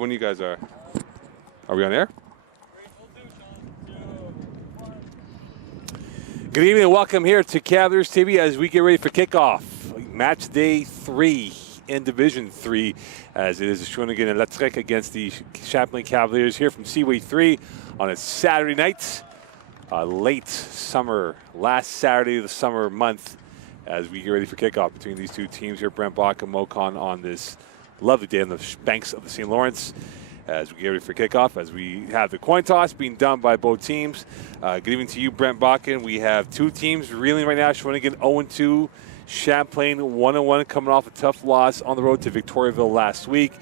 When you guys are we on air? Good evening and welcome here to Cavaliers TV as we get ready for kickoff. Match day 3 in Division 3 as it is the Shawinigan and RSEQ against the Champlain Cavaliers here from Seaway 3 on a Saturday night. Late summer, last Saturday of the summer month as we get ready for kickoff between these two teams here, Brent Bach and Mocon, on this lovely day on the banks of the St. Lawrence as we get ready for kickoff, as we have the coin toss being done by both teams. Good evening to you, Brent Bakken. We have two teams reeling right now. Shawinigan 0-2, Champlain 1-1, coming off a tough loss on the road to Victoriaville last week.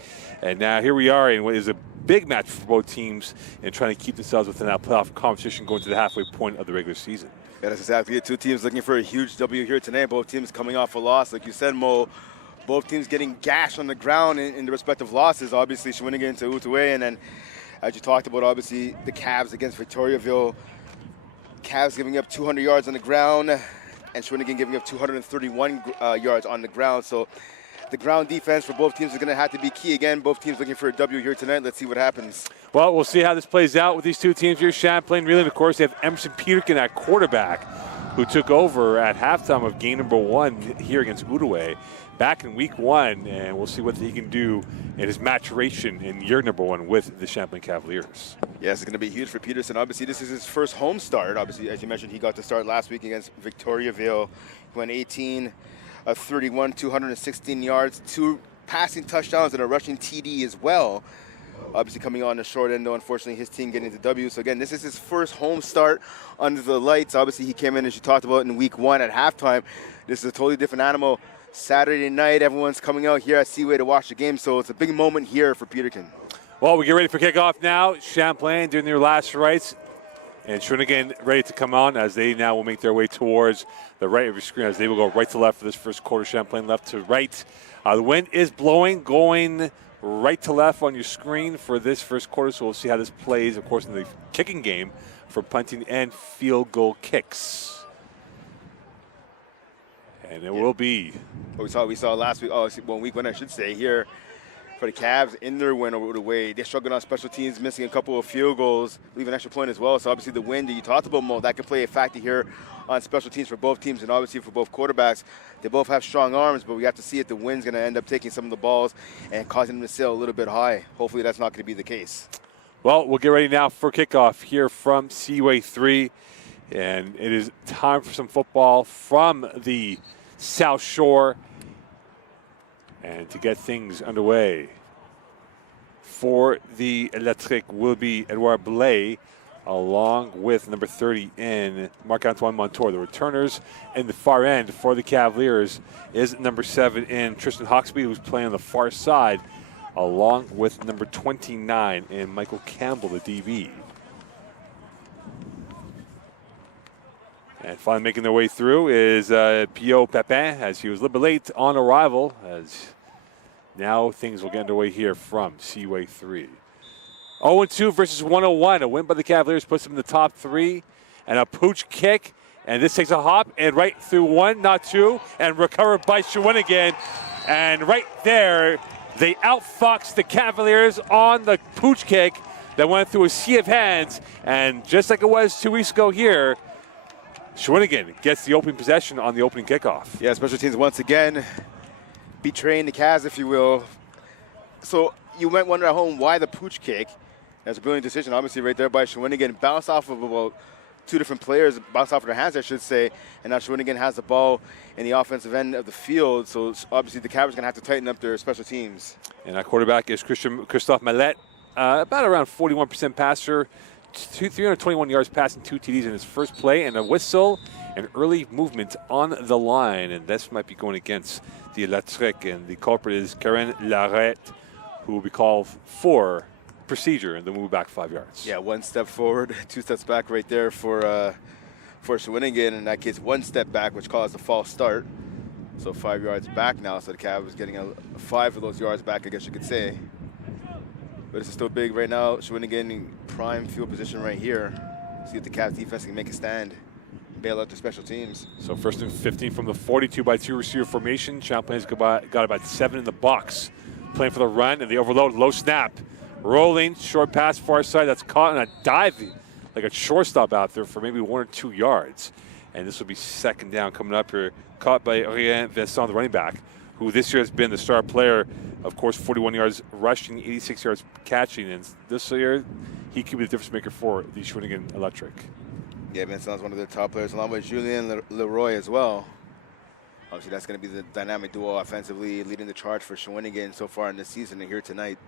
And now here we are in what is a big match for both teams and trying to keep themselves within that playoff competition going to the halfway point of the regular season. Yeah, that's exactly it. Two teams looking for a huge W here tonight. Both teams coming off a loss. Like you said, Mo, both teams getting gashed on the ground in the respective losses. Obviously, Shawinigan to Outaouais, and then, as you talked about, obviously, the Cavs against Victoriaville. Cavs giving up 200 yards on the ground, and Shawinigan giving up 231 yards on the ground. So the ground defense for both teams is going to have to be key again. Both teams looking for a W here tonight. Let's see what happens. Well, we'll see how this plays out with these two teams here. Champlain, really, and of course, they have Emerson Peterkin at quarterback, who took over at halftime of game number 1 here against Outaouais back in week 1, and we'll see what he can do in his maturation in year number 1 with the Champlain Cavaliers. Yes, it's going to be huge for Peterson. Obviously, this is his first home start. Obviously, as you mentioned, he got to start last week against Victoriaville. He went 18 of 31, 216 yards, 2 passing touchdowns, and a rushing TD as well. Obviously, coming on the short end, though, unfortunately, his team getting the W. So, again, this is his first home start under the lights. Obviously, he came in, as you talked about, in week 1 at halftime. This is a totally different animal. Saturday night, everyone's coming out here at Seaway to watch the game, so it's a big moment here for Peterkin. Well, we get ready for kickoff now. Champlain doing their last rites, and Shawinigan ready to come on as they now will make their way towards the right of your screen as they will go right to left for this first quarter. Champlain left to right. The wind is blowing, going right to left on your screen for this first quarter, so we'll see how this plays, of course, in the kicking game for punting and field goal kicks. And it will be. We saw last week, week 1, I should say, here for the Cavs in their win over the way. They struggled on special teams, missing a couple of field goals, leaving an extra point as well. So obviously the wind that you talked about, Mo, that can play a factor here on special teams for both teams and obviously for both quarterbacks. They both have strong arms, but we have to see if the wind's going to end up taking some of the balls and causing them to sail a little bit high. Hopefully that's not going to be the case. Well, we'll get ready now for kickoff here from Seaway 3. And it is time for some football from the South Shore. And to get things underway for the RSEQ will be Edouard Blais, along with number 30 in Marc-Antoine Montour. The returners in the far end for the Cavaliers is number 7 in Tristan Hawksby, who's playing on the far side, along with number 29 in Michael Campbell, the DB. And finally making their way through is Pio Pepin, as he was a little bit late on arrival, as now things will get underway here from Seaway 3. 0-2 versus 101. A win by the Cavaliers puts them in the top 3. And a pooch kick. And this takes a hop and right through 1, not 2. And recovered by Shawinigan. And right there, they outfoxed the Cavaliers on the pooch kick that went through a sea of hands. And just like it was 2 weeks ago here, Shawinigan gets the opening possession on the opening kickoff. Yeah, special teams once again betraying the Cavs, if you will. So you might wonder at home why the pooch kick. That's a brilliant decision, obviously, right there by Shawinigan. Bounced off of about 2 different players, bounced off of their hands, I should say. And now Shawinigan has the ball in the offensive end of the field. So obviously the Cavs are going to have to tighten up their special teams. And our quarterback is Christophe Mallet, about around 41% passer. 321 yards passing, 2 TDs in his first play, and a whistle and early movement on the line. And this might be going against the RSEQ, and the culprit is Karen Larette, who will be called for procedure and then move back 5 yards. Yeah, 1 step forward, 2 steps back right there for Shawinigan. In that case, 1 step back, which caused a false start. So 5 yards back now, so the Cavs is getting a 5 of those yards back, I guess you could say. But this is still big right now. Shawinigan in prime field position right here. See if the Cavs defense can make a stand, bail out the special teams. So 1st and 15 from the 42-by-2 receiver formation. Champlain's got about 7 in the box. Playing for the run, and the overload, low snap. rolling, short pass, far side. That's caught on a dive, like a shortstop out there for maybe 1 or 2 yards. And this will be second down coming up here. Caught by Aurélien Vincent, the running back, who this year has been the star player. Of course, 41 yards rushing, 86 yards catching. And this year, he could be the difference maker for the Shawinigan Electric. Yeah, Vincent's one of their top players, along with Julien Leroy as well. Obviously, that's going to be the dynamic duo offensively, leading the charge for Shawinigan so far in this season and here tonight.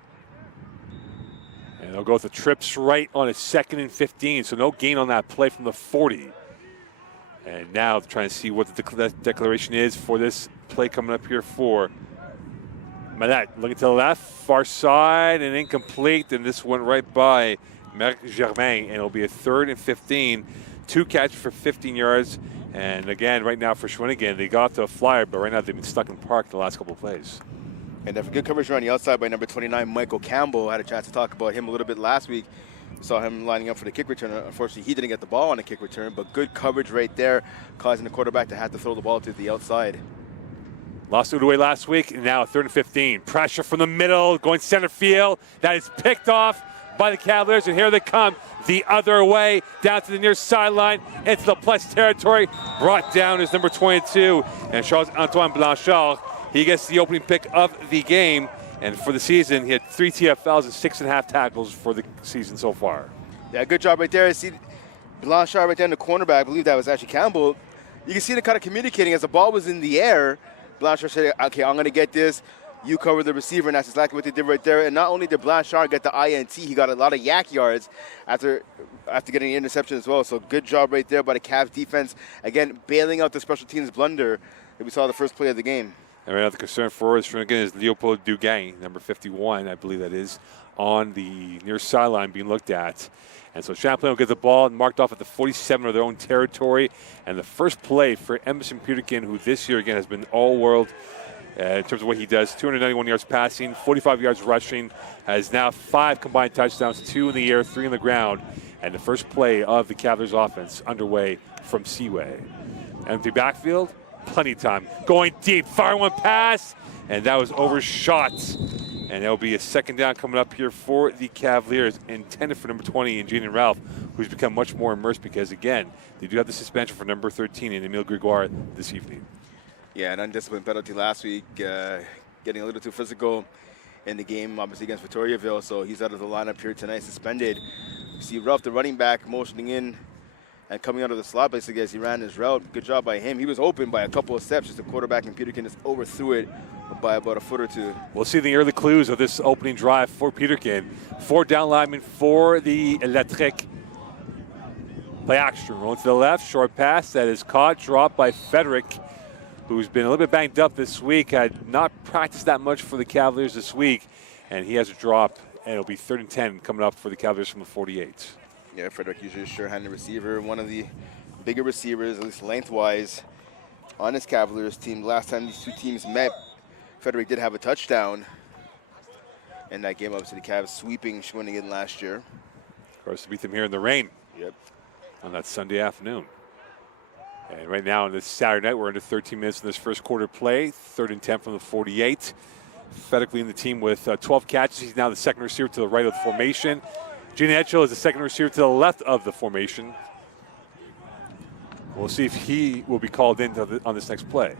And they'll go with the trips right on a 2nd and 15, so no gain on that play from the 40. And now trying to see what the declaration is for this play coming up here for Malat. Looking to the left, far side, and incomplete. And this went right by Merc Germain, and it'll be a 3rd and 15. 2 catches for 15 yards. And again, right now for Shawinigan, they got off to a flyer, but right now they've been stuck in park the last couple of plays. And a good coverage around the outside by number 29, Michael Campbell. I had a chance to talk about him a little bit last week. Saw him lining up for the kick return. Unfortunately, he didn't get the ball on the kick return, but good coverage right there, causing the quarterback to have to throw the ball to the outside. Lost it away last week, and now 3rd and 15. Pressure from the middle, going center field. That is picked off by the Cavaliers, and here they come the other way, down to the near sideline, into the plus territory. Brought down is number 22, and Charles-Antoine Blanchard. He gets the opening pick of the game. And for the season, he had 3 TFLs and 6.5 tackles for the season so far. Yeah, good job right there. See Blanchard right there in the cornerback. I believe that was actually Campbell. You can see them kind of communicating as the ball was in the air. Blanchard said, okay, I'm going to get this. You cover the receiver, and that's exactly what they did right there. And not only did Blanchard get the INT, he got a lot of yak yards after getting an interception as well. So good job right there by the Cavs defense. Again, bailing out the special teams blunder that we saw the first play of the game. And right now the concern for us, again, is Leopold Dugain, number 51, I believe that is, on the near sideline being looked at. And so Champlain will get the ball marked off at the 47 of their own territory. And the first play for Emerson Peterkin, who this year, again, has been all-world in terms of what he does. 291 yards passing, 45 yards rushing, has now 5 combined touchdowns, 2 in the air, 3 on the ground. And the first play of the Cavaliers offense underway from Seaway. Empty backfield. Plenty of time. Going deep, firing one pass, and that was overshot. And there'll be a second down coming up here for the Cavaliers, intended for number 20 in Jaden Ralph, who's become much more immersed because, again, they do have the suspension for number 13 in Emile Gregoire this evening. Yeah, an undisciplined penalty last week, getting a little too physical in the game, obviously against Victoriaville, so he's out of the lineup here tonight, suspended. You see Ralph, the running back, motioning in and coming out of the slot basically as he ran his route. Good job by him. He was open by a couple of steps. Just the quarterback and Peterkin just overthrew it by about a foot or two. We'll see the early clues of this opening drive for Peterkin. 4 down linemen for the Electric. Play action. Rolling to the left. Short pass that is caught. Dropped by Frederick, who's been a little bit banged up this week. Had not practiced that much for the Cavaliers this week. And he has a drop. And it'll be 3rd and 10 coming up for the Cavaliers from the 48. Yeah, Frederick usually a sure-handed receiver, one of the bigger receivers, at least lengthwise, on this Cavaliers team. Last time these two teams met, Frederick did have a touchdown in that game. Obviously, the Cavs sweeping Shawinigan last year. Of course, to beat them here in the rain. Yep. On that Sunday afternoon. And right now on this Saturday night, we're under 13 minutes in this first quarter play. 3rd and 10 from the 48. Frederick leading the team with 12 catches. He's now the second receiver to the right of the formation. Gene Etchell is the second receiver to the left of the formation. We'll see if he will be called in on this next play.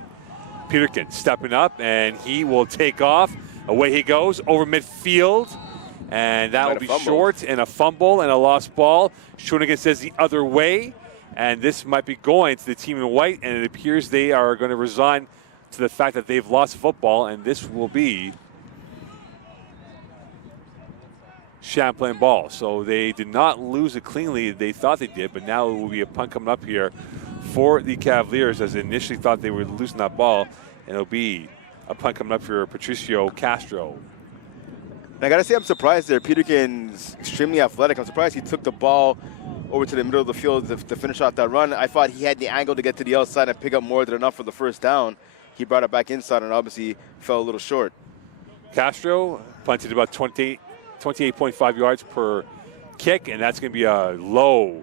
Peterkin stepping up, and he will take off. Away he goes over midfield, and that will be short, and a fumble and a lost ball. Shawinigan says the other way, and this might be going to the team in white, and it appears they are going to resign to the fact that they've lost football, and this will be Champlain ball. So they did not lose it cleanly. They thought they did, but now it will be a punt coming up here for the Cavaliers, as they initially thought they were losing that ball, and it'll be a punt coming up for Patricio Castro. And I got to say, I'm surprised there. Peterkin's extremely athletic. I'm surprised he took the ball over to the middle of the field to finish off that run. I thought he had the angle to get to the outside and pick up more than enough for the first down. He brought it back inside and obviously fell a little short. Castro punted about 28.5 yards per kick, and that's going to be a low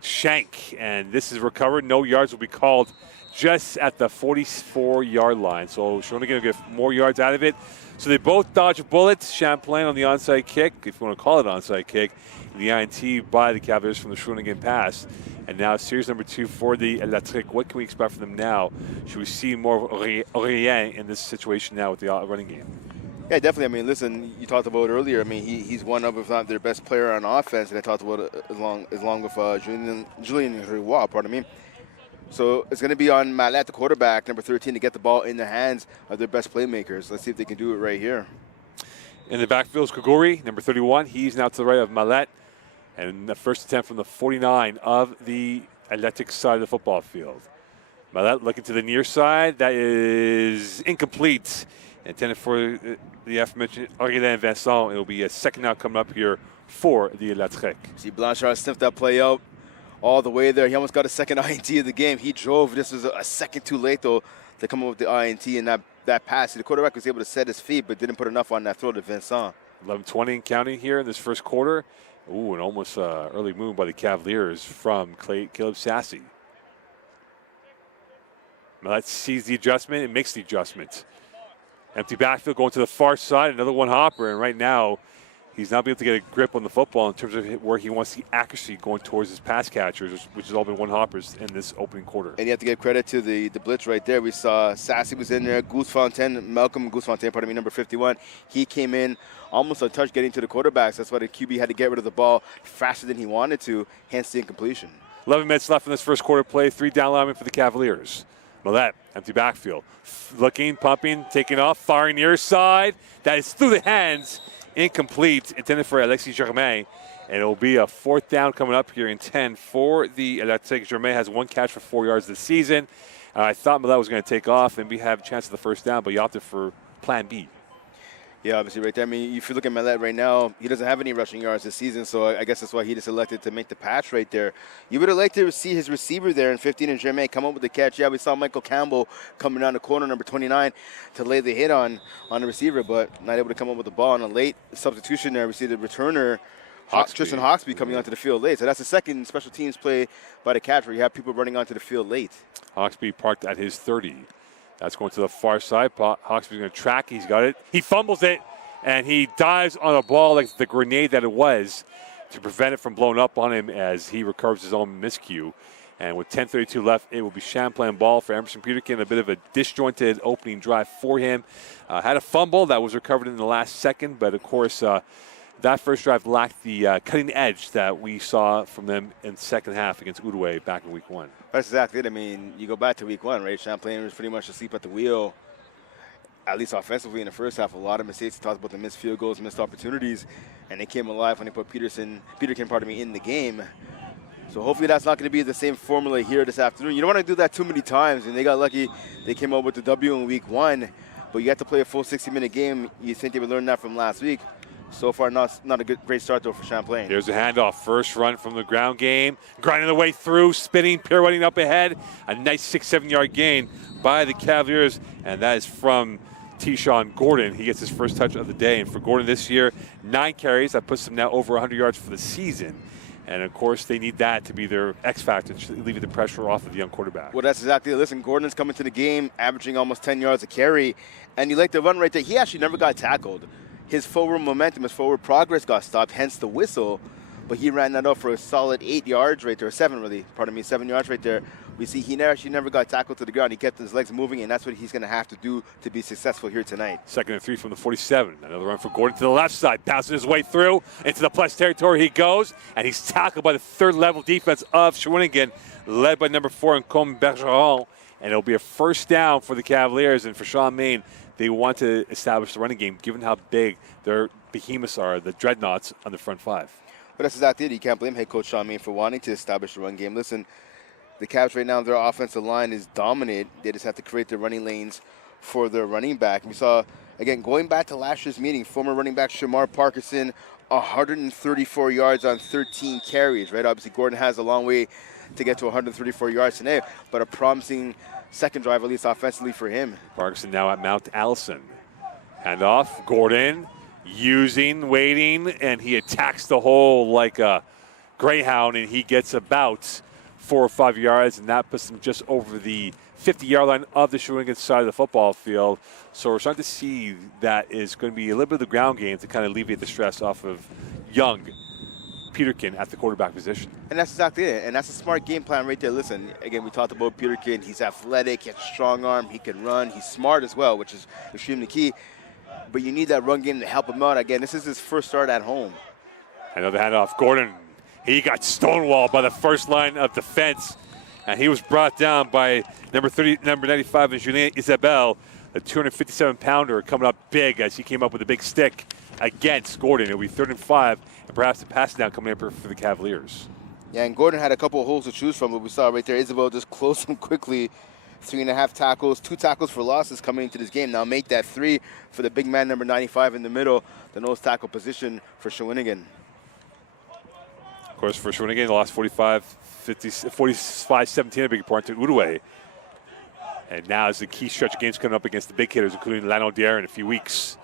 shank. And this is recovered. No yards will be called just at the 44-yard line. So Shawinigan will get more yards out of it. So they both dodge bullets. Champlain on the onside kick, if you want to call it onside kick, and the INT by the Cavaliers from the Shawinigan pass. And now series number 2 for the RSEQ. What can we expect from them now? Should we see more rien in this situation now with the running game? Yeah, definitely. I mean, listen, you talked about earlier. I mean, he's one of, if not their best player on offense, and I talked about it along with Julien Roy, pardon me. So it's going to be on Mallet, the quarterback, number 13, to get the ball in the hands of their best playmakers. Let's see if they can do it right here. In the backfield is Grigori, number 31. He's now to the right of Mallet. And the first attempt from the 49 of the athletic side of the football field. Mallet looking to the near side. That is incomplete. Intended for the aforementioned Aurélien Vincent. It will be a second down coming up here for the RSEQ. See, Blanchard sniffed that play out all the way there. He almost got a second INT of the game. He drove. This was a second too late, though, to come up with the INT and that pass. The quarterback was able to set his feet, but didn't put enough on that throw to Vincent. 11:20 and counting here in this first quarter. Ooh, an almost early move by the Cavaliers from Caleb Sassy. Mallet sees the adjustment and makes the adjustment. Empty backfield going to the far side, another one hopper, and right now he's not being able to get a grip on the football in terms of where he wants the accuracy going towards his pass catchers, which has all been one hoppers in this opening quarter. And you have to give credit to the blitz right there. We saw Sassy was in there, Malcolm Gousse-Fontaine, pardon me, number 51. He came in almost a touch getting to the quarterbacks. That's why the QB had to get rid of the ball faster than he wanted to, hence the incompletion. 11 minutes left in this first quarter play. 3 down linemen for the Cavaliers. Mallet, empty backfield. Looking, pumping, taking off, firing near side. That is through the hands. Incomplete, intended for Alexis Germain. And it will be a 4th down coming up here in 10 for the RSEQ. Germain has 1 catch for 4 yards this season. I thought Mallet was going to take off and we have a chance at the first down, but he opted for plan B. Yeah, obviously right there. I mean, if you look at Mallet right now, he doesn't have any rushing yards this season, so I guess that's why he just elected to make the pass right there. You would have liked to see his receiver there in 15 and Germain come up with the catch. Yeah, we saw Michael Campbell coming down the corner, number 29, to lay the hit on the receiver, but not able to come up with the ball. On a late substitution there, we see the returner, Tristan Hawksby, coming onto the field late. So that's the second special teams play by the catch where you have people running onto the field late. Hawksby parked at his 30. That's going to the far side. Hawksby's going to track. He's got it. He fumbles it, and he dives on a ball like the grenade that it was to prevent it from blowing up on him as he recovers his own miscue. And with 10:32 left, it will be Champlain ball for Emerson Peterkin. A bit of a disjointed opening drive for him. Had a fumble that was recovered in the last second, but of course, that first drive lacked the cutting edge that we saw from them in the second half against Outaouais back in week 1. That's exactly it. I mean, you go back to week 1, right? Champlain was pretty much asleep at the wheel, at least offensively in the first half. A lot of mistakes. He talked about the missed field goals, missed opportunities, and they came alive when they put Peterkin, in the game. So hopefully that's not going to be the same formula here this afternoon. You don't want to do that too many times, and they got lucky. They came up with the W in week 1, but you have to play a full 60-minute game. You think they would learn that from last week. So far, not a great start, though, for Champlain. Here's a handoff. First run from the ground game. Grinding the way through, spinning, pirouetting up ahead. A nice 6-7-yard gain by the Cavaliers, and that is from Tyshawn Gordon. He gets his first touch of the day. And for Gordon this year, 9 carries. That puts him now over 100 yards for the season. And, of course, they need that to be their X factor, to alleviate the pressure off of the young quarterback. Well, that's exactly it. Listen, Gordon's coming to the game, averaging almost 10 yards a carry. And you like the run right there. He actually never got tackled. His forward momentum, his forward progress got stopped, hence the whistle. But he ran that up for a solid 8 yards right there, 7 yards right there. We see he actually never got tackled to the ground. He kept his legs moving, and that's what he's going to have to do to be successful here tonight. 2nd and 3 from the 47. Another run for Gordon to the left side. Bouncing his way through into the plus territory he goes, and he's tackled by the third-level defense of Shawinigan, led by number 4, Ncombe Bergeron. And it'll be a first down for the Cavaliers, and for Sean Main, they want to establish the running game, given how big their behemoths are, the dreadnoughts on the front 5. But that's exactly it. You can't blame head coach Sean Main for wanting to establish the run game. Listen, the Cavs right now, their offensive line is dominant. They just have to create the running lanes for their running back. We saw, again, going back to last year's meeting, former running back Shamar Parkinson, 134 yards on 13 carries, right? Obviously, Gordon has a long way to get to 134 yards today, but a promising second drive, at least offensively, for him. Parkinson now at Mount Allison. Handoff, Gordon waiting, and he attacks the hole like a greyhound, and he gets about 4 or 5 yards, and that puts them just over the 50-yard line of the Shawinigan side of the football field. So we're starting to see that is going to be a little bit of the ground game to kind of alleviate the stress off of young Peterkin at the quarterback position. And that's exactly it. And that's a smart game plan right there. Listen, again, we talked about Peterkin. He's athletic, he has a strong arm, he can run, he's smart as well, which is extremely key. But you need that run game to help him out. Again, this is his first start at home. Another handoff. Gordon, he got stonewalled by the first line of defense, and he was brought down by number 95, Julien Isabelle, a 257-pounder coming up big as he came up with a big stick against Gordon. It'll be 3rd and 5, and perhaps the pass down coming up for the Cavaliers. Yeah, and Gordon had a couple of holes to choose from, but we saw right there, Isabelle just closed him quickly. 3.5 tackles, 2 tackles for losses coming into this game. Now make that 3 for the big man, number 95 in the middle, the nose tackle position for Shawinigan. Of course, for Shawinigan, they lost 45-17, a big part to Udaway. And now is the key stretch of games coming up against the big hitters, including Lano Dare in a few weeks.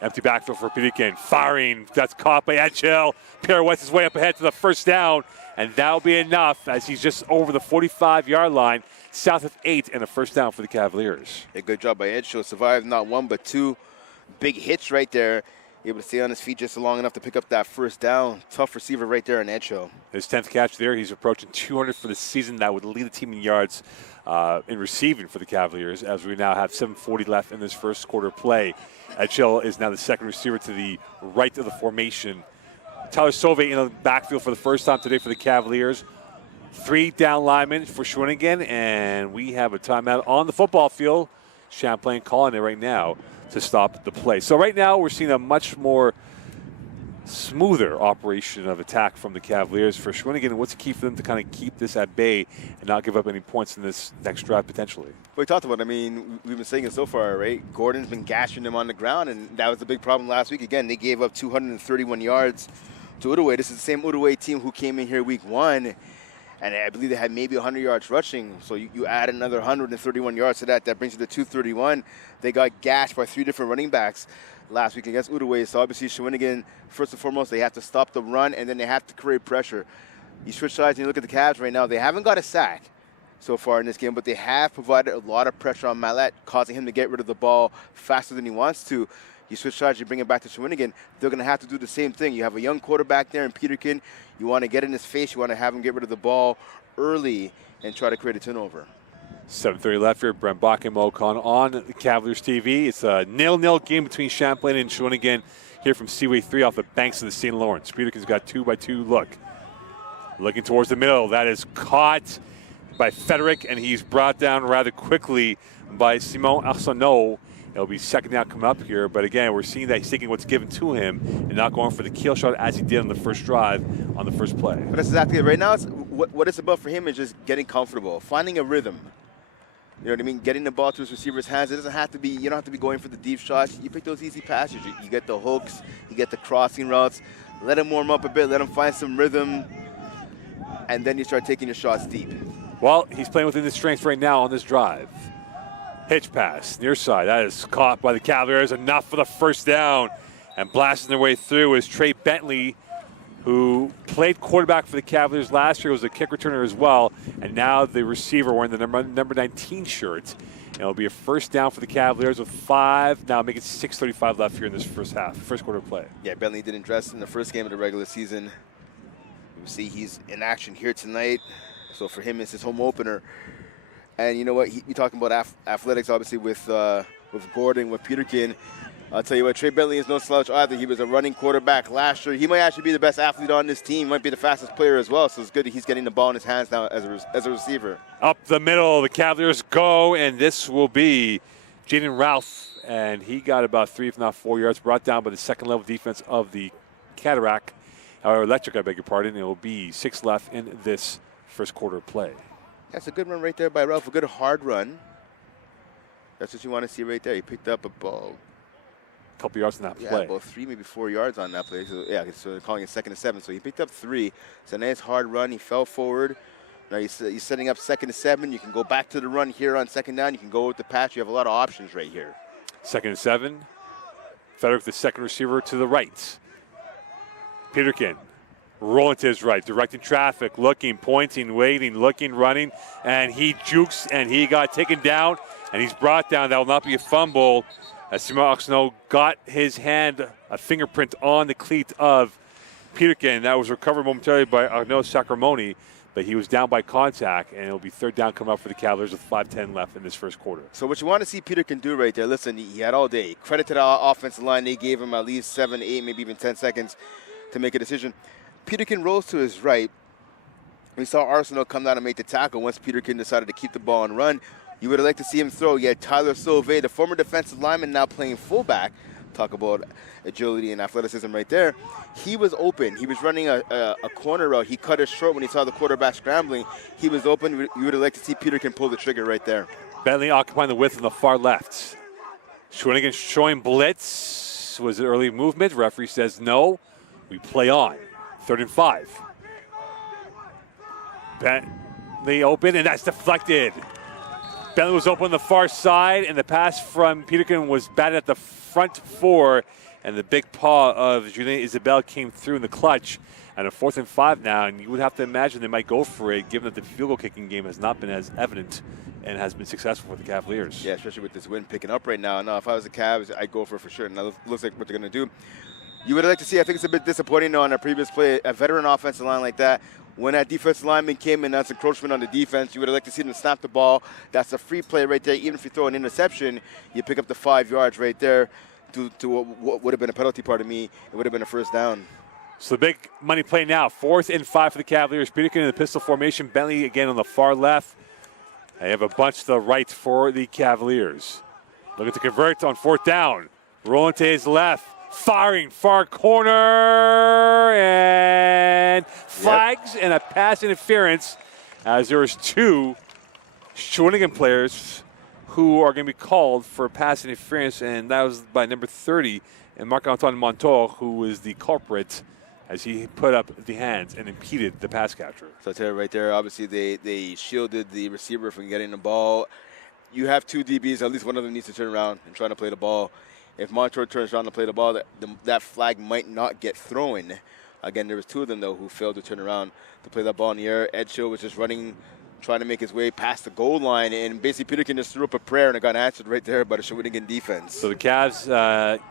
Empty backfield for Peterkin. Firing. That's caught by Edgell. Pirouettes his way up ahead to the first down. And that'll be enough as he's just over the 45-yard line, south of 8, and a first down for the Cavaliers. A good job by Edgell. Survived not 1 but 2 big hits right there. Able to stay on his feet just long enough to pick up that first down. Tough receiver right there in Edgell. His 10th catch there. He's approaching 200 for the season. That would lead the team in yards in receiving for the Cavaliers, as we now have 7:40 left in this first quarter play. Edgell is now the second receiver to the right of the formation. Tyler Sauve in the backfield for the first time today for the Cavaliers. 3 down linemen for Shawinigan, and we have a timeout on the football field. Champlain calling it right now to stop the play. So right now we're seeing a much more smoother operation of attack from the Cavaliers. For Shawinigan, what's the key for them to kind of keep this at bay and not give up any points in this next drive potentially? We talked about it. I mean, we've been saying it so far, right? Gordon's been gashing them on the ground, and that was the big problem last week. Again, they gave up 231 yards to Udaway. This is the same Udaway team who came in here week 1, and I believe they had maybe 100 yards rushing. So you add another 131 yards to that. That brings you to 231. They got gashed by 3 different running backs last week against Udaway. So obviously Shawinigan, first and foremost, they have to stop the run, and then they have to create pressure. You switch sides and you look at the Cavs right now. They haven't got a sack so far in this game, but they have provided a lot of pressure on Mallet, causing him to get rid of the ball faster than he wants to. You switch sides, you bring it back to Shawinigan, they're going to have to do the same thing. You have a young quarterback there in Peterkin. You want to get in his face. You want to have him get rid of the ball early and try to create a turnover. 7:30 left here. Brent Bach and Mo Khan on the Cavaliers TV. It's a 0-0 game between Champlain and Shawinigan here from Seaway 3 off the banks of the St. Lawrence. Peterkin's got 2-by-2 look. Looking towards the middle. That is caught by Frederick, and he's brought down rather quickly by Simon Arsenault. It'll be second down coming up here, but again, we're seeing that he's taking what's given to him and not going for the kill shot as he did on the first drive on the first play. But that's exactly it. Right now, what it's about for him is just getting comfortable, finding a rhythm. You know what I mean? Getting the ball to his receiver's hands. It doesn't have to be, you don't have to be going for the deep shots. You pick those easy passes. You get the hooks, you get the crossing routes. Let him warm up a bit, let him find some rhythm, and then you start taking your shots deep. Well, he's playing within his strength right now on this drive. Pitch pass, near side. That is caught by the Cavaliers. Enough for the first down. And blasting their way through is Trey Bentley, who played quarterback for the Cavaliers last year, was a kick returner as well, and now the receiver wearing the number 19 shirt. And it'll be a first down for the Cavaliers with 5. Now make it 6:35 left here in this first quarter play. Yeah, Bentley didn't dress in the first game of the regular season. You see he's in action here tonight. So for him, it's his home opener. And you know what? You're talking about athletics, obviously, with Gordon, with Peterkin. I'll tell you what, Trey Bentley is no slouch either. He was a running quarterback last year. He might actually be the best athlete on this team. He might be the fastest player as well. So it's good that he's getting the ball in his hands now as a receiver. Up the middle, the Cavaliers go, and this will be Jaden Ralph. And he got about 3, if not 4 yards, brought down by the second-level defense of the Cataract, or Electric, I beg your pardon. It will be 6 left in this first quarter play. That's a good run right there by Ralph, a good hard run. That's what you want to see right there. He picked up a ball. Couple yards on that Yeah, play. about 3, maybe 4 yards on that play. So, yeah, so they're calling it 2nd and 7. So he picked up 3. It's a nice hard run. He fell forward. Now he's setting up 2nd and 7. You can go back to the run here on 2nd down. You can go with the patch. You have a lot of options right here. 2nd and 7. Frederick, the second receiver to the right. Peterkin rolling to his right, directing traffic, looking, pointing, waiting, looking, running, and he jukes, and he got taken down, and he's brought down. That will not be a fumble, as Simon Oxno got his hand, a fingerprint on the cleat of Peterkin. That was recovered momentarily by Arnaud Sacramone, but he was down by contact, and it'll be third down coming up for the Cavaliers with 5:10 left in this first quarter. So what you want to see Peterkin do right there, listen, he had all day. Credit to the offensive line. They gave him at least 7, 8, maybe even 10 seconds to make a decision. Peterkin rolls to his right. We saw Arsenal come down and make the tackle once Peterkin decided to keep the ball and run. You would have liked to see him throw. You had Tyler Sauvé, the former defensive lineman, now playing fullback. Talk about agility and athleticism right there. He was open. He was running a corner route. He cut it short when he saw the quarterback scrambling. He was open. You would have liked to see Peterkin pull the trigger right there. Bentley occupying the width on the far left. Shawinigan showing blitz. Was it early movement? Referee says no. We play on. 3rd and 5. Bentley open, and that's deflected. Bentley was open on the far side, and the pass from Peterkin was batted at the front 4, and the big paw of Julien Isabelle came through in the clutch. And a 4th and 5 now, and you would have to imagine they might go for it, given that the field goal kicking game has not been as evident and has been successful for the Cavaliers. Yeah, especially with this wind picking up right now. No, if I was the Cavs, I'd go for it for sure. And that looks like what they're going to do. You would like to see, I think it's a bit disappointing on a previous play, a veteran offensive line like that. When that defensive lineman came in, that's encroachment on the defense. You would have liked to see them snap the ball. That's a free play right there. Even if you throw an interception, you pick up the 5 yards right there to what would have been a penalty, pardon me. It would have been a first down. So the big money play now, 4th and 5 for the Cavaliers. Peterkin in the pistol formation. Bentley again on the far left. They have a bunch to the right for the Cavaliers. Looking to convert on 4th down. Rolling to his left. Firing far corner, and flags and a pass interference, as there was 2 Shawinigan players who are going to be called for pass interference, and that was by number 30 and Marc-Antoine Montour, who was the culprit as he put up the hands and impeded the pass catcher. So I tell you right there, obviously they shielded the receiver from getting the ball. You have 2 DBs, at least one of them needs to turn around and try to play the ball. If Montour turns around to play the ball, that flag might not get thrown. Again, there was 2 of them, though, who failed to turn around to play that ball in the air. Edgehill was just running, trying to make his way past the goal line, and basically Peterkin just threw up a prayer, and it got answered right there by the Shawinigan defense. So the Cavs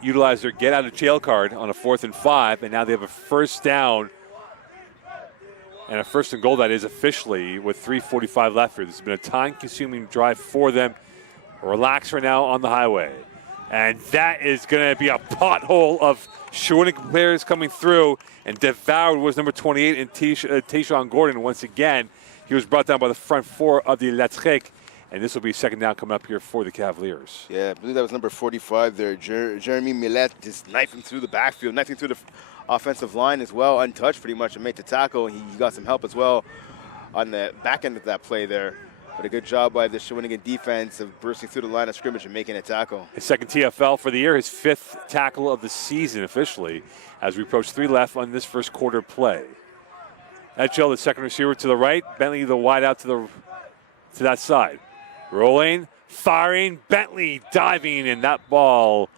utilized their get-out-of-jail card on a 4th and 5, and now they have a first down and a 1st and goal, that is, officially, with 3:45 left here. This has been a time-consuming drive for them. Relax right now on the highway. And that is going to be a pothole of Shawinigan players coming through. And devoured was number 28 in Tayshawn Gordon once again. He was brought down by the front 4 of the RSEQ. And this will be 2nd down coming up here for the Cavaliers. Yeah, I believe that was number 45 there. Jeremy Millet just knifing through the backfield, knifing through the offensive line as well, untouched pretty much, and made the tackle. He got some help as well on the back end of that play there. But a good job by the Shawinigan defense of bursting through the line of scrimmage and making a tackle. His 2nd TFL for the year, his 5th tackle of the season officially, as we approach 3 left on this first quarter play. Edgehill, the 2nd receiver to the right. Bentley, the wide out to that side. Rolling, firing, Bentley diving, and that ball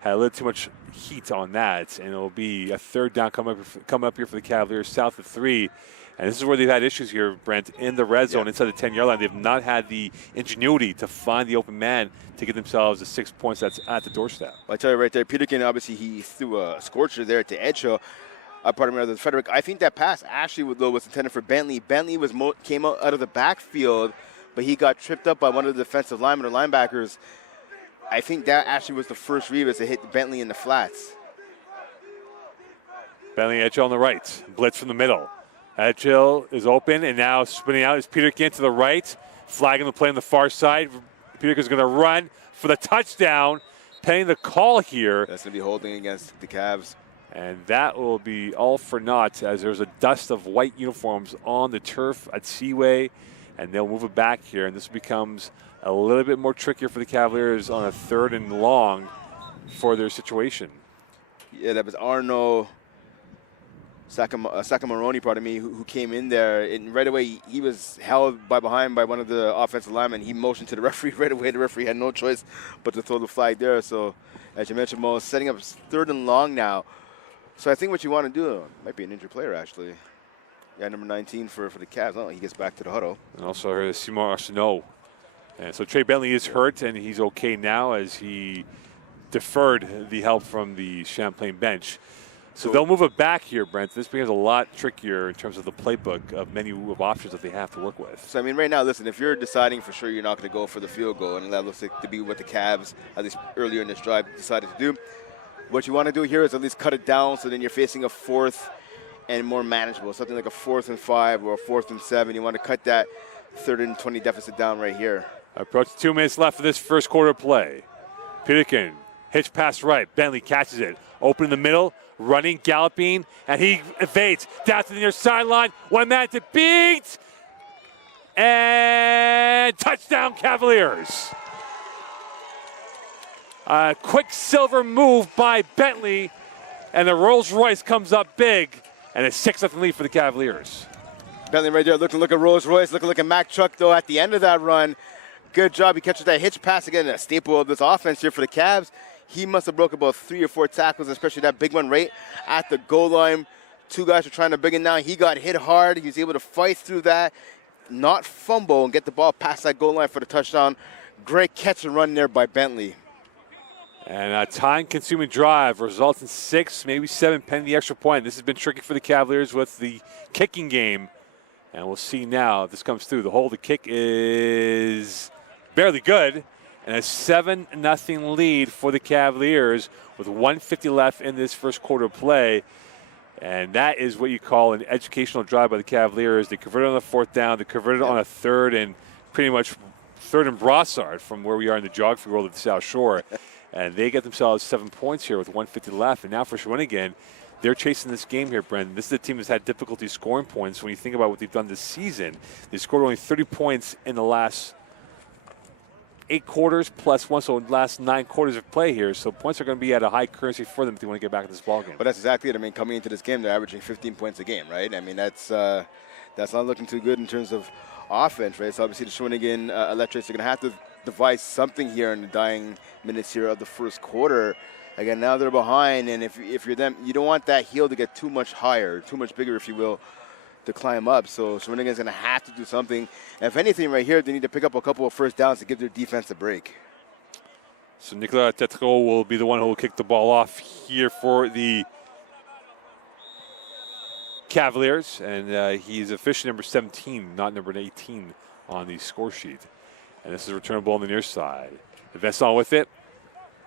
had a little too much heat on that, and it'll be a 3rd down coming up here for the Cavaliers, south of 3. And this is where they've had issues here, Brent, in the red zone inside the 10-yard line. They've not had the ingenuity to find the open man to get themselves the 6 points that's at the doorstep. Well, I tell you right there, Peterkin, obviously he threw a scorcher there to Edgehill. Pardon me, Frederick. I think that pass actually was intended for Bentley. Bentley came out of the backfield, but he got tripped up by one of the defensive linemen or linebackers. I think that actually was the first read as it hit Bentley in the flats. Bentley, Edgehill on the right. Blitz from the middle. Edgehill is open, and now spinning out is Peterkin to the right. Flagging the play on the far side. Peterkin's going to run for the touchdown. Pending the call here. That's going to be holding against the Cavs. And that will be all for naught, as there's a dust of white uniforms on the turf at Seaway, and they'll move it back here. And this becomes a little bit more trickier for the Cavaliers on a 3rd and long for their situation. Yeah, that was Arno Sacamoroni, pardon me, who came in there, and right away he was held behind by one of the offensive linemen. He motioned to the referee right away. The referee had no choice but to throw the flag there. So, as you mentioned, Mo, setting up 3rd and long now So I think what you want to do, might be an injured player actually. Yeah, number 19 for the Cavs. Oh, he gets back to the huddle. And also here's Simon Arsenault. And so Trey Bentley is hurt, and he's okay now as he deferred the help from the Champlain bench. So they'll move it back here, Brent. This becomes a lot trickier in terms of the playbook of menu of options that they have to work with. So, I mean, right now, listen, if you're deciding for sure you're not going to go for the field goal, and that looks like to be what the Cavs, at least earlier in this drive, decided to do, what you want to do here is at least cut it down so then you're facing a 4th and more manageable, something like a 4th and 5 or a 4th and 7. You want to cut that 3rd and 20 deficit down right here. Approach 2 minutes left for this first quarter play. Peterkin, hitch pass right. Bentley catches it. Open in the middle, running, galloping, and he evades. Down to the near sideline. 1 man to beat. And touchdown Cavaliers. A quicksilver move by Bentley, and the Rolls Royce comes up big, and a 6-0 lead for the Cavaliers. Bentley right there looking like a Rolls Royce, looking like a Mack truck, though, at the end of that run. Good job. He catches that hitch pass again, a staple of this offense here for the Cavs. He must have broke about 3 or 4 tackles, especially that big one right at the goal line. 2 guys were trying to bring it down. He got hit hard. He was able to fight through that, not fumble, and get the ball past that goal line for the touchdown. Great catch and run there by Bentley. And a time-consuming drive results in 6, maybe 7 pending the extra point. This has been tricky for the Cavaliers with the kicking game. And we'll see now if this comes through. The kick is barely good. And a 7-0 lead for the Cavaliers with 1:50 left in this first quarter play. And that is what you call an educational drive by the Cavaliers. They converted on the 4th down. They converted on a 3rd and pretty much 3rd and Brossard from where we are in the geography world of the South Shore. And they get themselves 7 points here with 1:50 left. And now for Shawinigan, they're chasing this game here, Brendan. This is a team that's had difficulty scoring points. When you think about what they've done this season, they scored only 30 points in the last 8 quarters plus 1, so last 9 quarters of play here. So points are going to be at a high currency for them if they want to get back in this ballgame. But that's exactly it. I mean, coming into this game, they're averaging 15 points a game, right? I mean, that's not looking too good in terms of offense, right? So obviously the Shawinigan Electrics are going to have to devise something here in the dying minutes here of the first quarter. Again, now they're behind, and if you're them, you don't want that heel to get too much higher, too much bigger, if you will, to climb up. So Shawinigan's going to have to do something. And if anything, right here, they need to pick up a couple of first downs to give their defense a break. So Nicolas Tetreault will be the one who will kick the ball off here for the Cavaliers, and he's officially number 17, not number 18 on the score sheet. And this is a return ball on the near side. Vincent with it,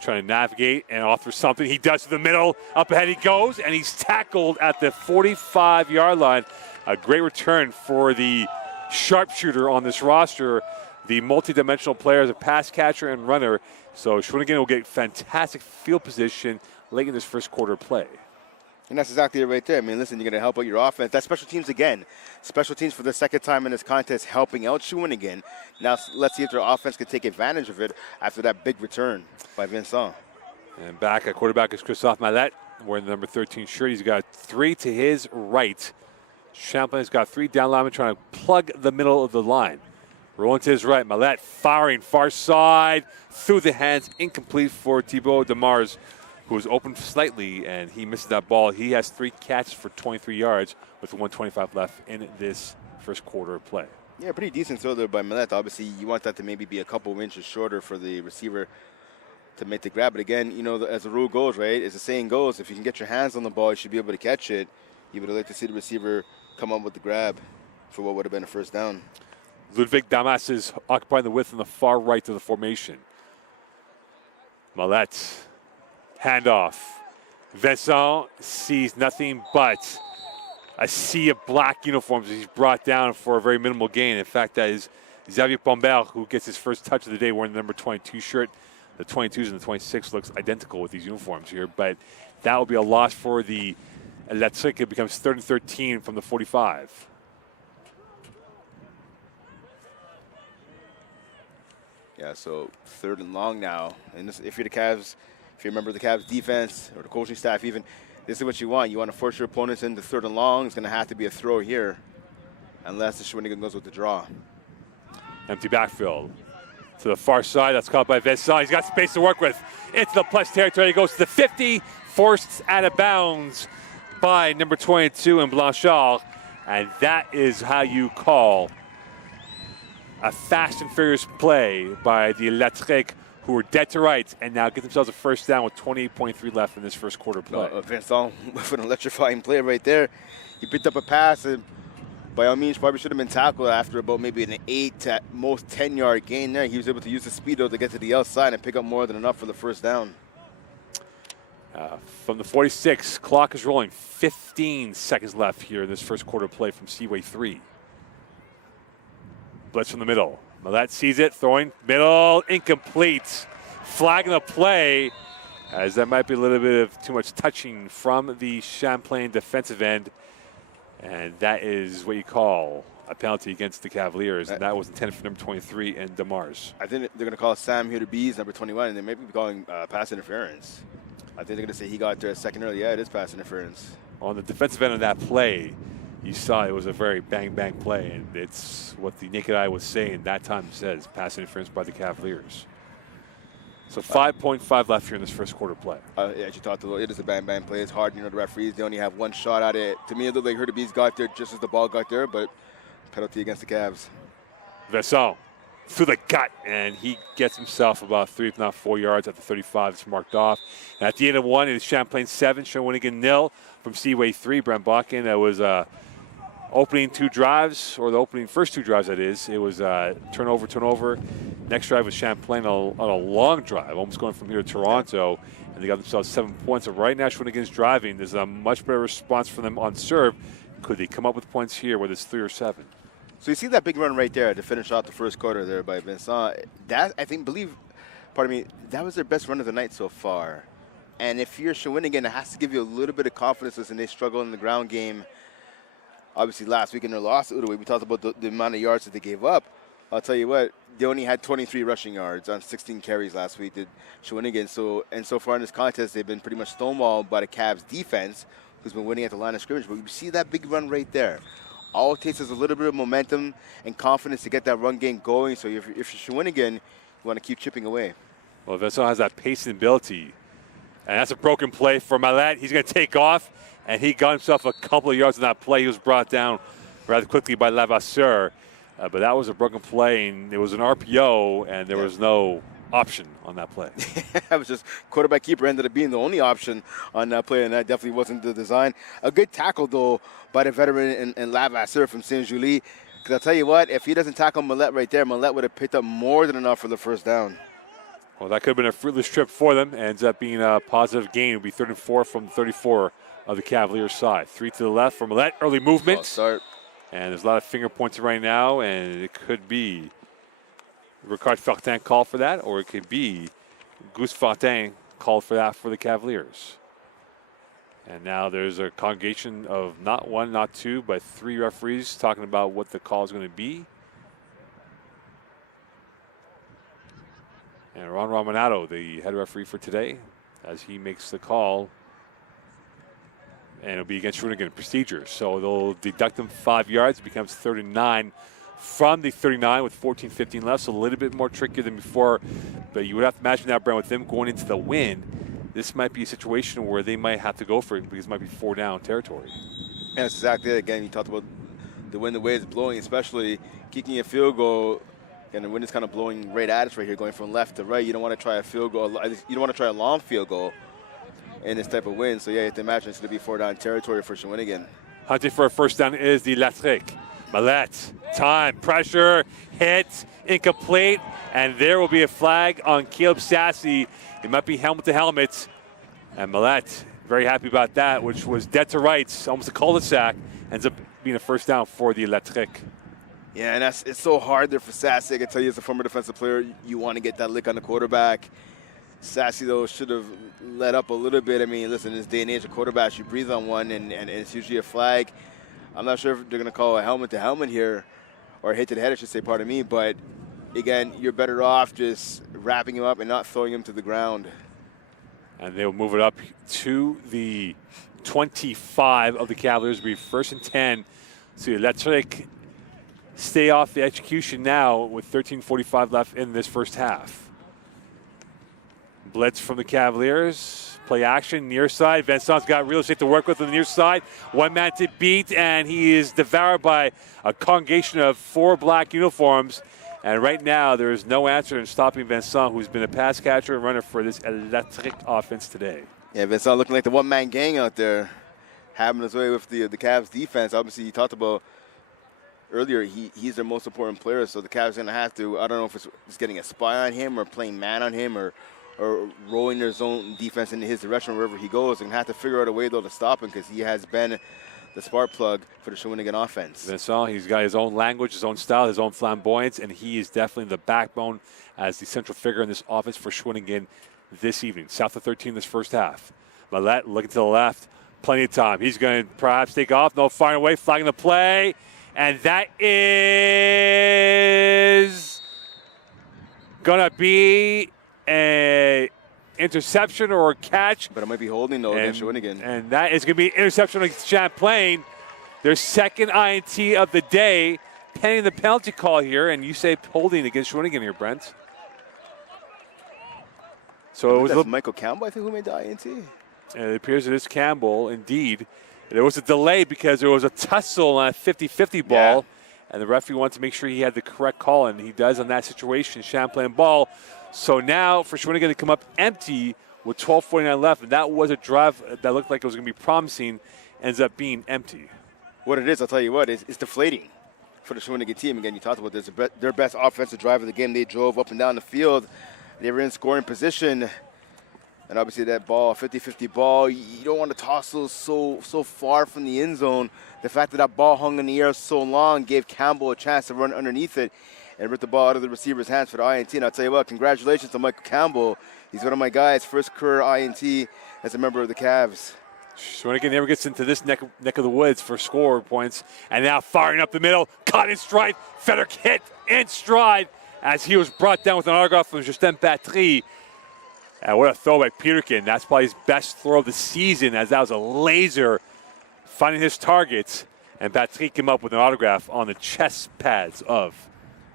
trying to navigate and offer something. He does to the middle. Up ahead he goes, and he's tackled at the 45-yard line. A great return for the sharpshooter on this roster. The multi-dimensional player is a pass catcher and runner. So Shawinigan will get fantastic field position late in this first quarter play. And that's exactly it right there. I mean, listen, you're going to help out your offense. That's special teams again. Special teams for the second time in this contest helping out Shawinigan. Now let's see if their offense can take advantage of it after that big return by Vincent. And back at quarterback is Christophe Mallette wearing the number 13 shirt. He's got 3 to his right. Champlain's got 3 down linemen trying to plug the middle of the line. Rolling to his right. Mallette firing far side through the hands. Incomplete for Thibaut Demars, who was open slightly, and he missed that ball. He has 3 catches for 23 yards with 1:25 left in this first quarter of play. Yeah, pretty decent throw there by Mallette. Obviously, you want that to maybe be a couple inches shorter for the receiver to make the grab. But again, you know, as the rule goes, right, as the saying goes, if you can get your hands on the ball, you should be able to catch it. You would like to see the receiver come up with the grab for what would have been a first down. Ludwig Damas is occupying the width on the far right of the formation. Mallette, handoff. Vincent sees nothing but a sea of black uniforms as he's brought down for a very minimal gain. In fact, that is Xavier Pombert who gets his first touch of the day wearing the number 22 shirt. The 22s and the 26 looks identical with these uniforms here, but that will be a loss for the Electric. It becomes 3rd and 13 from the 45. Yeah, so 3rd and long now. And this, if you're the Cavs, if you remember the Cavs defense or the coaching staff even, this is what you want. You want to force your opponents into 3rd and long. It's going to have to be a throw here unless the Shawinigan goes with the draw. Empty backfield. To the far side, that's caught by Vincent. He's got space to work with. Into the plus territory. He goes to the 50, forced out of bounds by number 22 in Blanchard. And that is how you call a fast and furious play by the RSEQ, who were dead to rights and now get themselves a first down with 28.3 left in this first quarter play. Vincent with an electrifying play right there. He picked up a pass and by all means probably should have been tackled after about maybe an 8 to at most 10-yard gain there. He was able to use the speed though to get to the outside and pick up more than enough for the first down. From the 46, clock is rolling. 15 seconds left here in this first quarter play from Seaway 3. Blitz from the middle. Millette sees it, throwing middle, incomplete. Flagging the play, as that might be a little bit of too much touching from the Champlain defensive end. And that is what you call a penalty against the Cavaliers. And that was intended for number 23 and DeMars. I think they're going to call Sam Hudabees, number 21, and they may be calling pass interference. I think they're going to say he got there a second early. Yeah, it is pass interference. On the defensive end of that play, you saw it was a very bang-bang play, and it's what the naked eye was saying that time. Says pass interference by the Cavaliers. So 5.5 left here in this first quarter play. As you talked about, it is a bang-bang play. It's hard, the referees, they only have one shot at it. To me, it looked like Hudabees got there just as the ball got there, but penalty against the Cavs. Vincent through the gut, and he gets himself about 3, if not 4 yards at the 35. It's marked off. And at the end of one, it is Champlain 7, Shawinigan 0 from Seaway 3. Brent Bakken, that was opening 2 drives, or the opening first 2 drives, that is. It was turnover. Next drive was Champlain on a long drive, almost going from here to Toronto, and they got themselves 7 points. So right now, Shawinigan's driving. There's a much better response from them on serve. Could they come up with points here, whether it's 3 or 7? So you see that big run right there to finish off the first quarter there by Vincent. That, that was their best run of the night so far. And if you're Shawinigan, it has to give you a little bit of confidence as they struggle in the ground game. Obviously, last week in their loss to Outaouais, we talked about the amount of yards that they gave up. I'll tell you what, they only had 23 rushing yards on 16 carries last week, did Shawinigan. So far in this contest, they've been pretty much stonewalled by the Cavs defense, who's been winning at the line of scrimmage. But you see that big run right there. All it takes is a little bit of momentum and confidence to get that run game going. So if you're Shawinigan, you want to keep chipping away. Well, Vincent has that pace and ability. And that's a broken play for Millette. He's going to take off, and he got himself a couple of yards on that play. He was brought down rather quickly by Lavasseur. But that was a broken play, and it was an RPO, and there was no option on that play. That was just quarterback keeper ended up being the only option on that play, and that definitely wasn't the design. A good tackle, though, by the veteran in Lavasseur from Saint-Julie. Because I'll tell you what, if he doesn't tackle Millette right there, Millette would have picked up more than enough for the first down. Well, that could have been a fruitless trip for them. It ends up being a positive gain. It would be 3rd and 4 from the 34 of the Cavaliers side. 3 to the left for Millette. Early movement. Start. And there's a lot of finger pointing right now, and it could be Ricard Fortin called for that, or it could be Gus Fortin called for that for the Cavaliers. And now there's a congregation of not 1, not 2, but 3 referees talking about what the call is going to be. And Ron Romanado, the head referee for today, as he makes the call. And it'll be against Shawinigan procedure. So they'll deduct them 5 yards. It becomes 3rd and 9 from the 39 with 14-15 left. So a little bit more trickier than before. But you would have to imagine that, Brent, with them going into the wind, this might be a situation where they might have to go for it because it might be 4 down territory. And that's exactly it. Again, you talked about the wind, the way it's blowing, especially kicking a field goal. And the wind is kind of blowing right at us right here, going from left to right. You don't want to try a field goal. You don't want to try a long field goal in this type of wind. So, yeah, you have to imagine it's going to be 4 down territory for Shawinigan. Hunting for a first down is the RSEQ. Millette, time, pressure, hit, incomplete, and there will be a flag on Caleb Sassy. It might be helmet to helmet. And Millette, very happy about that, which was dead to rights, almost a cul-de-sac, ends up being a first down for the RSEQ. Yeah, and it's so hard there for Sassy. I can tell you as a former defensive player, you want to get that lick on the quarterback. Sassy, though, should have let up a little bit. I mean, listen, in this day and age of quarterbacks, you breathe on one, and it's usually a flag. I'm not sure if they're going to call a helmet to helmet here, or hit to the head, I should say, pardon me. But, again, you're better off just wrapping him up and not throwing him to the ground. And they'll move it up to the 25 of the Cavaliers. It'll be 1st and 10. So RSEQ stay off the execution now with 13:45 left in this first half. Blitz from the Cavaliers. play action, near side. Vincent's got real estate to work with on the near side. One man to beat, and he is devoured by a congregation of 4 black uniforms. And right now, there is no answer in stopping Vincent, who's been a pass catcher and runner for this electric offense today. Yeah, Vincent looking like the one-man gang out there, having his way with the Cavs defense. Obviously, you talked about earlier, he's their most important player, so the Cavs are going to have to, I don't know if it's getting a spy on him or playing man on him or rolling their zone defense in his direction wherever he goes. They're going to have to figure out a way, though, to stop him because he has been the spark plug for the Shawinigan offense. Vincent, he's got his own language, his own style, his own flamboyance, and he is definitely the backbone as the central figure in this offense for Shawinigan this evening. South of 13 this first half. Mallette looking to the left. Plenty of time. He's going to perhaps take off. No, firing away, flagging the play. And that is going to be a interception or a catch. But it might be holding, though, against Shawinigan. And that is going to be an interception against Champlain. Their second INT of the day, pending the penalty call here. And you say holding against Shawinigan here, Brent. So it was Michael Campbell, I think, who made the INT. And it appears it is Campbell, indeed. There was a delay because there was a tussle on a 50-50 ball, and the referee wanted to make sure he had the correct call, and he does on that situation, Champlain ball. So now for Shawinigan to come up empty with 12:49 left, and that was a drive that looked like it was going to be promising, ends up being empty. What it is, I'll tell you what, it's deflating for the Shawinigan team. Again, you talked about this, their best offensive drive of the game. They drove up and down the field. They were in scoring position. And obviously that ball, 50-50 ball, you don't want to toss those so far from the end zone. The fact that that ball hung in the air so long gave Campbell a chance to run underneath it and rip the ball out of the receiver's hands for the INT. And I'll tell you what, congratulations to Michael Campbell. He's one of my guys, first career INT as a member of the Cavs. Shawinigan never gets into this neck of the woods for score points. And now firing up the middle, caught in stride. Federic hit in stride as he was brought down with an autograph from Justin Patry. And what a throw by Peterkin. That's probably his best throw of the season, as that was a laser finding his targets. And Patrick came up with an autograph on the chest pads of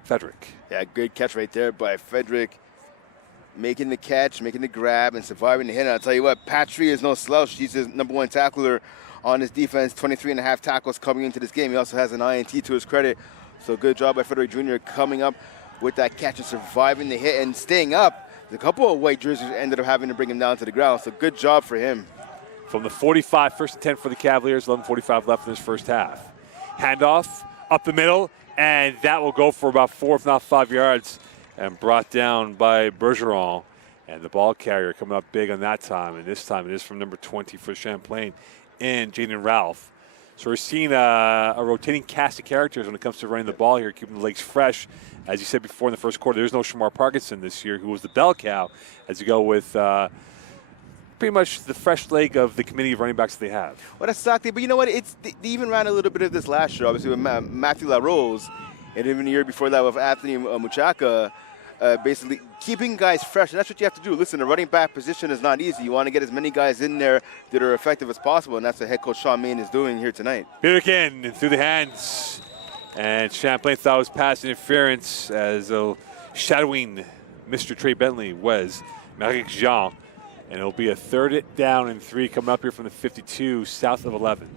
Federic. Yeah, great catch right there by Federic. Making the catch, making the grab, and surviving the hit. And I'll tell you what, Patry is no slouch. He's his #1 tackler on his defense. 23.5 tackles coming into this game. He also has an INT to his credit. So good job by Federic Jr. coming up with that catch and surviving the hit and staying up. A couple of white jerseys ended up having to bring him down to the ground, so good job for him. From the 45, first and 10 for the Cavaliers, 11:45 left in this first half. Handoff up the middle, and that will go for about 4, if not 5 yards, and brought down by Bergeron. And the ball carrier coming up big on that time, and this time it is from number 20 for Champlain and Jaden Ralph. So we're seeing a rotating cast of characters when it comes to running the ball here, keeping the legs fresh. As you said before in the first quarter, there's no Shamar Parkinson this year, who was the bell cow, as you go with pretty much the fresh leg of the committee of running backs that they have. Well, that's exactly. But you know what? They even ran a little bit of this last year, obviously, with Matthew LaRose, and even the year before that with Anthony Muchaka, basically keeping guys fresh. And that's what you have to do. Listen, the running back position is not easy. You want to get as many guys in there that are effective as possible, and that's what head coach Sean Main is doing here tonight. Peterkin through the hands. And Champlain thought it was pass interference as shadowing Mr. Trey Bentley was Maric Jean. And it'll be a 3rd down and 3 coming up here from the 52, south of 11.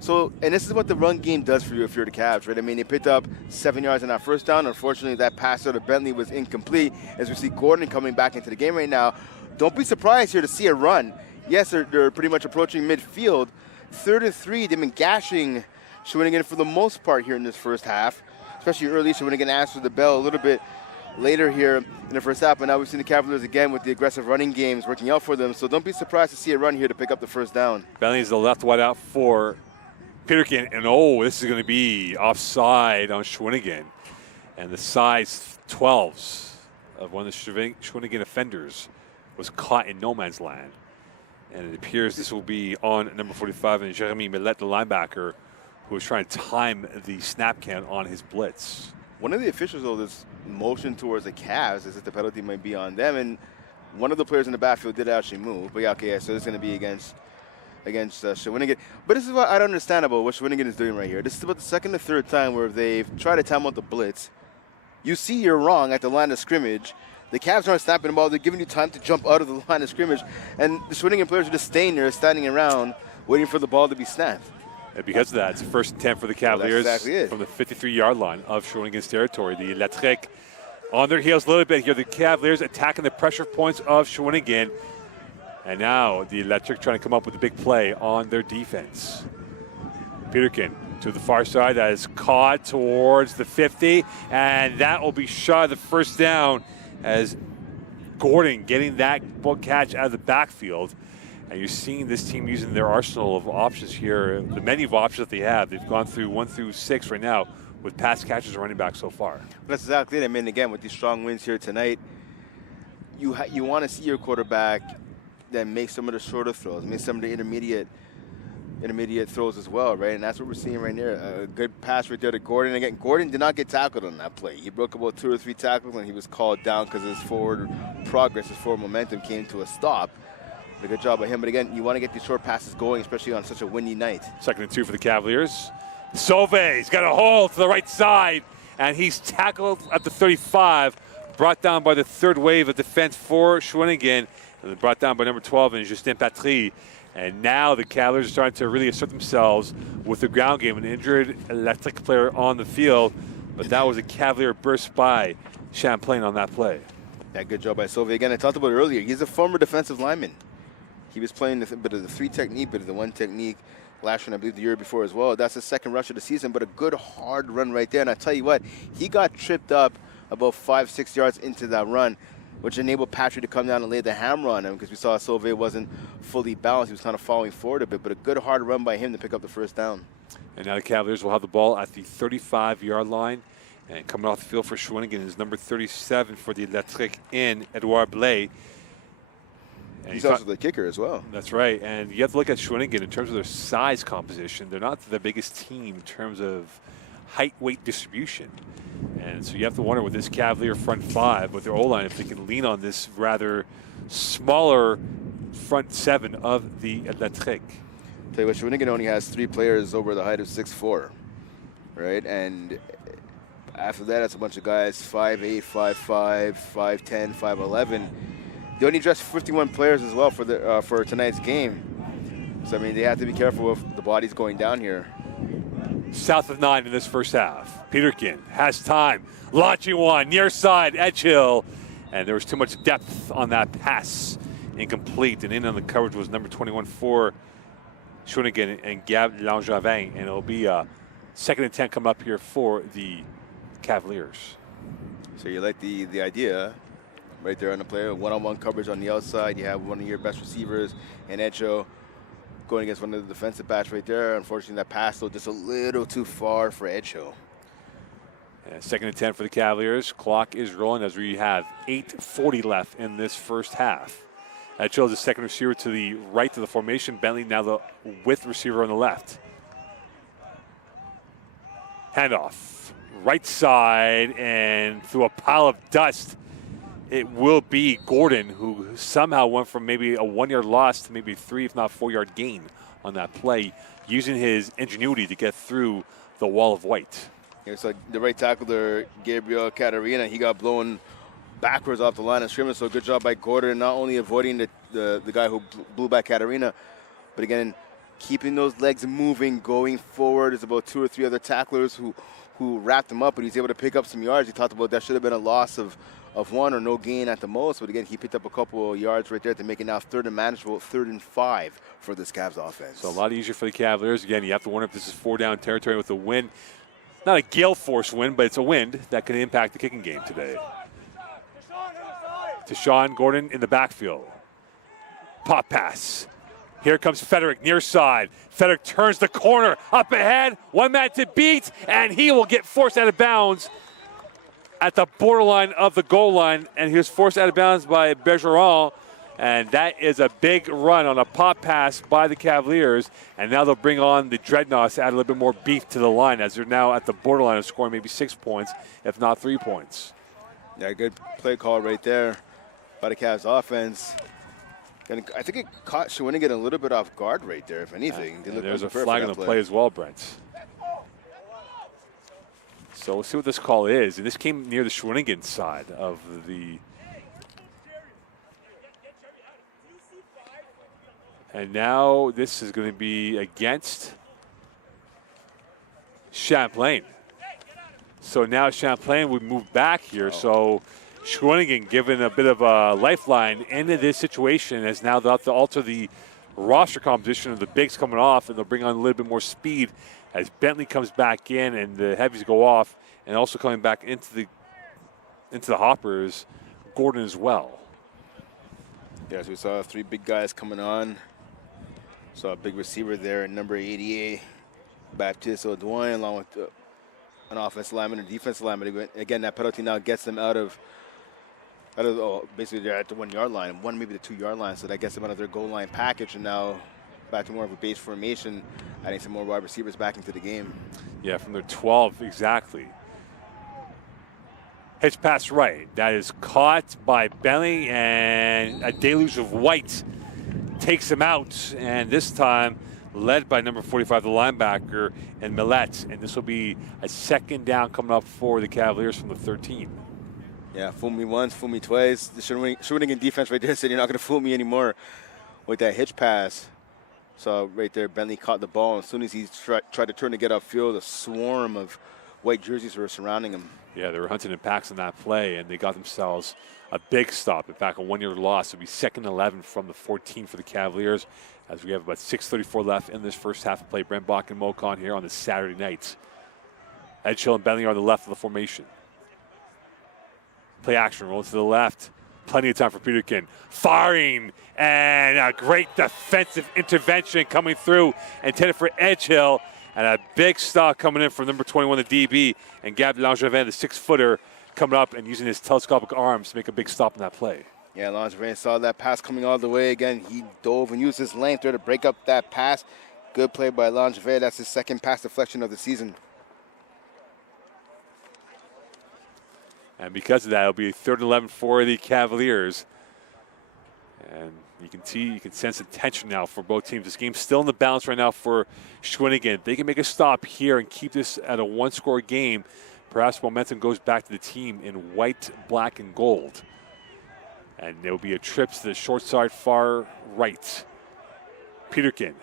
So, and this is what the run game does for you if you're the Cavs, right? I mean, they picked up 7 yards on that first down. Unfortunately, that pass out of Bentley was incomplete. As we see Gordon coming back into the game right now, don't be surprised here to see a run. Yes, they're pretty much approaching midfield. 3rd and 3, they've been gashing Shawinigan for the most part here in this first half, especially early. Shawinigan answered the bell a little bit later here in the first half, and now we've seen the Cavaliers again with the aggressive running games working out for them. So don't be surprised to see a run here to pick up the first down. Bentley's the left wide out for Peterkin, and this is going to be offside on Shawinigan. And the size 12s of one of the Shawinigan offenders was caught in no man's land. And it appears this will be on number 45, and Jeremy Millette, the linebacker, who was trying to time the snap count on his blitz. One of the officials, though, this motion towards the Cavs is that the penalty might be on them, and one of the players in the backfield did actually move. But yeah, okay, so it's going to be against Shawinigan. But this is what I don't understand about what Shawinigan is doing right here. This is about the 2nd or 3rd time where they've tried to time out the blitz. You see you're wrong at the line of scrimmage. The Cavs aren't snapping the ball. They're giving you time to jump out of the line of scrimmage. And the Shawinigan players are just staying there, standing around, waiting for the ball to be snapped. And because of that, it's first and 10 for the Cavaliers from the 53-yard line of Shawinigan's territory. The RSEQ on their heels a little bit here. The Cavaliers attacking the pressure points of Shawinigan. And now the RSEQ trying to come up with a big play on their defense. Peterkin to the far side. That is caught towards the 50. And that will be shot the first down as Gordon getting that ball catch out of the backfield. And you're seeing this team using their arsenal of options here, the many of options that they have. They've gone through 1 through 6 right now with pass catches and running back so far. That's exactly it. I mean, again, with these strong wins here tonight, you want to see your quarterback that make some of the shorter throws, make some of the intermediate throws as well, right? And that's what we're seeing right there. A good pass right there to Gordon. Again, Gordon did not get tackled on that play. He broke about 2 or 3 tackles, and he was called down because his forward progress, his forward momentum came to a stop. But a good job by him. But again, you want to get these short passes going, especially on such a windy night. 2nd and 2 for the Cavaliers. Sauve's got a hole to the right side, and he's tackled at the 35, brought down by the third wave of defense for Shawinigan, and then brought down by number 12 and Justin Patry. And now the Cavaliers are starting to really assert themselves with the ground game. An injured RSEQ player on the field, but that was a Cavalier burst by Champlain on that play. Yeah, good job by Sauve. Again, I talked about it earlier. He's a former defensive lineman. He was playing a bit of the 3 technique, bit of the 1 technique last year, I believe the year before as well. That's the second rush of the season, but a good hard run right there. And I tell you what, he got tripped up about 5-6 yards into that run, which enabled Patrick to come down and lay the hammer on him because we saw Sauve wasn't fully balanced. He was kind of falling forward a bit, but a good hard run by him to pick up the first down. And now the Cavaliers will have the ball at the 35-yard line. And coming off the field for Shawinigan is number 37 for the RSEQ in Edouard Blais. And he's also the kicker as well. That's right. And you have to look at Shawinigan in terms of their size composition. They're not the biggest team in terms of height-weight distribution. And so you have to wonder with this Cavalier front 5, with their O-line, if they can lean on this rather smaller front 7 of the RSEQ. Tell you what, Shawinigan only has 3 players over the height of 6'4", right? And after that, it's a bunch of guys 5'8", 5'5", 5'10", 5'11". They only dressed 51 players as well for tonight's game. So, I mean, they have to be careful with the bodies going down here. South of 9 in this first half. Peterkin has time. Launching one, near side, edge hill. And there was too much depth on that pass. Incomplete. And in on the coverage was number 21 for Shawinigan and Gab Langevin. And it'll be a 2nd and 10 come up here for the Cavaliers. So you like the idea right there on the player. One-on-one coverage on the outside. You have one of your best receivers in Echo going against one of the defensive backs right there. Unfortunately, that pass was just a little too far for Echo. 2nd and 10 for the Cavaliers. Clock is rolling as we have 8:40 left in this first half. Echo is the second receiver to the right of the formation. Bentley now the width receiver on the left. Handoff. Right side and through a pile of dust. It will be Gordon, who somehow went from maybe a 1-yard loss to maybe 3, if not 4-yard gain on that play, using his ingenuity to get through the wall of white. Yeah, so the right tackle there, Gabriel Catarina, he got blown backwards off the line of scrimmage. So good job by Gordon, not only avoiding the guy who blew back Catarina, but again, keeping those legs moving, going forward. There's about 2 or 3 other tacklers who wrapped him up, but he's able to pick up some yards. He talked about that should have been a loss of 1 or no gain at the most. But again, he picked up a couple of yards right there to make it now 3rd and manageable, 3rd and 5 for this Cavs offense. So a lot easier for the Cavaliers. Again, you have to wonder if this is 4-down territory with the wind. Not a gale force wind, but it's a wind that can impact the kicking game today. To Sean Gordon in the backfield. Pop pass. Here comes Frederick near side. Frederick turns the corner up ahead. 1 man to beat, and he will get forced out of bounds at the borderline of the goal line. And he was forced out of bounds by Bergeron. And that is a big run on a pop pass by the Cavaliers. And now they'll bring on the Dreadnoughts to add a little bit more beef to the line as they're now at the borderline of scoring maybe 6 points, if not 3 points. Yeah, good play call right there by the Cavs offense. And I think it caught Shawinigan a little bit off guard right there, if anything. There's a flag on the play as well, Brent. So we'll see what this call is. And this came near the Shawinigan side of the And now this is going to be against Champlain. So now Champlain would move back here. So Shawinigan given a bit of a lifeline into this situation as now they'll have to alter the roster composition of the bigs coming off, and they'll bring on a little bit more speed as Bentley comes back in and the heavies go off, and also coming back into the hoppers, Gordon as well. Yeah, so we saw 3 big guys coming on. Saw a big receiver there, number 88, Baptiste O'Dwine, along with an offensive lineman and defensive lineman. Again, that penalty now gets them out of basically they're at the 1 yard line, maybe the 2 yard line, so that gets them out of their goal line package, and now back to more of a base formation, adding some more wide receivers back into the game. Yeah, from their 12, exactly. Hitch pass right. That is caught by Bentley, and a deluge of white takes him out, and this time led by number 45, the linebacker, and Millette. And this will be a second down coming up for the Cavaliers from the 13. Yeah, fool me once, fool me twice. The Shawinigan defense right there said, you're not going to fool me anymore with that hitch pass. So right there, Bentley caught the ball. As soon as he tried to turn to get upfield, a swarm of white jerseys were surrounding him. Yeah, they were hunting in packs on that play, and they got themselves a big stop. In fact, a 1 yard loss. It'll be 2nd and 11 from the 14 for the Cavaliers as we have about 6:34 left in this first half of play. Brent Bach and Mocon here on the Saturday night. Edgehill and Bentley are on the left of the formation. Play action, roll to the left. Plenty of time for Peterkin. Firing, and a great defensive intervention coming through, intended for Edgehill. And a big stop coming in from number 21, the DB, and Gab Langevin, the 6-footer, coming up and using his telescopic arms to make a big stop in that play. Yeah, Langevin saw that pass coming all the way. Again, he dove and used his length there to break up that pass. Good play by Langevin. That's his 2nd pass deflection of the season. And because of that, it'll be 3rd and 11 for the Cavaliers. And you can sense the tension now for both teams. This game's still in the balance right now for Shawinigan. They can make a stop here and keep this at a 1-score game. Perhaps momentum goes back to the team in white, black, and gold. And there will be a trip to the short side far right. Peterkin,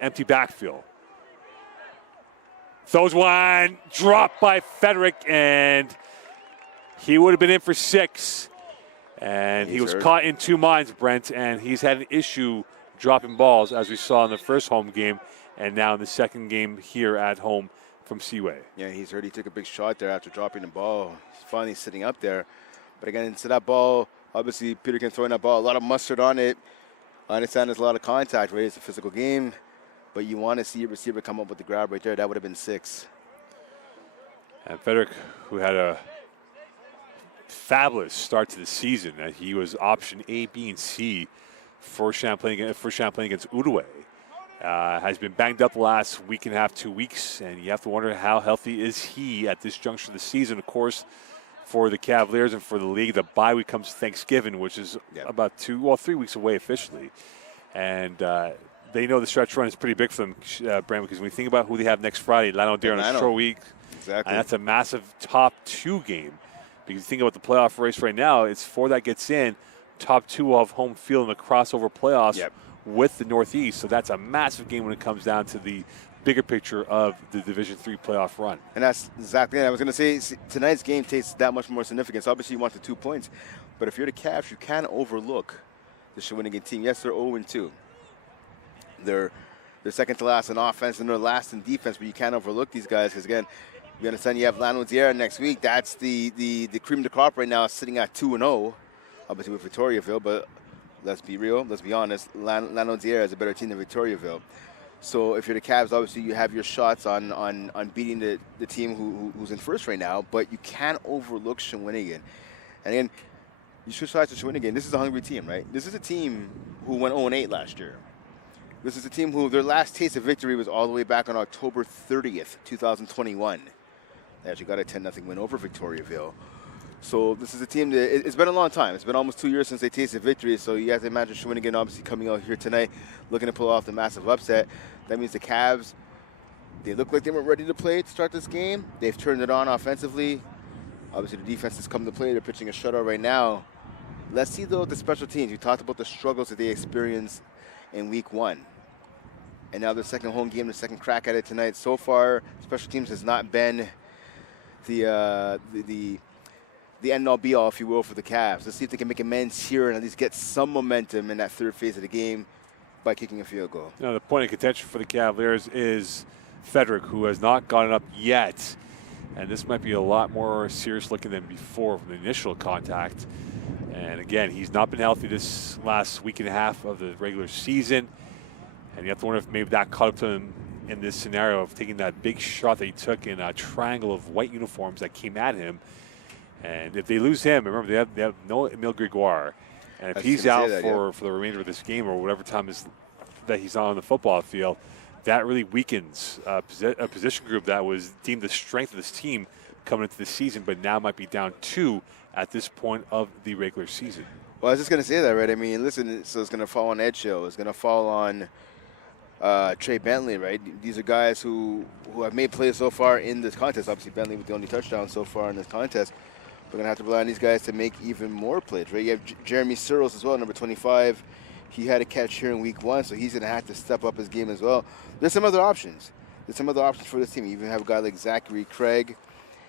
empty backfield. Throws one, dropped by Frederick, and he would have been in for 6. And he was caught in 2 minds, Brent, and he's had an issue dropping balls, as we saw in the first home game, and now in the second game here at home from Seaway. Yeah, he's hurt. He took a big shot there after dropping the ball. He's finally sitting up there. But again, into that ball, obviously Peterkin throwing that ball, a lot of mustard on it. I understand there's a lot of contact, right? It's a physical game, but you want to see your receiver come up with the grab right there. That would have been 6. And Frederick, who had a fabulous start to the season, that he was option A, B, and C for Champlain against Outaouais. Has been banged up the last week and a half, 2 weeks, and you have to wonder how healthy is he at this juncture of the season. Of course, for the Cavaliers and for the league, the bye week comes Thanksgiving, which is about 3 weeks away officially. And they know the stretch run is pretty big for them, Brand, because when you think about who they have next Friday, Llano-Dare on a short week, exactly, and that's a massive top 2 game. Because you think about the playoff race right now, it's 4 that gets in. Top 2 will have home field in the crossover playoffs with the Northeast. So that's a massive game when it comes down to the bigger picture of the Division III playoff run. And that's exactly it. I was going to say, tonight's game takes that much more significance. Obviously, you want the 2 points. But if you're the Cavs, you can't overlook the Shawinigan team. Yes, they're 0-2. They're second to last in offense and they're last in defense, but you can't overlook these guys because, again, you understand you have Llano-Dare next week. That's the cream of the crop right now, sitting at 2-0, obviously with Victoriaville. But let's be real, let's be honest. Llano-Dare is a better team than Victoriaville. So if you're the Cavs, obviously you have your shots on beating the team who's in first right now. But you can't overlook Shawinigan. And again, you switch sides to Shawinigan. This is a hungry team, right? This is a team who went 0-8 last year. This is a team who their last taste of victory was all the way back on October 30th, 2021. They actually got a 10-0 win over Victoriaville. So this is a team that it's been a long time. It's been almost 2 years since they tasted victory. So you have to imagine Shawinigan obviously coming out here tonight, looking to pull off the massive upset. That means the Cavs, they look like they were ready to play to start this game. They've turned it on offensively. Obviously the defense has come to play. They're pitching a shutout right now. Let's see though the special teams. You talked about the struggles that they experienced in week 1. And now the second home game, the second crack at it tonight. So far, special teams has not been the end-all be-all, if you will, for the Cavs. Let's see if they can make amends here and at least get some momentum in that third phase of the game by kicking a field goal. Now, the point of contention for the Cavaliers is Frederick, who has not gotten up yet. And this might be a lot more serious looking than before from the initial contact. And again, he's not been healthy this last week and a half of the regular season. And you have to wonder if maybe that caught up to him in this scenario of taking that big shot that he took in a triangle of white uniforms that came at him. And if they lose him, remember, they have no Emile Gregoire. And if he's out for the remainder of this game or whatever time is that he's on the football field, that really weakens a position group that was deemed the strength of this team coming into the season, but now might be down 2 at this point of the regular season. Well, I was just going to say that, right? I mean, listen, so it's going to fall on Ed Show. It's going to fall on Trey Bentley, right? These are guys who have made plays so far in this contest. Obviously, Bentley with the only touchdown so far in this contest. We're going to have to rely on these guys to make even more plays, right? You have Jeremy Searles as well, number 25. He had a catch here in week 1, so he's going to have to step up his game as well. There's some other options. There's some other options for this team. You even have a guy like Zachary Craig.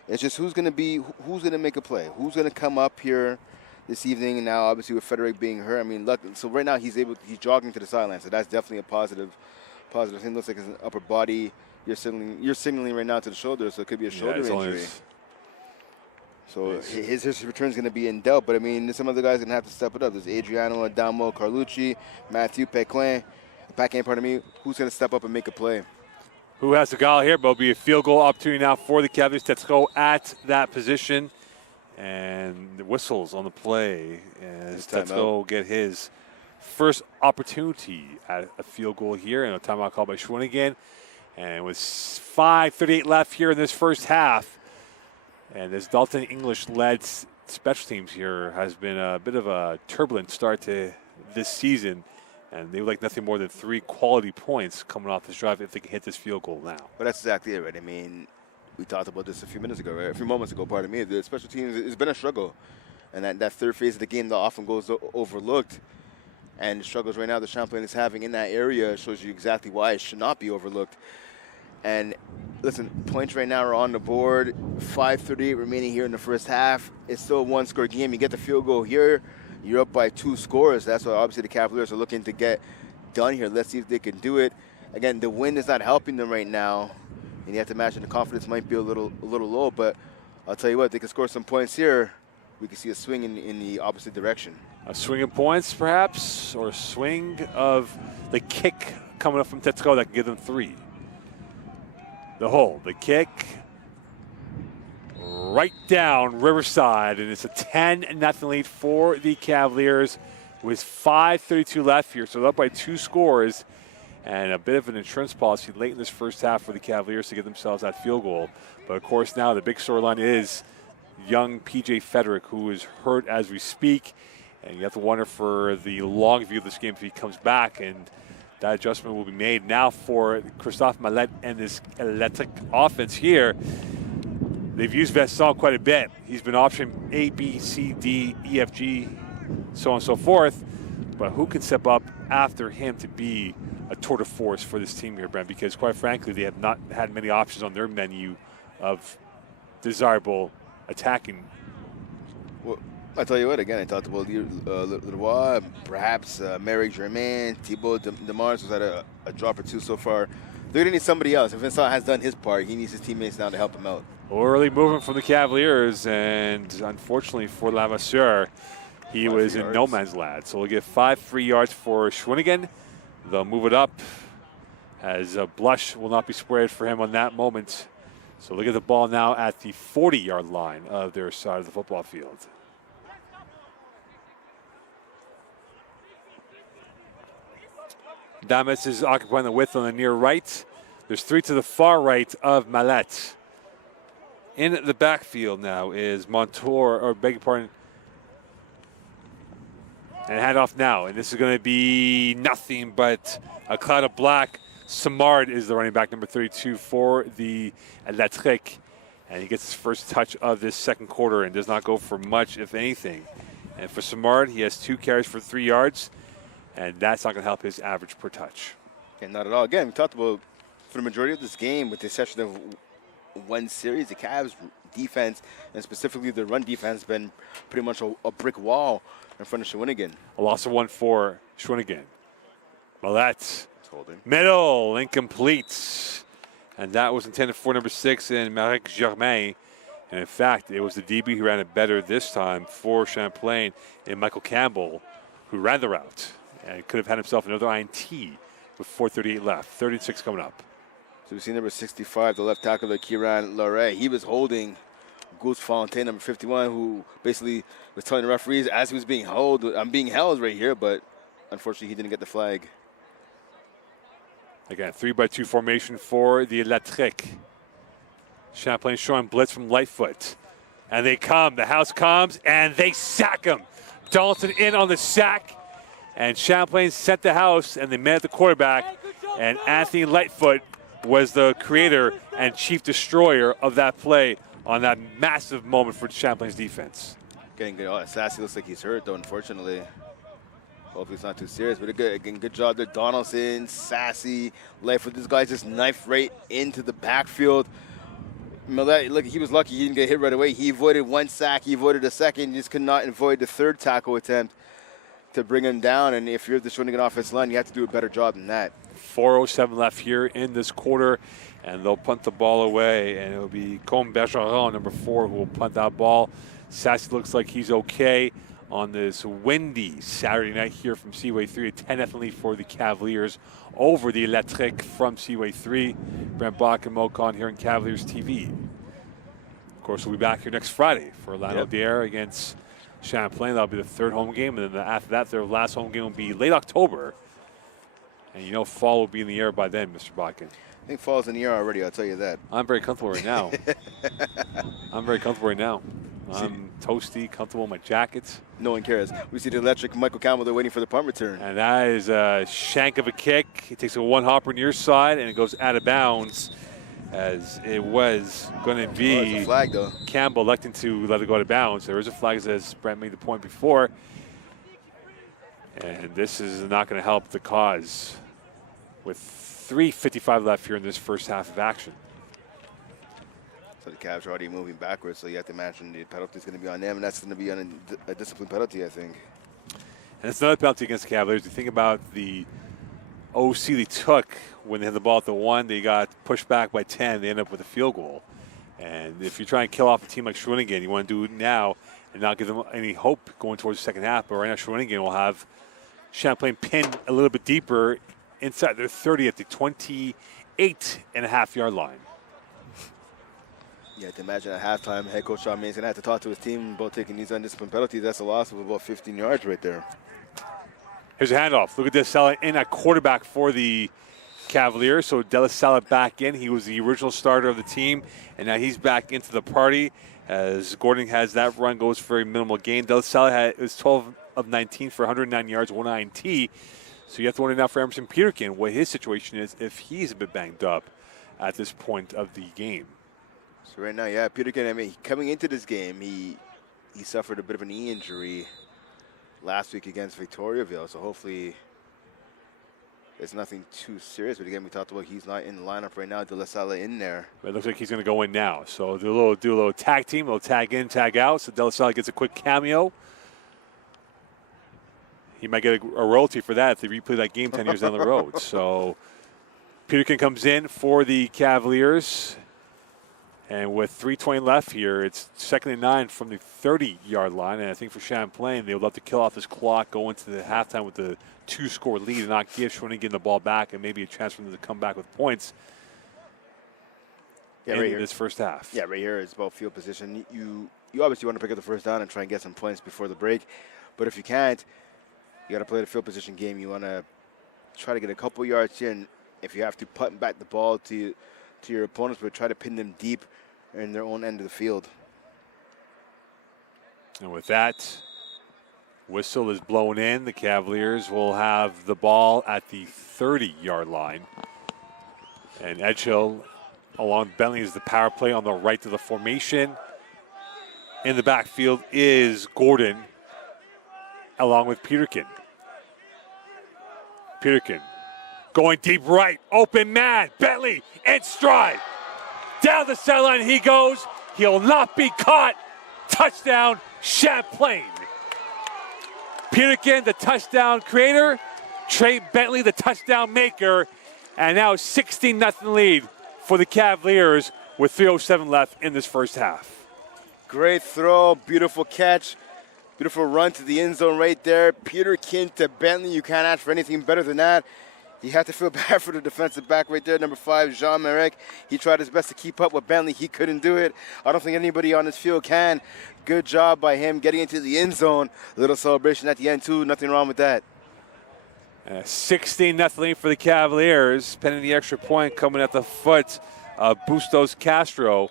It's just who's going to make a play? Who's going to come up here this evening? And now, obviously, with Frederick being hurt, I mean, look. So right now he's jogging to the sideline. So that's definitely a positive thing. Looks like it's an upper body. You're signaling right now to the shoulder, so it could be a shoulder injury. So his return's going to be in doubt. But I mean, some other guys going to have to step it up. There's Adriano Adamo, Carlucci, Matthew Paquin, pardon me. Who's going to step up and make a play? Who has the goal here? But it'll be a field goal opportunity now for the Cavaliers. Tetsuko at that position. And the whistles on the play. As Tetsuko will get his first opportunity at a field goal here. And a timeout called by Shawinigan. And with 5:38 left here in this first half. And this Dalton English-led special teams here has been a bit of a turbulent start to this season. And they would like nothing more than 3 quality points coming off this drive if they can hit this field goal now. Well, that's exactly it, right? I mean, we talked about this a few moments ago, pardon me. The special teams, it's been a struggle. And that third phase of the game that often goes overlooked. And the struggles right now that Champlain is having in that area shows you exactly why it should not be overlooked. And listen, points right now are on the board. 5:38 remaining here in the first half. It's still a 1-score game. You get the field goal here, you're up by 2 scores. That's what obviously the Cavaliers are looking to get done here. Let's see if they can do it. Again, the wind is not helping them right now, and you have to imagine the confidence might be a little low. But I'll tell you what, they can score some points here. We can see a swing in the opposite direction. A swing of points, perhaps, or a swing of the kick coming up from Tetsuko that can give them 3. The hole, the kick, right down Riverside, and it's a 10-0 lead for the Cavaliers with 5:32 left here. So they're up by 2 scores, and a bit of an insurance policy late in this first half for the Cavaliers to get themselves that field goal. But of course now the big storyline is young P.J. Frederick, who is hurt as we speak, and you have to wonder for the long view of this game if he comes back, and that adjustment will be made now for Christophe Mallette and this electric offense here. They've used Vincent quite a bit. He's been option A, B, C, D, E, F, G, so on and so forth. But who can step up after him to be a tour de force for this team here, Brent? Because quite frankly, they have not had many options on their menu of desirable attacking. Well, I tell you what, again, I talked about Leroy, perhaps Merrick Germain, Thibaut Demars has had a drop or 2 so far. They're going to need somebody else. If Vincent has done his part, he needs his teammates now to help him out. Early movement from the Cavaliers, and unfortunately for Lavasseur, he was in no man's land. So we'll get 5 free yards for Shawinigan. They'll move it up as a blush will not be squared for him on that moment. So look at the ball now at the 40-yard line of their side of the football field. Damas is occupying the width on the near right. There's 3 to the far right of Mallette. In the backfield now is Montour, or beg your pardon, and handoff now. And this is going to be nothing but a cloud of black. Samard is the running back, number 32 for the Electric. And he gets his first touch of this second quarter and does not go for much, if anything. And for Samard, he has 2 carries for 3 yards. and that's not going to help his average per touch. And not at all. Again, we talked about for the majority of this game, with the exception of one series, the Cavs defense, and specifically the run defense, has been pretty much a brick wall in front of Shawinigan. A loss of 1 for Shawinigan. Millette, middle, incomplete. And that was intended for number 6 in Marek Germain. And in fact, it was the DB who ran it better this time for Champlain, and Michael Campbell, who ran the route. And could have had himself another INT with 4:38 left. 36 coming up. So we see number 65, the left tackler, Kieran Lauret. He was holding Goose Fontaine, number 51, who basically was telling the referees as he was being held, I'm being held right here, but unfortunately he didn't get the flag. Again, 3-by-2 formation for the Electric. Champlain showing blitz from Lightfoot. And they come, the house comes, and they sack him. Donaldson in on the sack, and Champlain set the house, and they met at the quarterback, and Anthony Lightfoot was the creator and chief destroyer of that play on that massive moment for Champlain's defense. Getting good. Oh, Sassy looks like he's hurt, though, unfortunately. Hopefully it's not too serious, but good job there. Donaldson, Sassy, Lightfoot. This guy just knifed right into the backfield. Millette, look, he was lucky he didn't get hit right away. He avoided one sack, he avoided a second, just could not avoid the third tackle attempt to bring him down. And if you're the Shawinigan offensive line, you have to do a better job than that. 4:07 left here in this quarter, and they'll punt the ball away, and it'll be Combe Bergeron, number 4, who will punt that ball. Sassy looks like he's okay on this windy Saturday night here from Seaway 3. A 10-0 lead for the Cavaliers over the Electric from Seaway 3. Brent Bach and Mo Khan here on Cavaliers TV. Of course, we'll be back here next Friday for Orlando Dare against Champlain. That'll be the 3rd home game, and then after that, their last home game will be late October. And you know fall will be in the air by then, Mr. Botkin. I think fall's in the air already, I'll tell you that. I'm very comfortable right now. I'm very comfortable right now. I'm toasty, comfortable in my jackets. No one cares. We see the Electric, Michael Campbell, they're waiting for the punt return. And that is a shank of a kick. He takes a one-hopper near side, and it goes out of bounds, as it was going to be a flag, though. Campbell electing to let it go out of bounds. There is a flag, as Brent made the point before. And this is not going to help the cause with 3:55 left here in this first half of action. So the Cavs are already moving backwards, so you have to imagine the penalty is going to be on them, and that's going to be on a discipline penalty, I think. And it's another penalty against the Cavaliers. You think about the OC they took when they had the ball at the 1, they got pushed back by 10, they end up with a field goal. And if you try and kill off a team like Shawinigan, you want to do it now and not give them any hope going towards the second half. But right now, Shawinigan will have Champlain pinned a little bit deeper inside their 30 at the 28.5-yard line. Yeah, to imagine at halftime, head coach Sean May's going to have to talk to his team about taking these undisciplined penalties. That's a loss of about 15 yards right there. Here's a handoff. Look at this, Sala in at quarterback for the Cavaliers. So De La Salle back in. He was the original starter of the team, and now he's back into the party as Gordon has that run, goes for a minimal gain. De La Salle was 12 of 19 for 109 yards, 1 INT. So you have to wonder now for Emerson Peterkin what his situation is if he's a bit banged up at this point of the game. So right now, yeah, Peterkin, I mean, coming into this game, he suffered a bit of a knee injury last week against Victoriaville. So hopefully it's nothing too serious. But again, we talked about he's not in the lineup right now. De La Salle in there. But it looks like he's going to go in now. So do a little tag team, a little tag in, tag out. So De La Salle gets a quick cameo. He might get a royalty for that if they replay that game 10 years down the road. So Peterkin comes in for the Cavaliers. And with 3:20 left here, it's 2nd and 9 from the 30-yard line. And I think for Champlain, they would love to kill off this clock, go into the halftime with the 2-score lead and not give Shawinigan the ball back and maybe a chance for them to come back with points in this first half. Yeah, right here is about field position. You obviously want to pick up the first down and try and get some points before the break. But if you can't, you got to play the field position game. You want to try to get a couple yards here. And if you have to punt back the ball to your opponents, but try to pin them deep in their own end of the field. And with that, whistle is blown in. The Cavaliers will have the ball at the 30-yard line. And Edgehill along Bentley is the power play on the right of the formation. In the backfield is Gordon along with Peterkin. Peterkin going deep right. Open man. Bentley in stride. Down the sideline he goes. He'll not be caught. Touchdown, Champlain. Peterkin, the touchdown creator. Trey Bentley, the touchdown maker. And now 16-0 lead for the Cavaliers with 3:07 left in this first half. Great throw, beautiful catch, beautiful run to the end zone right there. Peterkin to Bentley, you can't ask for anything better than that. You have to feel bad for the defensive back right there, number 5, Jean-Marek. He tried his best to keep up with Bentley. He couldn't do it. I don't think anybody on this field can. Good job by him getting into the end zone. A little celebration at the end, too. Nothing wrong with that. 16-0 lead for the Cavaliers. Pending the extra point coming at the foot of Bustos Castro.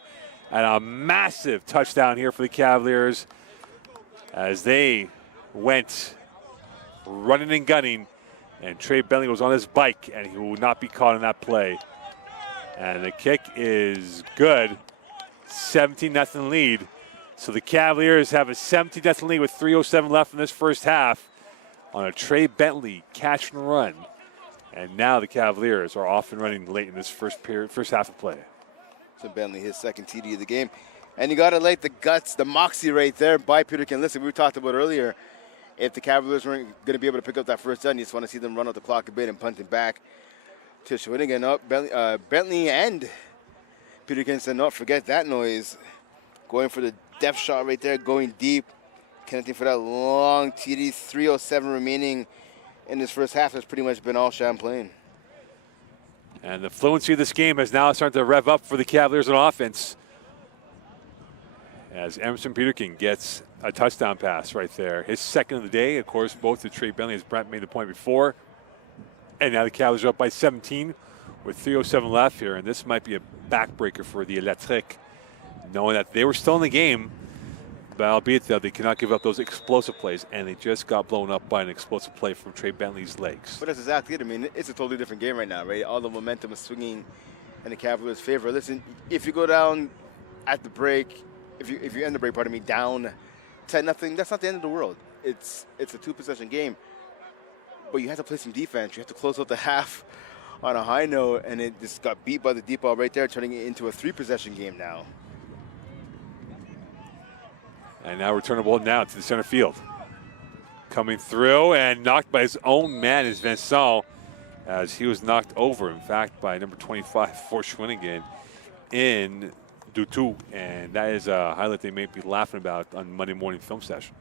And a massive touchdown here for the Cavaliers as they went running and gunning. And Trey Bentley was on his bike, and he will not be caught in that play. And the kick is good. 17-0 lead. So the Cavaliers have a 17-0 lead with 3:07 left in this first half on a Trey Bentley catch and run. And now the Cavaliers are off and running late in this first half of play. So Bentley, his second TD of the game. And you got to like the guts, the moxie right there by Peterkin. Listen, we talked about earlier, if the Cavaliers weren't going to be able to pick up that first down, you just want to see them run out the clock a bit and punt it back to Shawinigan. Up Bentley and Peterkin said, no, forget that noise. Going for the depth shot right there, going deep. Connecting for that long TD. 3:07 remaining in this first half has pretty much been all Champlain. And the fluency of this game has now started to rev up for the Cavaliers on offense as Emerson Peterkin gets a touchdown pass right there. His second of the day, of course, both to Trey Bentley, as Brent made the point before. And now the Cavaliers are up by 17 with 3:07 left here. And this might be a backbreaker for the Electric, knowing that they were still in the game. But albeit that they cannot give up those explosive plays, and they just got blown up by an explosive play from Trey Bentley's legs. But that's exactly it. I mean, it's a totally different game right now, right? All the momentum is swinging in the Cavaliers' favor. Listen, if you go down at the break, if you end the break, pardon me, down 10-0, that's not the end of the world. It's a 2-possession game. But you have to play some defense. You have to close out the half on a high note, and it just got beat by the deep ball right there, turning it into a 3-possession game now. And now returnable now to the center field. Coming through and knocked by his own man is Vincent, as he was knocked over, in fact, by number 25 for Shawinigan in Dutu. And that is a highlight they may be laughing about on Monday morning film session.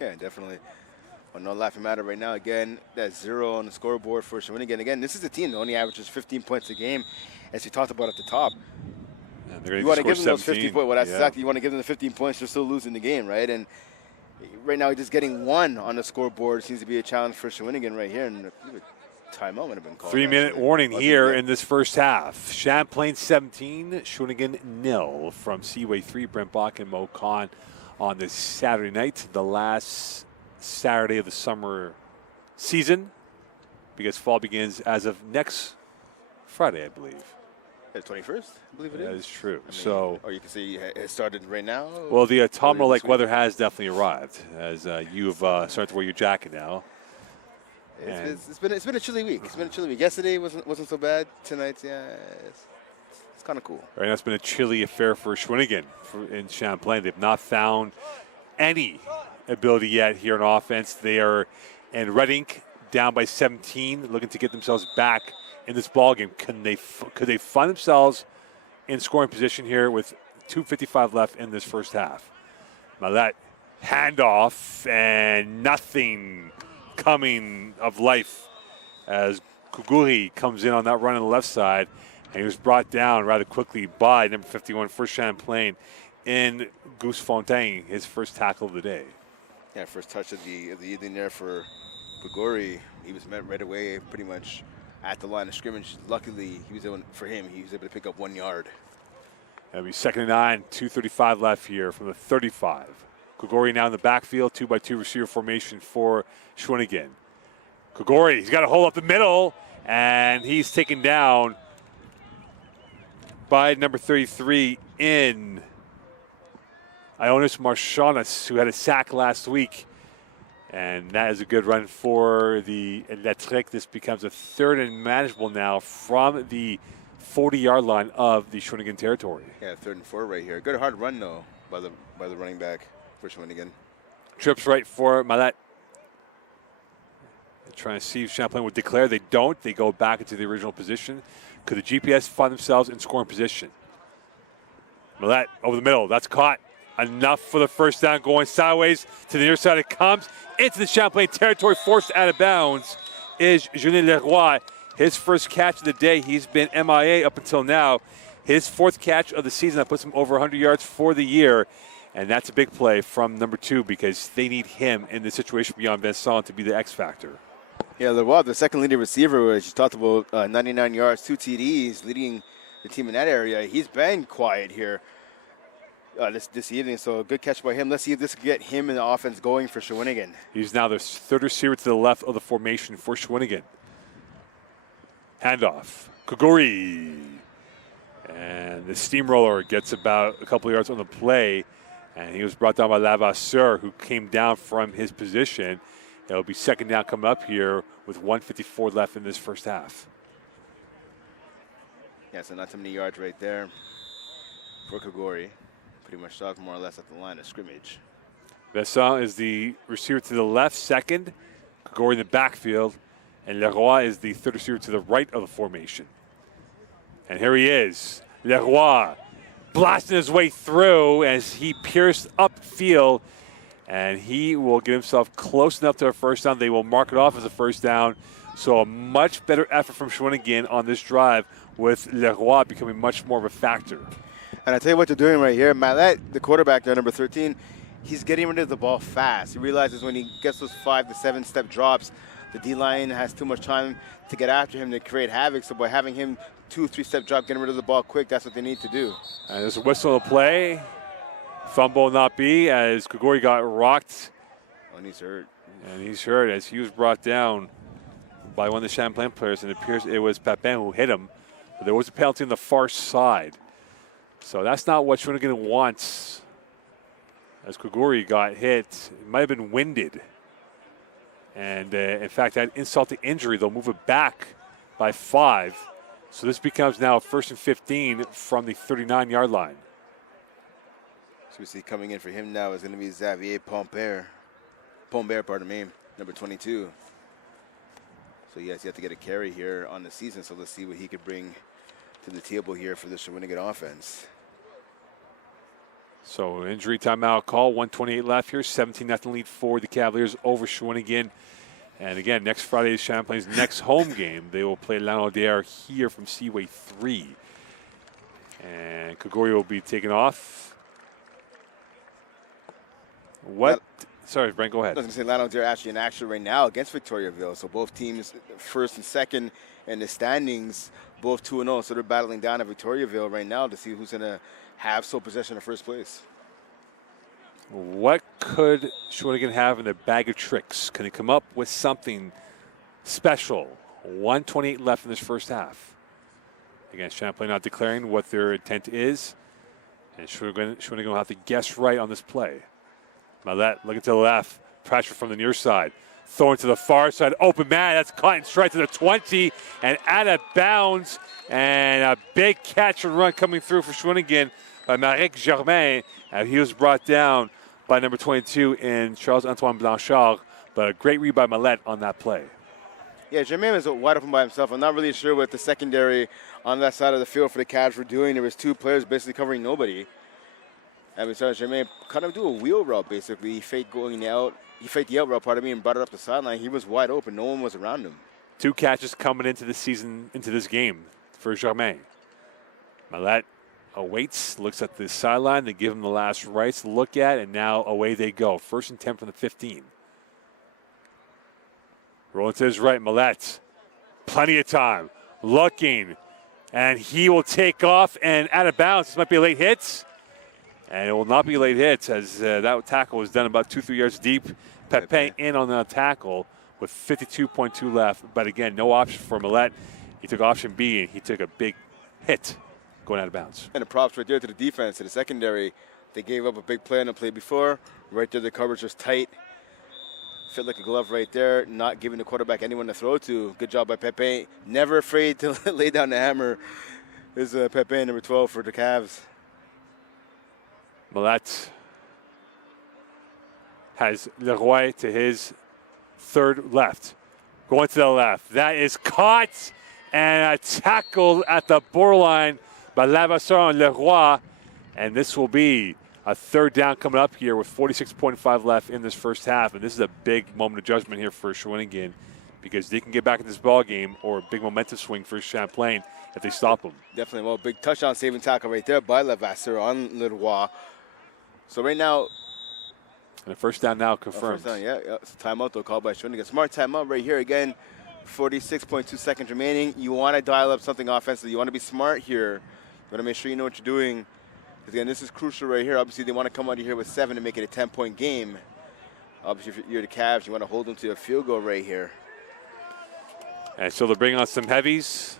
Yeah, definitely. Well, no laughing matter right now. Again, that's 0 on the scoreboard for Shawinigan. Again, this is a team that only averages 15 points a game, as we talked about at the top. You want to give them those 15 points. Well, that's exactly. You want to give them the 15 points. They're still losing the game, right? And right now, just getting 1 on the scoreboard seems to be a challenge for Shawinigan right here. And timeout would have been called. 3-minute warning here in this first half. Champlain 17, Shawinigan 0 from Seaway 3. Brent Bach and Mo Khan on this Saturday night, the last Saturday of the summer season, because fall begins as of next Friday, I believe. The 21st, I believe it is. That is true. I mean, so, or you can say it started right now. Well, the autumnal-like weather has definitely arrived, as you've started to wear your jacket now. It's been a chilly week. It's been a chilly week. Yesterday wasn't so bad. Tonight, yeah, it's kind of cool. Right now, it's been a chilly affair for Shawinigan in Champlain. They've not found any ability yet here on offense. They are in red ink, down by 17, looking to get themselves back in this ball game. Could they find themselves in scoring position here with 2:55 left in this first half? Now that handoff and nothing coming of life as Kuguri comes in on that run on the left side, and he was brought down rather quickly by number 51 for Champlain in Goose Fontaine, his first tackle of the day. Yeah, first touch of the evening there for Kuguri. He was met right away, pretty much at the line of scrimmage. Luckily, he was able to pick up 1 yard. That'll be 2nd and 9, 2:35 left here from the 35. Kuguri now in the backfield, 2-by-2 receiver formation for Shawinigan. Kuguri, he's got a hole up the middle, and he's taken down by number 33 in Ionis Marchanis, who had a sack last week. And that is a good run for the Electric. This becomes a 3rd and manageable now from the 40-yard line of the Shawinigan territory. Yeah, 3rd and 4 right here. Good hard run though by the running back for Shawinigan. Trips right for Mallet. They're trying to see if Champlain would declare. They don't. They go back into the original position. Could the GPS find themselves in scoring position? Mallet over the middle. That's caught. Enough for the first down, going sideways to the near side. It comes into the Champlain territory, forced out of bounds is Julien Leroy. His first catch of the day. He's been MIA up until now. His 4th catch of the season. That puts him over 100 yards for the year. And that's a big play from number 2 because they need him in the situation beyond Vincent to be the X factor. Yeah, Leroy, the second leading receiver, as you talked about, 99 yards, 2 TDs, leading the team in that area. He's been quiet here this evening, so a good catch by him. Let's see if this can get him in the offense going for Shawinigan. He's now the 3rd receiver to the left of the formation for Shawinigan. Handoff. Koguri. And the steamroller gets about a couple of yards on the play, and he was brought down by Lavasseur, who came down from his position. It'll be 2nd down coming up here with 1:54 left in this first half. Yeah, so not too many yards right there for Koguri. Pretty much stopped more or less at the line of scrimmage. Vincent is the receiver to the left, 2nd. Koguri in the backfield. And Leroy is the 3rd receiver to the right of the formation. And here he is. Leroy blasting his way through as he pierced upfield. And he will get himself close enough to a first down. They will mark it off as a first down. So a much better effort from Shawinigan on this drive with Leroy becoming much more of a factor. And I tell you what they're doing right here. Mallet, the quarterback there, number 13, he's getting rid of the ball fast. He realizes when he gets those 5 to 7 step drops, the D-line has too much time to get after him to create havoc. So by having him 2-3 step drop, getting rid of the ball quick, that's what they need to do. And there's a whistle to play. Fumble not be as Koguri got rocked. Oh, and he's hurt. And he's hurt as he was brought down by one of the Champlain players, and it appears it was Papin who hit him. But there was a penalty on the far side. So that's not what Shawinigan wants. As Koguri got hit, it might have been winded. And in fact, that insult to injury, they'll move it back by 5. So this becomes now 1st and 15 from the 39-yard line. So we see coming in for him now is going to be Xavier Pombert, pardon me, number 22. So yes, you have to get a carry here on the season. So let's see what he could bring to the table here for the Shawinigan offense. So injury timeout call, 1:28 left here, 17-0 lead for the Cavaliers over Shawinigan. And again, next Friday is Champlain's next home game. They will play Lanaudière here from Seaway 3. And Koguri will be taken off. What? Sorry, Brent, go ahead. I was going to say Lanaudière actually in action right now against Victoriaville. So both teams, 1st and 2nd in the standings, both 2-0. So they're battling down at Victoriaville right now to see who's going to have sole possession of first place. What could Shawinigan have in their bag of tricks? Can they come up with something special? 1:28 left in this first half. Again, Champlain not declaring what their intent is. And Shawinigan will have to guess right on this play. Mallet looking to the left. Pressure from the near side. Throwing to the far side. Open man. That's caught and straight to the 20. And out of bounds. And a big catch and run coming through for Shawinigan by Marek Germain. And he was brought down by number 22 in Charles-Antoine Blanchard. But a great read by Mallet on that play. Yeah, Germain was wide open by himself. I'm not really sure what the secondary on that side of the field for the Cavs were doing. There was 2 players basically covering nobody. And we saw Germain kind of do a wheel route, basically. He faked going out. He faked the out route, pardon me, and brought it up the sideline. He was wide open. No one was around him. 2 catches coming into the season, into this game for Germain. Mallet awaits, looks at the sideline. They give him the last rites to look at, and now away they go. 1st and 10 from the 15. Rolling to his right, Mallet. Plenty of time. Looking. And he will take off and out of bounds. This might be a late hit. And it will not be late hits as that tackle was done about 2-3 yards deep. Pepin in on that tackle with 52.2 left. But again, no option for Mallet. He took option B, and he took a big hit going out of bounds. And the props right there to the defense, to the secondary. They gave up a big play on the play before. Right there, the coverage was tight. Fit like a glove right there, not giving the quarterback anyone to throw to. Good job by Pepe. Never afraid to lay down the hammer. This is Pepe, number 12 for the Cavs. Mallet has Leroy to his third left. Going to the left. That is caught and a tackle at the borderline by Lavasseur and Leroy. And this will be a third down coming up here with 46.5 left in this first half. And this is a big moment of judgment here for Shawinigan because they can get back in this ball game, or a big momentum swing for Champlain if they stop them. Definitely. Well, big touchdown saving tackle right there by Lavasseur on Leroy. So right now, and a first down now confirmed. First down, yeah. It's a timeout though called by Shawinigan. Smart timeout right here again. 46.2 seconds remaining. You want to dial up something offensively. You want to be smart here. You want to make sure you know what you're doing. Because again, this is crucial right here. Obviously, they want to come out of here with 7 to make it a 10-point game. Obviously, if you're the Cavs, you want to hold them to a field goal right here. And so they're bringing on some heavies.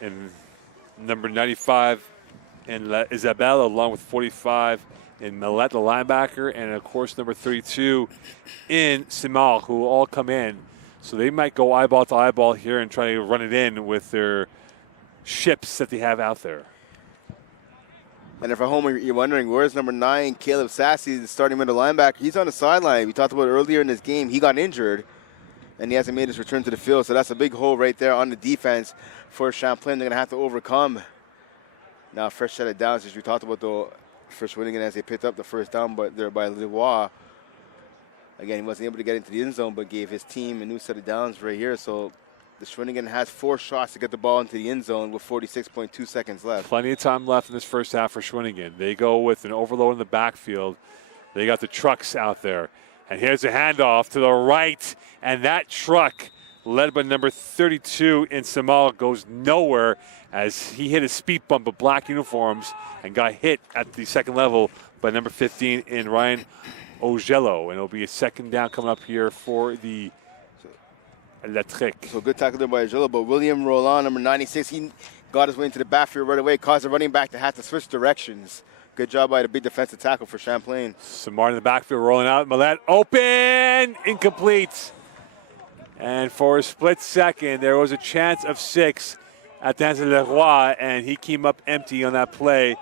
And number 95 in Isabelle, along with 45 in Millet, the linebacker, and of course number 32 in Simard, who will all come in. So they might go eyeball to eyeball here and try to run it in with their ships that they have out there. And if at home you're wondering, where's number 9, Caleb Sassy, the starting middle linebacker? He's on the sideline. We talked about earlier in this game. He got injured, and he hasn't made his return to the field. So that's a big hole right there on the defense for Champlain. They're going to have to overcome. Now, fresh set of downs, as we talked about, though, for Shawinigan as they picked up the first down there by Leroy. Again, he wasn't able to get into the end zone, but gave his team a new set of downs right here. So the Shawinigan has 4 shots to get the ball into the end zone with 46.2 seconds left. Plenty of time left in this first half for Shawinigan. They go with an overload in the backfield. They got the trucks out there. And here's a handoff to the right. And that truck, led by number 32 in Samal, goes nowhere as he hit a speed bump of black uniforms and got hit at the second level by number 15 in Ryan Ogello. And it'll be a second down coming up here for the Electric. So good tackle there by Ogello, but William Roland, number 96, he got his way into the backfield right away, caused the running back to have to switch directions. Good job by the big defensive tackle for Champlain. Samard in the backfield rolling out. Millet open, incomplete. And for a split second, there was a chance of 6 at the hands of Leroy, and he came up empty on that play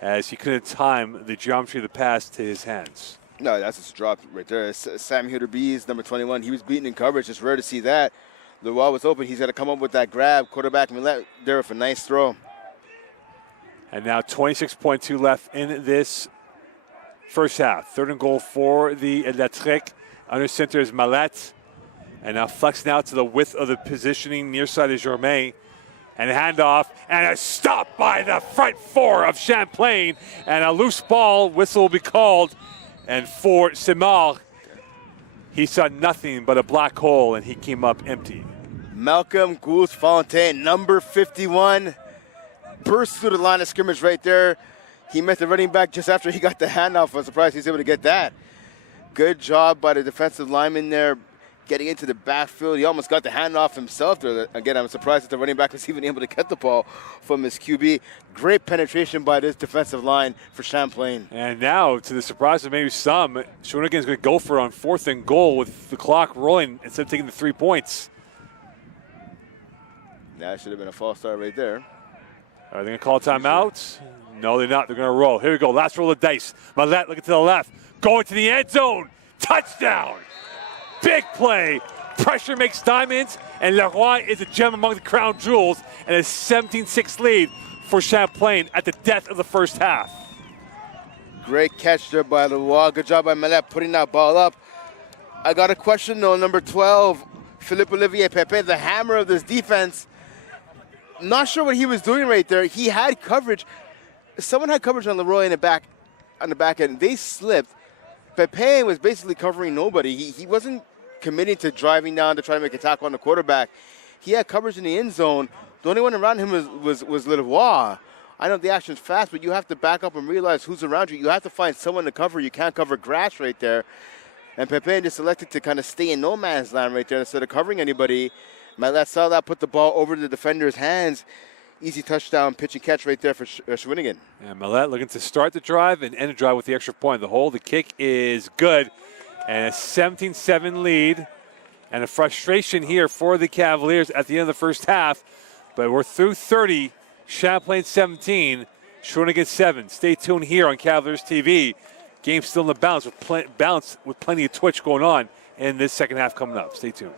as he couldn't time the geometry of the pass to his hands. No, that's just a drop right there. Sam Huderbees, number 21, he was beaten in coverage. It's rare to see that. Leroy was open. He's got to come up with that grab. Quarterback Millet there with a nice throw. And now 26.2 left in this first half. 3rd and goal for the Electric. Under center is Mallet. And now flex now to the width of the positioning near side of Germain. And a handoff and a stop by the front 4 of Champlain. And a loose ball, whistle will be called. And for Simard, he saw nothing but a black hole and he came up empty. Malcolm Goose-Fontaine, number 51, burst through the line of scrimmage right there. He met the running back just after he got the handoff. I'm surprised he was able to get that. Good job by the defensive lineman there, getting into the backfield. He almost got the handoff himself there. Again, I'm surprised that the running back was even able to get the ball from his QB. Great penetration by this defensive line for Champlain. And now, to the surprise of maybe some, Shawinigan's going to go for it on 4th and goal with the clock rolling instead of taking the 3 points. That should have been a false start right there. Are they going to call a timeout? No, they're not. They're going to roll. Here we go. Last roll of dice. Mallet looking to the left. Going to the end zone. Touchdown. Big play. Pressure makes diamonds. And Leroy is a gem among the crown jewels. And a 17-6 lead for Champlain at the death of the first half. Great catch there by Leroy. Good job by Mallet putting that ball up. I got a question, though. Number 12, Philippe Olivier Pepe, the hammer of this defense. Not sure what he was doing right there. He had coverage. Someone had coverage on Leroy in the back, on the back end. They slipped. Pepe was basically covering nobody. He wasn't committing to driving down to try to make a tackle on the quarterback. He had coverage in the end zone. The only one around him was Leroy. I know the action's fast, but you have to back up and realize who's around you. You have to find someone to cover. You can't cover grass right there. And Pepe just elected to kind of stay in no man's land right there instead of covering anybody. Mallet saw that, put the ball over the defender's hands. Easy touchdown, pitch and catch right there for Shawinigan. And Mallet looking to start the drive and end the drive with the extra point. The kick is good. And a 17-7 lead. And a frustration here for the Cavaliers at the end of the first half. But we're through 30. Champlain 17, Shawinigan 7. Stay tuned here on Cavaliers TV. Game still in the balance with plenty of twitch going on in this second half coming up. Stay tuned.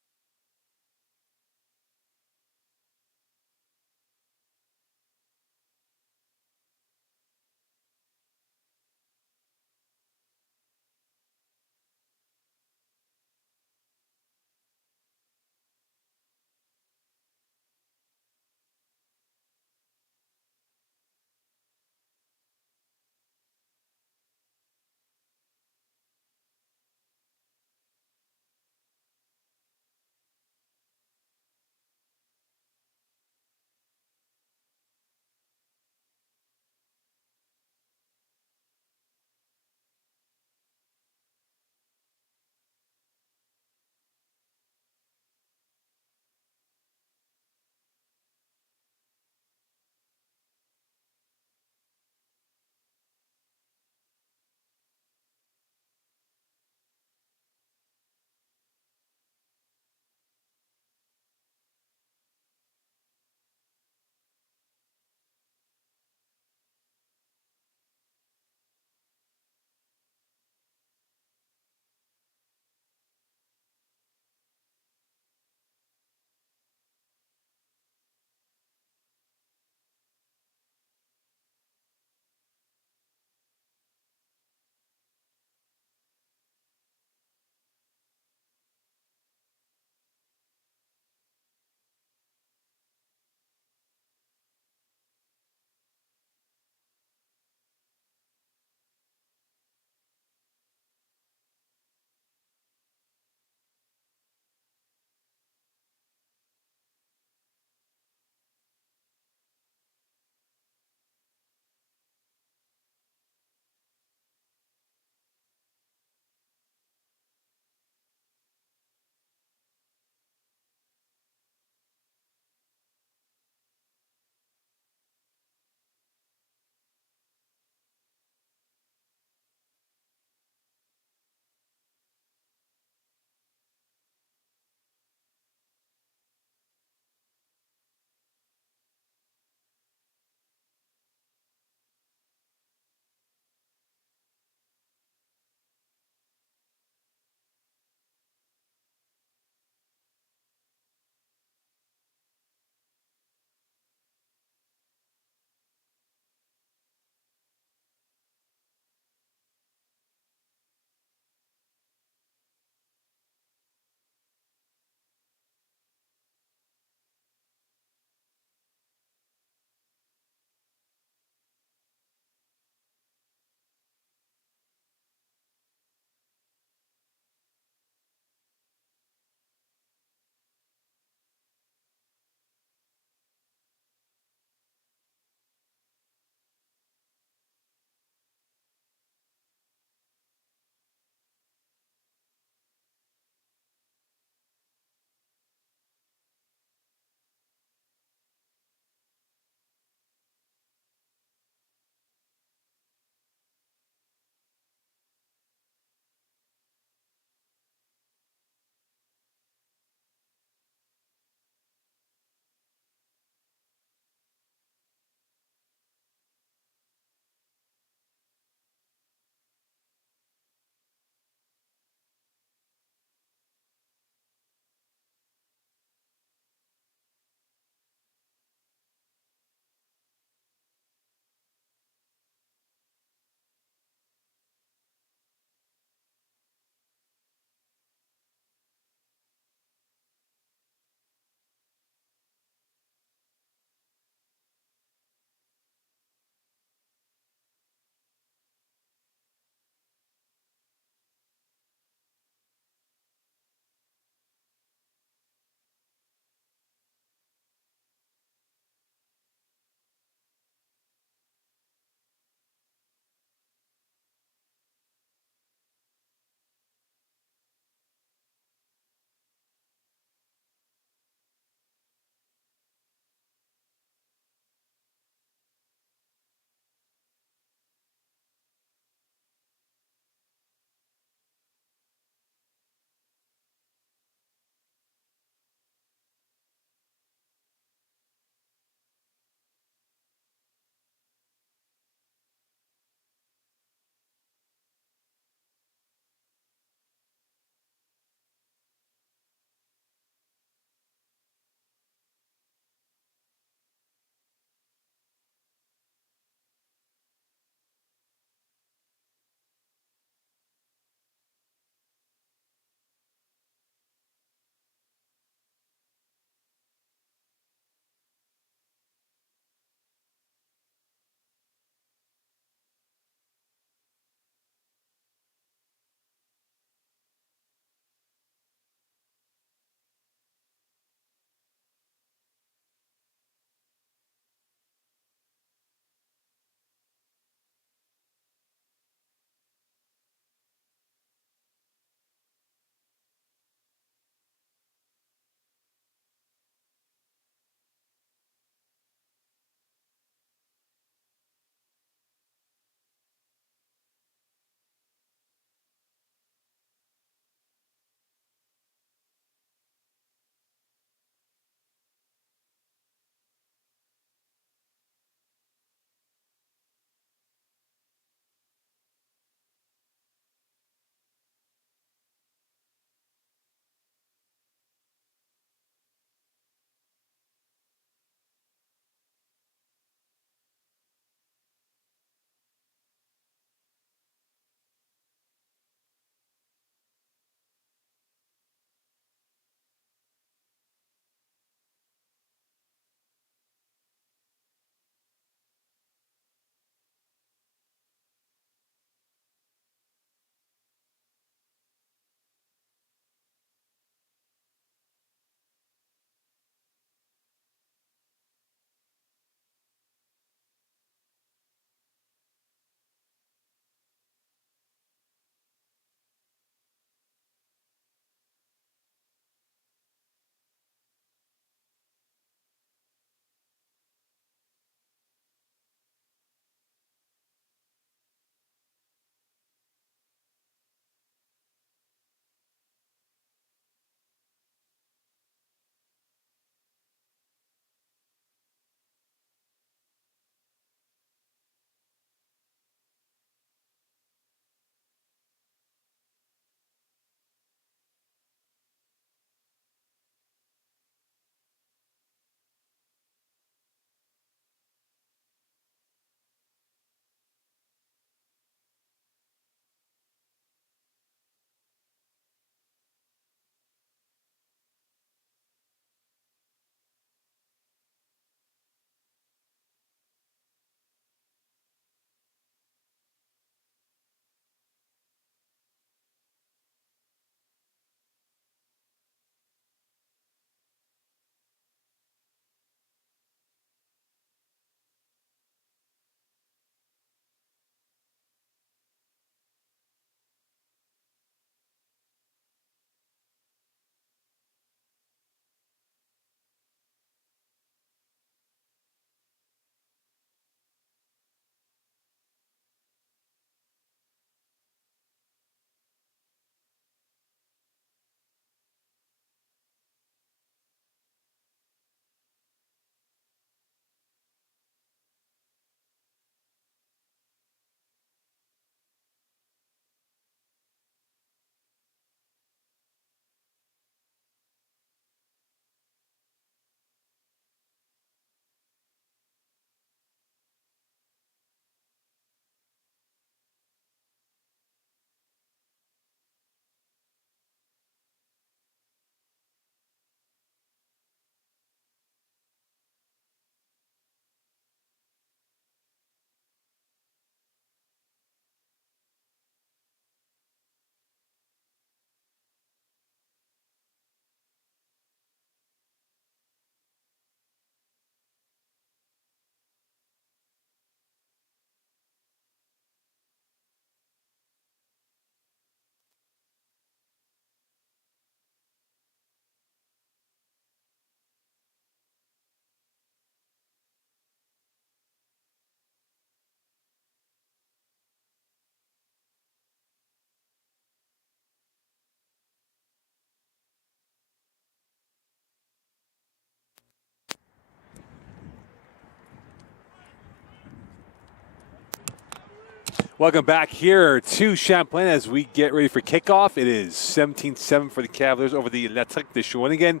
Welcome back here to Champlain as we get ready for kickoff. It is 17-7 for the Cavaliers over the RSEQ de Shawinigan.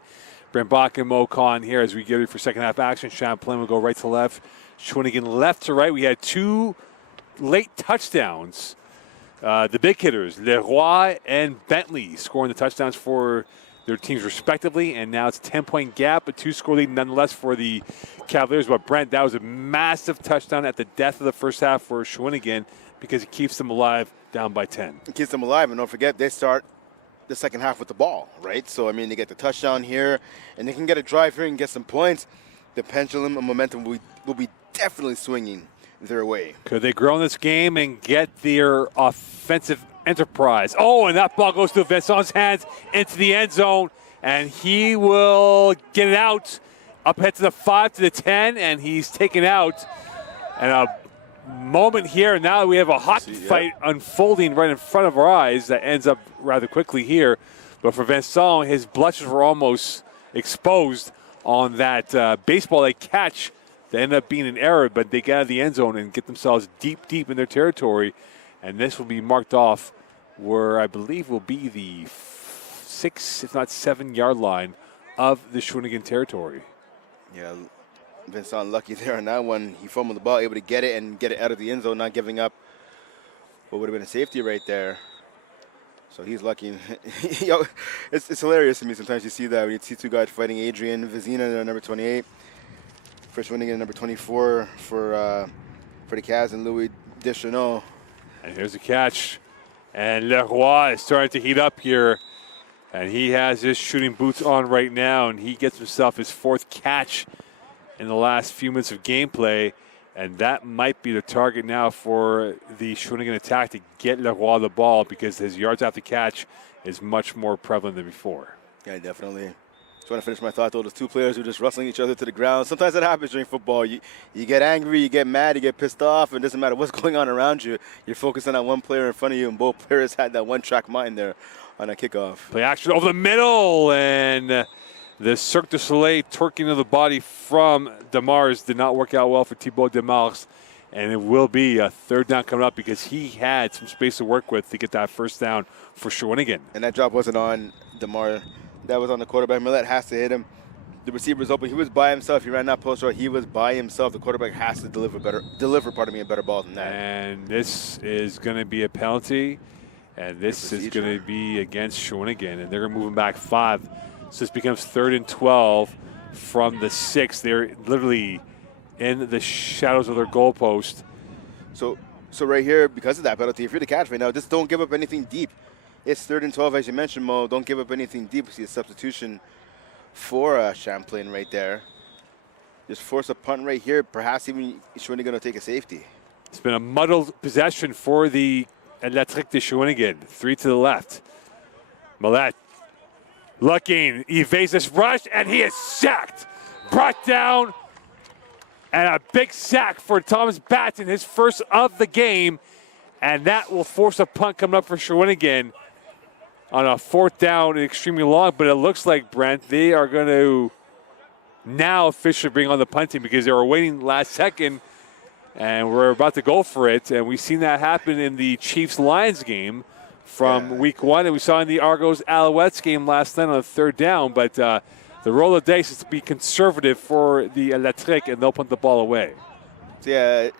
Brent Bach and Mo Khan here as we get ready for second half action. Champlain will go right to left. Shawinigan left to right. We had two late touchdowns. The big hitters, Leroy and Bentley, scoring the touchdowns for their teams respectively. And now it's a 10-point gap, a two-score lead nonetheless for the Cavaliers. But Brent, that was a massive touchdown at the death of the first half for Shawinigan, because it keeps them alive down by 10. It keeps them alive, and don't forget, they start the second half with the ball, right? So, I mean, they get the touchdown here, and they can get a drive here and get some points. The pendulum and momentum will be definitely swinging their way. Could they grow in this game and get their offensive enterprise? Oh, and that ball goes to Vincent's hands into the end zone, and he will get it out up head to the 5 to the 10, and he's taken out. And a moment here, now we have a hockey fight unfolding right in front of our eyes that ends up rather quickly here. But for Vincent, his blushes were almost exposed on that baseball they catch. They end up being an error, but they get out of the end zone and get themselves deep in their territory. And this will be marked off where I believe will be the 6, if not 7-yard line of the Shawinigan territory. Yeah, Vincent lucky there on that one. He fumbled the ball, able to get it and get it out of the end zone, not giving up what would have been a safety right there. So he's lucky. It's hilarious to me sometimes you see that when you see two guys fighting. Adrian Vizina, number 28, first winning in number 24 for the Cavs, and Louis Deschanel. And here's the catch. And Leroy is starting to heat up here. And he has his shooting boots on right now, and he gets himself his 4th catch in the last few minutes of gameplay, and that might be the target now for the Shawinigan attack, to get Leroy the ball, because his yards after catch is much more prevalent than before. Yeah, definitely. Just want to finish my thought, though. Those two players who are just wrestling each other to the ground. Sometimes that happens during football. You get angry, you get mad, you get pissed off, and it doesn't matter what's going on around you. You're focusing on one player in front of you, and both players had that one-track mind there on a kickoff. Play action over the middle, and the Cirque du Soleil twerking of the body from Demars did not work out well for Thibaut Demars, and it will be a third down coming up, because he had some space to work with to get that first down for Shawinigan. And that drop wasn't on Demar. That was on the quarterback. Millette has to hit him. The receiver's open. He was by himself. He ran that post route. He was by himself. The quarterback has to deliver a better ball than that. And this is going to be a penalty, and this is going to be against Shawinigan, and they're going to move him back 5. So this becomes 3rd and 12 from the 6. They're literally in the shadows of their goalpost. So right here, because of that penalty, if you're the catch right now, just don't give up anything deep. It's 3rd and 12, as you mentioned, Mo. Don't give up anything deep. See a substitution for Champlain right there. Just force a punt right here. Perhaps even Shawinigan going to take a safety. It's been a muddled possession for the RSEQ de Shawinigan. 3 to the left. Millette looking, evades this rush, and he is sacked. Brought down, and a big sack for Thomas Batson, his first of the game. And that will force a punt coming up for Shawinigan on a 4th down and extremely long. But it looks like, Brent, they are going to now officially bring on the punting, because they were waiting last second, and we're about to go for it. And we've seen that happen in the Chiefs-Lions game from week 1, and we saw in the Argos-Alouettes game last night on a 3rd down. But the roll of dice is to be conservative for the RSEQ, and they'll punt the ball away. So, yeah,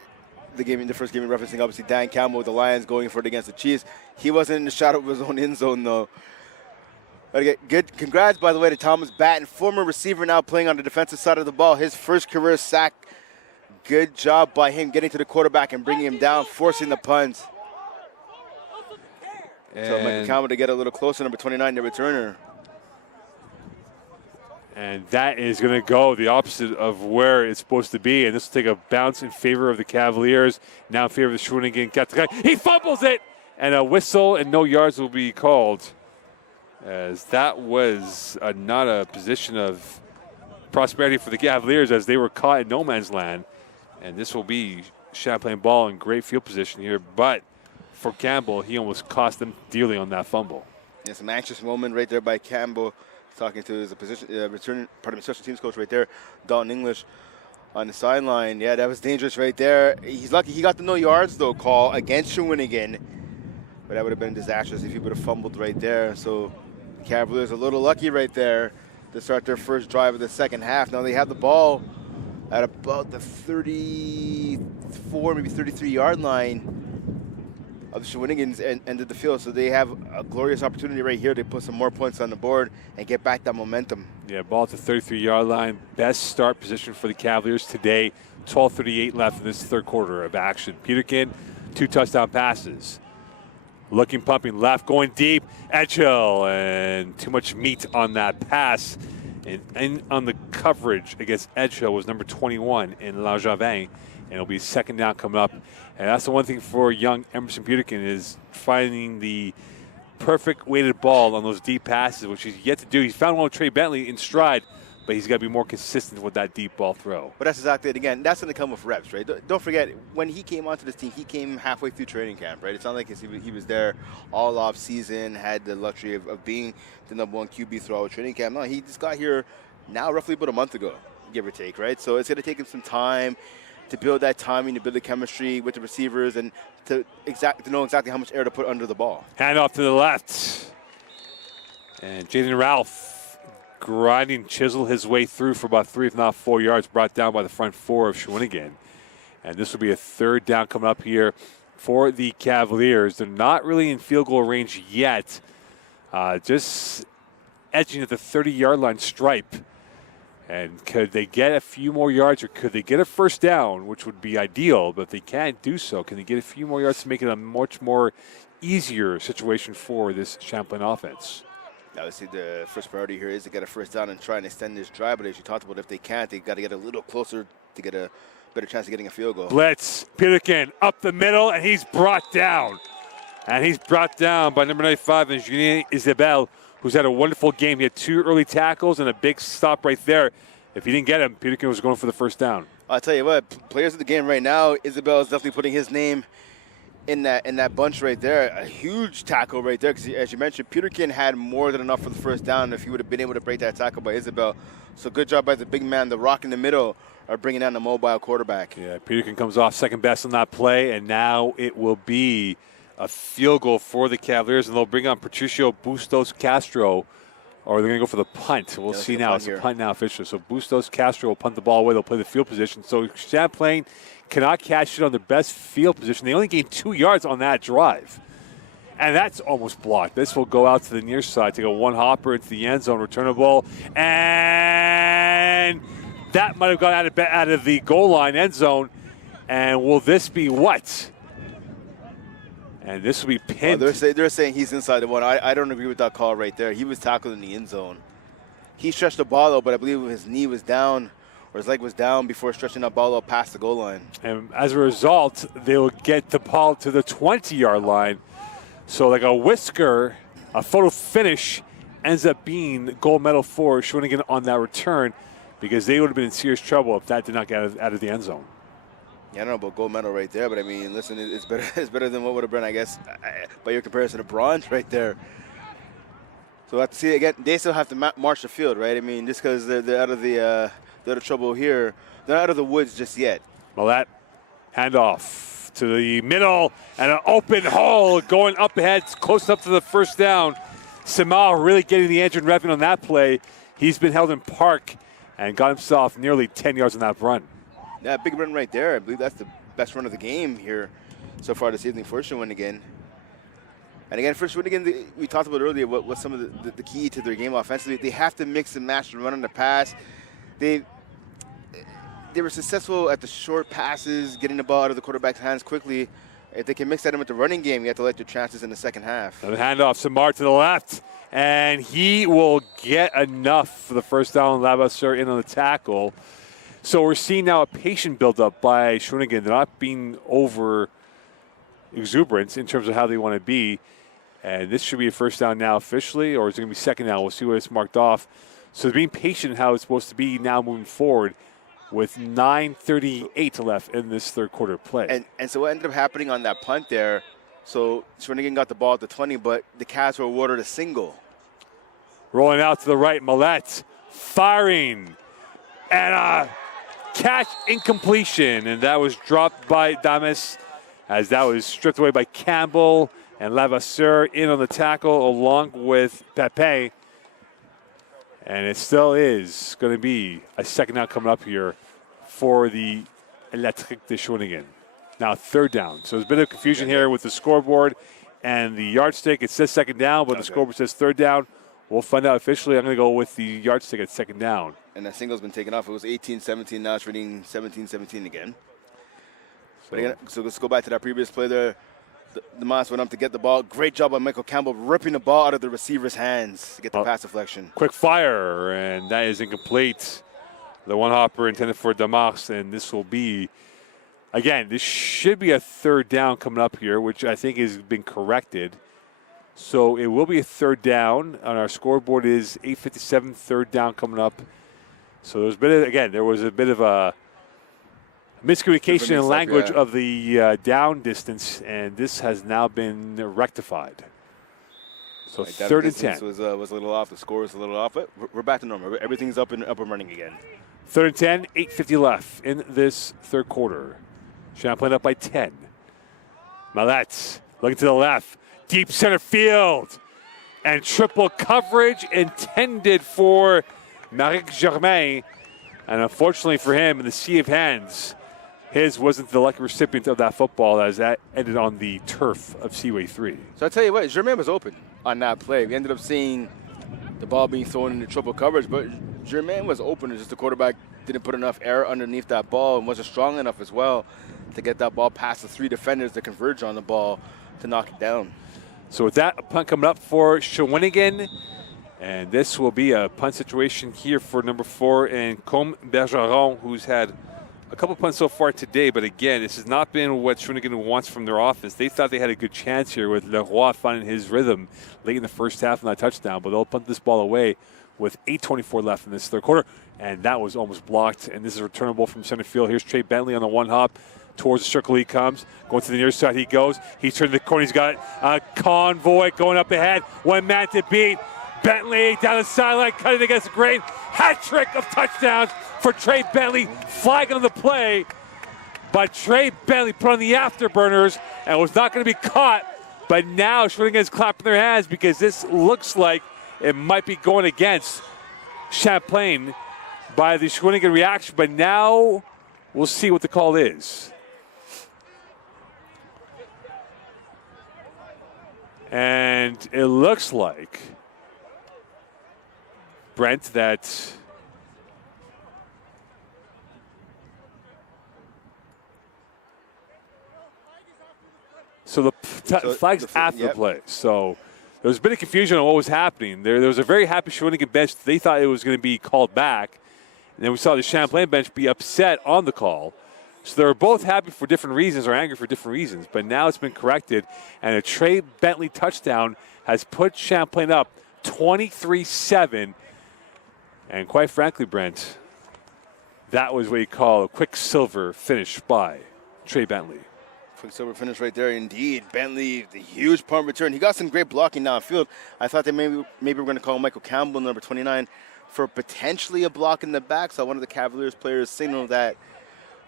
the first game you're referencing, obviously, Dan Campbell with the Lions going for it against the Chiefs. He wasn't in the shadow of his own end zone, though. Good. Congrats, by the way, to Thomas Batten, former receiver now playing on the defensive side of the ball. His first career sack. Good job by him getting to the quarterback and bringing him down, forcing the punt. So Michael Campbell to get a little closer, number 29, the returner. And that is going to go the opposite of where it's supposed to be. And this will take a bounce in favor of the Cavaliers. Now in favor of the Shawinigan. He fumbles it! And a whistle and no yards will be called, as that was not a position of prosperity for the Cavaliers, as they were caught in no man's land. And this will be Champlain ball in great field position here. But for Campbell, he almost cost them dearly on that fumble. Yeah, some anxious moment right there by Campbell, talking to his special teams coach right there, Dalton English. on the sideline. Yeah, that was dangerous right there. He's lucky he got the no yards, though, call against Shawinigan. But that would have been disastrous if he would have fumbled right there. So the Cavaliers a little lucky right there to start their first drive of the second half. Now they have the ball at about the 34, maybe 33-yard line of the Shawinigan's end of the field. So they have a glorious opportunity right here to put some more points on the board and get back that momentum. Yeah, ball at the 33-yard line. Best start position for the Cavaliers today. 12:38 left in this third quarter of action. Peterkin, 2 touchdown passes. Looking, pumping left, going deep. Edghill, and too much meat on that pass. And on the coverage against Edghill was number 21 in Langevin. And it'll be second down coming up. And that's the one thing for young Emerson Peterkin is finding the perfect weighted ball on those deep passes, which he's yet to do. He's found one with Trey Bentley in stride, but he's got to be more consistent with that deep ball throw. But that's exactly it. Again, that's going to come with reps, right? Don't forget, when he came onto this team, he came halfway through training camp, right? It's not like he was there all off season, had the luxury of being the #1 QB throughout training camp. No, he just got here now roughly about a month ago, give or take, right? So it's going to take him some time to build that timing, to build the chemistry with the receivers, and to know exactly how much air to put under the ball. Hand off to the left. And Jaden Ralph grinding chisel his way through for about 3, if not 4 yards, brought down by the front 4 of Shawinigan. And this will be a third down coming up here for the Cavaliers. They're not really in field goal range yet. Just edging at the 30-yard line stripe. And could they get a few more yards, or could they get a first down, which would be ideal, but if they can't do so, can they get a few more yards to make it a much more easier situation for this Champlain offense? Obviously, the first priority here is to get a first down and try and extend this drive, but as you talked about, if they can't, they got to get a little closer to get a better chance of getting a field goal. Blitz, Peterkin up the middle, and he's brought down. And he's brought down by number 95, Julien Isabelle, who's had a wonderful game. He had 2 early tackles and a big stop right there. If he didn't get him, Peterkin was going for the first down. I'll tell you what, players of the game right now, Isabelle is definitely putting his name in that bunch right there. A huge tackle right there, because as you mentioned, Peterkin had more than enough for the first down if he would have been able to break that tackle by Isabelle. So good job by the big man, the rock in the middle, are bringing down the mobile quarterback. Yeah, Peterkin comes off second best on that play, and now it will be a field goal for the Cavaliers, and they'll bring on Patricio Bustos Castro, or they're going to go for the punt. We'll see now. It's a punt now officially. So Bustos Castro will punt the ball away. They'll play the field position. So Champlain cannot catch it on their best field position. They only gained 2 yards on that drive. And that's almost blocked. This will go out to the near side, take a one-hopper into the end zone, return the ball, and that might have gone out of the goal line end zone. And will this be what? And this will be pinned. They're saying he's inside the one. I don't agree with that call right there. He was tackled in the end zone. He stretched the ball out, but I believe his knee was down or his leg was down before stretching that ball out past the goal line. And as a result, they'll get the ball to the 20-yard line. So like a whisker, a photo finish ends up being gold medal for Shawinigan on that return, because they would have been in serious trouble if that did not get out of the end zone. Yeah, I don't know about gold medal right there, but I mean, listen, it's better. It's better than what would have been, I guess, by your comparison to bronze right there. So we'll have to see again. They still have to march the field, right? I mean, just because they're out of the trouble here, they're not out of the woods just yet. Well, that handoff to the middle and an open hole going up ahead, close up to the first down. Samal really getting the engine revving on that play. He's been held in park and got himself nearly 10 yards on that run. Yeah, big run right there. I believe that's the best run of the game here so far this evening for Shawinigan. And again, for Shawinigan, we talked about earlier what some of the key to their game offensively. They have to mix and match the run and the pass. They were successful at the short passes, getting the ball out of the quarterback's hands quickly. If they can mix that in with the running game, you have to like their chances in the second half. And the handoff, Samar to the left, and he will get enough for the first down. Lavasseur in on the tackle. So we're seeing now a patient build-up by Shawinigan. They're not being over exuberant in terms of how they want to be. And this should be a first down now officially, or is it going to be second down? We'll see what it's marked off. So they're being patient how it's supposed to be now moving forward with 9:38 left in this third quarter play. And so what ended up happening on that punt there, so Shawinigan got the ball at the 20, but the Cavs were awarded a single. Rolling out to the right, Millette firing. And catch, incompletion, and that was dropped by Damas as that was stripped away by Campbell and Lavasseur in on the tackle along with Pepe. And it still is going to be a second down coming up here for the Electric de Shawinigan. Now third down. So there's a bit of confusion here with the scoreboard and the yardstick. It says second down, but the scoreboard says third down. We'll find out officially. I'm going to go with the yardstick at second down. And that single's been taken off. It was 18-17. Now it's reading 17-17 again. But again, so let's go back to that previous play there. The Moss went up to get the ball. Great job by Michael Campbell ripping the ball out of the receiver's hands to get the pass deflection. Quick fire, and that is incomplete. The one hopper intended for Damas, and this will be, again, this should be a third down coming up here, which I think has been corrected. So it will be a third down. On our scoreboard is 8:57, third down coming up. So there's a bit of, again, there was a bit of a miscommunication in language of the down distance, and this has now been rectified. So right, third and 10. Was a little off. The score was a little off, but we're back to normal. Everything's up and running again. Third and 10, 8:50 left in this third quarter. Champlain up by 10. Mallette looking to the left. Deep center field. And triple coverage intended for Marek Germain. And unfortunately for him, in the sea of hands, his wasn't the lucky recipient of that football as that ended on the turf of Seaway 3. So I tell you what, Germain was open on that play. We ended up seeing the ball being thrown into triple coverage, but Germain was open. It's just the quarterback didn't put enough air underneath that ball and wasn't strong enough as well to get that ball past the three defenders that converge on the ball to knock it down. So with that, a punt coming up for Shawinigan. And this will be a punt situation here for number 4 and Combe Bergeron, who's had a couple punts so far today. But again, this has not been what Shawinigan wants from their offense. They thought they had a good chance here with Leroy finding his rhythm late in the first half on that touchdown. But they'll punt this ball away with 8:24 left in this third quarter. And that was almost blocked. And this is returnable from center field. Here's Trey Bentley on the one hop. Towards the circle he comes. Going to the near side he goes. He's turned the corner. He's got a convoy going up ahead. One man to beat. Bentley down the sideline, cutting against the grain. Hat trick of touchdowns for Trey Bentley. Flag on the play. But Trey Bentley put on the afterburners and was not going to be caught. But now Shawinigan is clapping their hands because this looks like it might be going against Champlain by the Shawinigan reaction. But now we'll see what the call is. And it looks like, Brent, that so the flag's after the play. So there was a bit of confusion on what was happening. There was a very happy Shawinigan bench. They thought it was going to be called back. And then we saw the Champlain bench be upset on the call. So they were both happy for different reasons or angry for different reasons. But now it's been corrected, and a Trey Bentley touchdown has put Champlain up 23-7. And quite frankly, Brent, that was what you call a quicksilver finish by Trey Bentley. Quicksilver finish right there, indeed. Bentley, the huge punt return. He got some great blocking downfield. I thought that maybe we're going to call Michael Campbell, number 29, for potentially a block in the back. So one of the Cavaliers players signaled that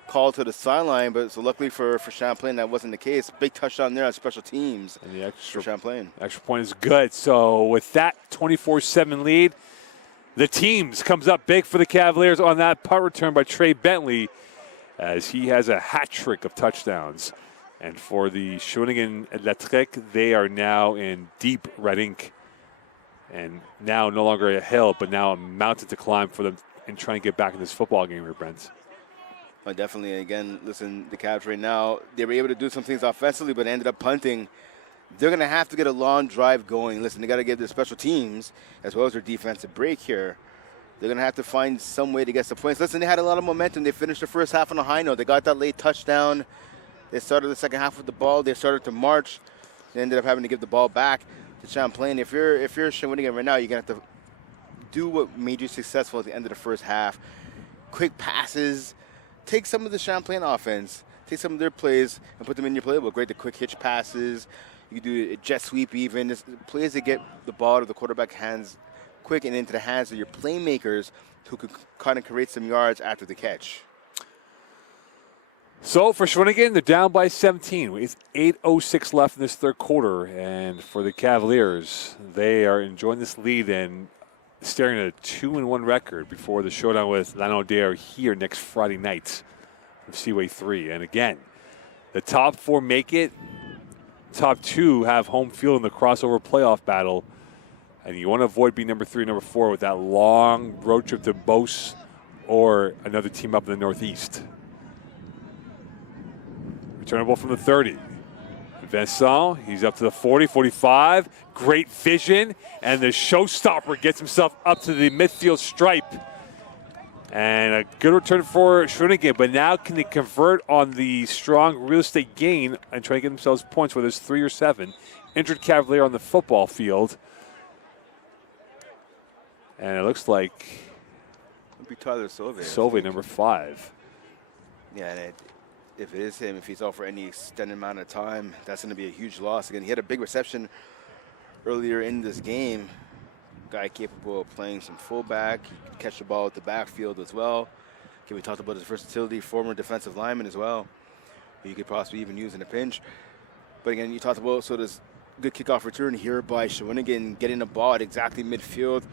call to the sideline, but so luckily for Champlain, that wasn't the case. Big touchdown there on special teams and the extra, for Champlain. Extra point is good. So with that 24-7 lead, the teams comes up big for the Cavaliers on that punt return by Trey Bentley as he has a hat trick of touchdowns. And for the Shawinigan Electric, they are now in deep red ink. And now no longer a hill, but now a mountain to climb for them in trying to get back in this football game here, Brent. Well, definitely. Again, listen, the Cavs right now, they were able to do some things offensively, but ended up punting. They're going to have to get a long drive going. Listen, they got to give their special teams, as well as their defensive break here. They're going to have to find some way to get some points. Listen, they had a lot of momentum. They finished the first half on a high note. They got that late touchdown. They started the second half with the ball. They started to march. They ended up having to give the ball back to Champlain. If you're Shawinigan right now, you're going to have to do what made you successful at the end of the first half. Quick passes. Take some of the Champlain offense, take some of their plays, and put them in your playbook. Great, the quick hitch passes. You can do a jet sweep even. Just plays that get the ball out of the quarterback hands quick and into the hands of your playmakers who could kind of create some yards after the catch. So for Shawinigan, they're down by 17 with 8:06 left in this third quarter. And for the Cavaliers, they are enjoying this lead and staring at a 2-1 record before the showdown with Lanaudière here next Friday night of Seaway 3. And again, the top 4 make it. Top 2 have home field in the crossover playoff battle. And you want to avoid being number 3, number 4 with that long road trip to Beauce or another team up in the Northeast. Returnable from the 30. Vincent, he's up to the 40, 45. Great vision. And the showstopper gets himself up to the midfield stripe. And a good return for Shawinigan. But now can they convert on the strong real estate gain and try to get themselves points, whether it's 3 or 7. Injured Cavalier on the football field. And it looks like It'll be Tyler Sauvé. Sauvé, number 5. Yeah, and if it is him, if he's out for any extended amount of time, that's going to be a huge loss. Again, he had a big reception earlier in this game. Guy capable of playing some fullback. He could catch the ball at the backfield as well. Okay, we talked about his versatility, former defensive lineman as well, who you could possibly even use in a pinch. But again, you talked about this good kickoff return here by Shawinigan, getting the ball at exactly midfield.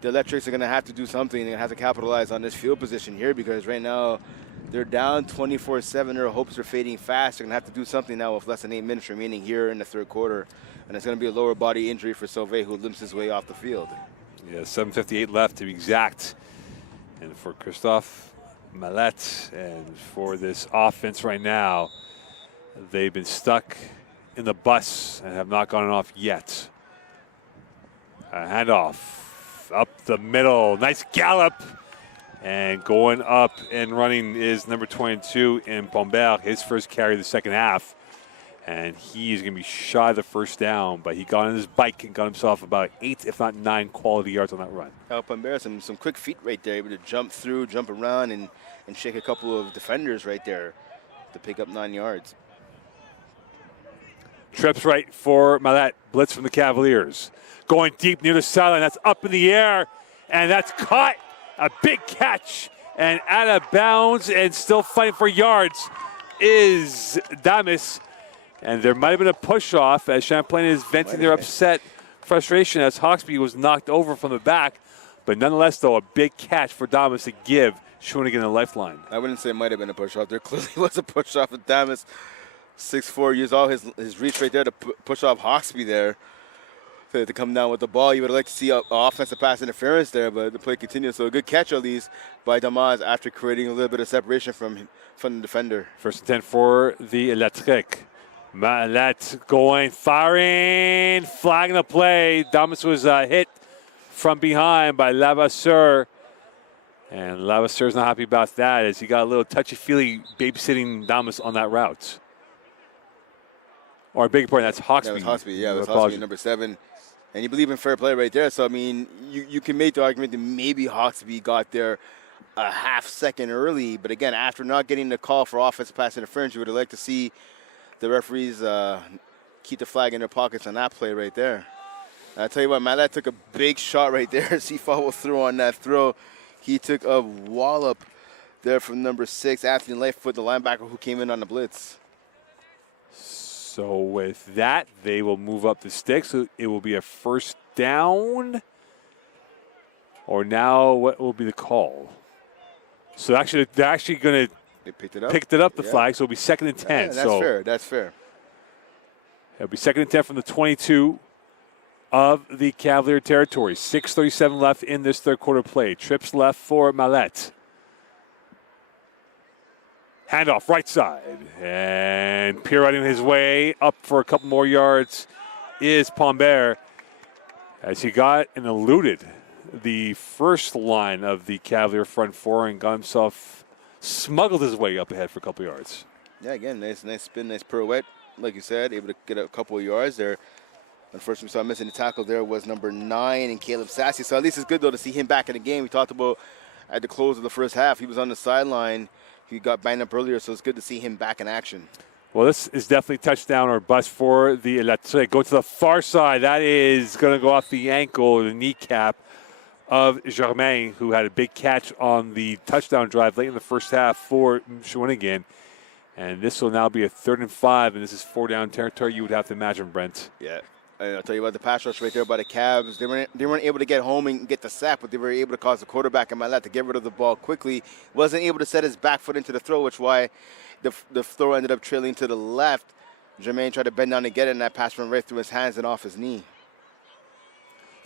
The Electrics are going to have to do something. They're going to have to capitalize on this field position here because right now they're down 24-7. Their hopes are fading fast. They're going to have to do something now with less than 8 minutes remaining here in the third quarter. And it's going to be a lower body injury for Sauvé, who limps his way off the field. Yeah, 7:58 left to be exact. And for Christophe Mallette and for this offense right now, they've been stuck in the bus and have not gotten off yet. A handoff up the middle. Nice gallop. And going up and running is number 22 in Pombert, his first carry of the second half. And he is going to be shy of the first down, but he got on his bike and got himself about 8, if not 9 quality yards on that run. Pombert, some quick feet right there, able to jump through, jump around, and shake a couple of defenders right there to pick up 9 yards. Trips right for Mallette. Blitz from the Cavaliers. Going deep near the sideline. That's up in the air, and that's caught. A big catch, and out of bounds, and still fighting for yards is Damas. And there might have been a push-off as Champlain is venting their upset frustration as Hawksby was knocked over from the back. But nonetheless, though, a big catch for Damas to give Shawinigan a lifeline. I wouldn't say it might have been a push-off. There clearly was a push-off with Damas. 6'4", use all his reach right there to push off Hawksby there. To come down with the ball. You would like to see offensive pass interference there, but the play continues. So a good catch at least by Damas after creating a little bit of separation from the defender. First and 10 for the Electric. Mallette going, firing, flagging the play. Damas was hit from behind by Lavasseur. And Lavasseur's not happy about that as he got a little touchy-feely babysitting Damas on that route. Or I beg your pardon, that's Hawksby. That was Hawksby, yeah, it was Hawksby, number 7. And you believe in fair play right there. So, I mean, you can make the argument that maybe Hawksby got there a half second early. But, again, after not getting the call for offensive pass interference, you would have liked to see the referees keep the flag in their pockets on that play right there. And I tell you what, Mallette took a big shot right there as he followed through on that throw. He took a wallop there from number 6, Anthony Lightfoot, the linebacker who came in on the blitz. So with that, they will move up the sticks. So it will be a first down. Or now, what will be the call? So actually, they're actually going to picked it up, the flag. So it'll be 2nd and 10. Yeah, that's fair. That's fair. It'll be 2nd and 10 from the 22 of the Cavalier territory. 6:37 left in this third quarter play. Trips left for Mallette. Handoff right side. And pirouetting his way up for a couple more yards is Pombert as he got and eluded the first line of the Cavalier front four and got himself smuggled his way up ahead for a couple yards. Yeah, again, nice spin, nice pirouette. Like you said, able to get a couple of yards there. Unfortunately, we saw missing the tackle there was number 9 and Caleb Sassy. So at least it's good, though, to see him back in the game. We talked about at the close of the first half, he was on the sideline. He got banged up earlier, so it's good to see him back in action. Well, this is definitely touchdown or bust for the Electric. Go to the far side. That is going to go off the ankle, the kneecap of Germain, who had a big catch on the touchdown drive late in the first half for Shawinigan. And this will now be a 3rd and 5, and this is 4-down territory, you would have to imagine, Brent. Yeah. And I'll tell you about the pass rush right there by the Cavs. They weren't able to get home and get the sack, but they were able to cause the quarterback in my left to get rid of the ball quickly. Wasn't able to set his back foot into the throw, which why the throw ended up trailing to the left. Jermaine tried to bend down to get it, and that pass went right through his hands and off his knee.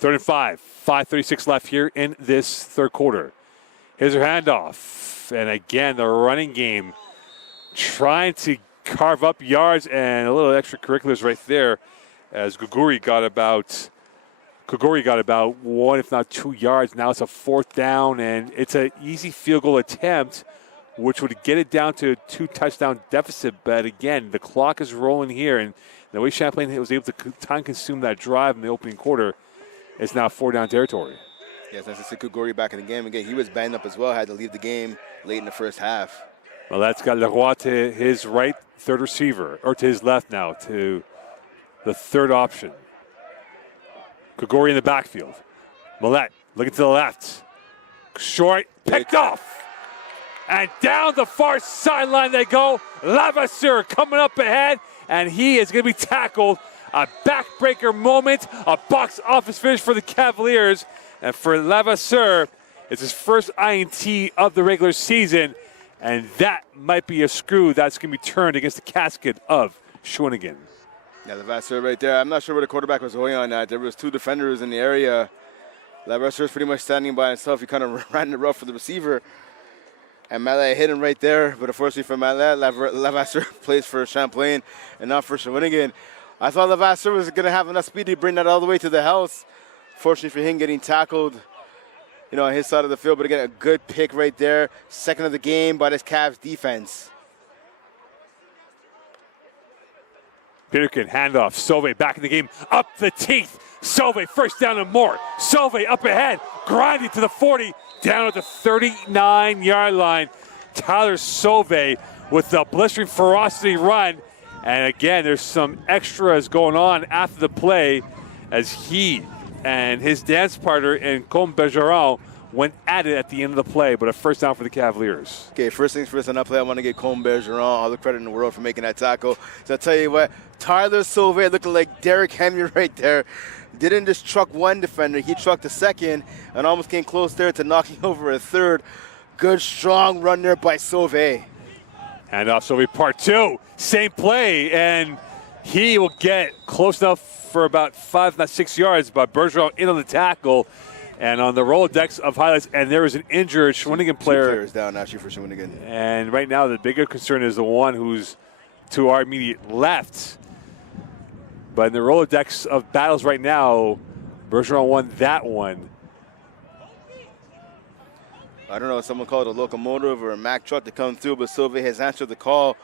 3rd and 5, 5:36 left here in this third quarter. Here's her handoff. And again, the running game trying to carve up yards, and a little extracurriculars right there as Kuguri got about 1, if not 2 yards. Now it's a 4th down, and it's an easy field goal attempt, which would get it down to a 2-touchdown deficit. But again, the clock is rolling here, and the way Champlain was able to time consume that drive in the opening quarter, it's now 4-down territory. Yes, that's Kuguri back in the game. Again, he was banged up as well, had to leave the game late in the first half. Well, that's got Leroy to his right, 3rd receiver, or to his left now, to the 3rd option. Kuguri in the backfield. Millette looking to the left. Short, picked off. And down the far sideline they go. Lavasseur coming up ahead, and he is going to be tackled. A backbreaker moment, a box office finish for the Cavaliers. And for Lavasseur, it's his first INT of the regular season. And that might be a screw that's going to be turned against the casket of Shawinigan. Yeah, Lavasseur right there. I'm not sure where the quarterback was going on that. There was 2 defenders in the area. Lavasseur's pretty much standing by himself. He kind of ran the rough for the receiver. And Mallet hit him right there. But unfortunately for Mallet, Lavasseur plays for Champlain and not for Shawinigan. I thought Lavasseur was going to have enough speed to bring that all the way to the house. Fortunately for him, getting tackled, on his side of the field. But again, a good pick right there. 2nd of the game by this Cavs defense. Peterkin, handoff. Sauve back in the game. Up the teeth. Sauve, 1st down and more. Sauve up ahead. Grinding to the 40. Down at the 39-yard line. Tyler Sauve with the blistering ferocity run. And again, there's some extras going on after the play as he and his dance partner and Combe Bergeron went at it at the end of the play, but a 1st down for the Cavaliers. Okay, first things first on that play, I want to give Combe Bergeron all the credit in the world for making that tackle. So I'll tell you what, Tyler Sauve looking like Derrick Henry right there. Didn't just truck one defender, he trucked a second and almost came close there to knocking over a 3rd. Good, strong run there by Sauve. And off Sauve part 2, same play, and he will get close enough for about 5, not 6 yards, but Bergeron in on the tackle. And on the Rolodex of highlights, and there is an injured Shawinigan player. 2 players down actually for Shawinigan. And right now the bigger concern is the one who's to our immediate left. But in the Rolodex of battles right now, Bergeron won that one. I don't know if someone called a locomotive or a Mack truck to come through, but Sauve has answered the call.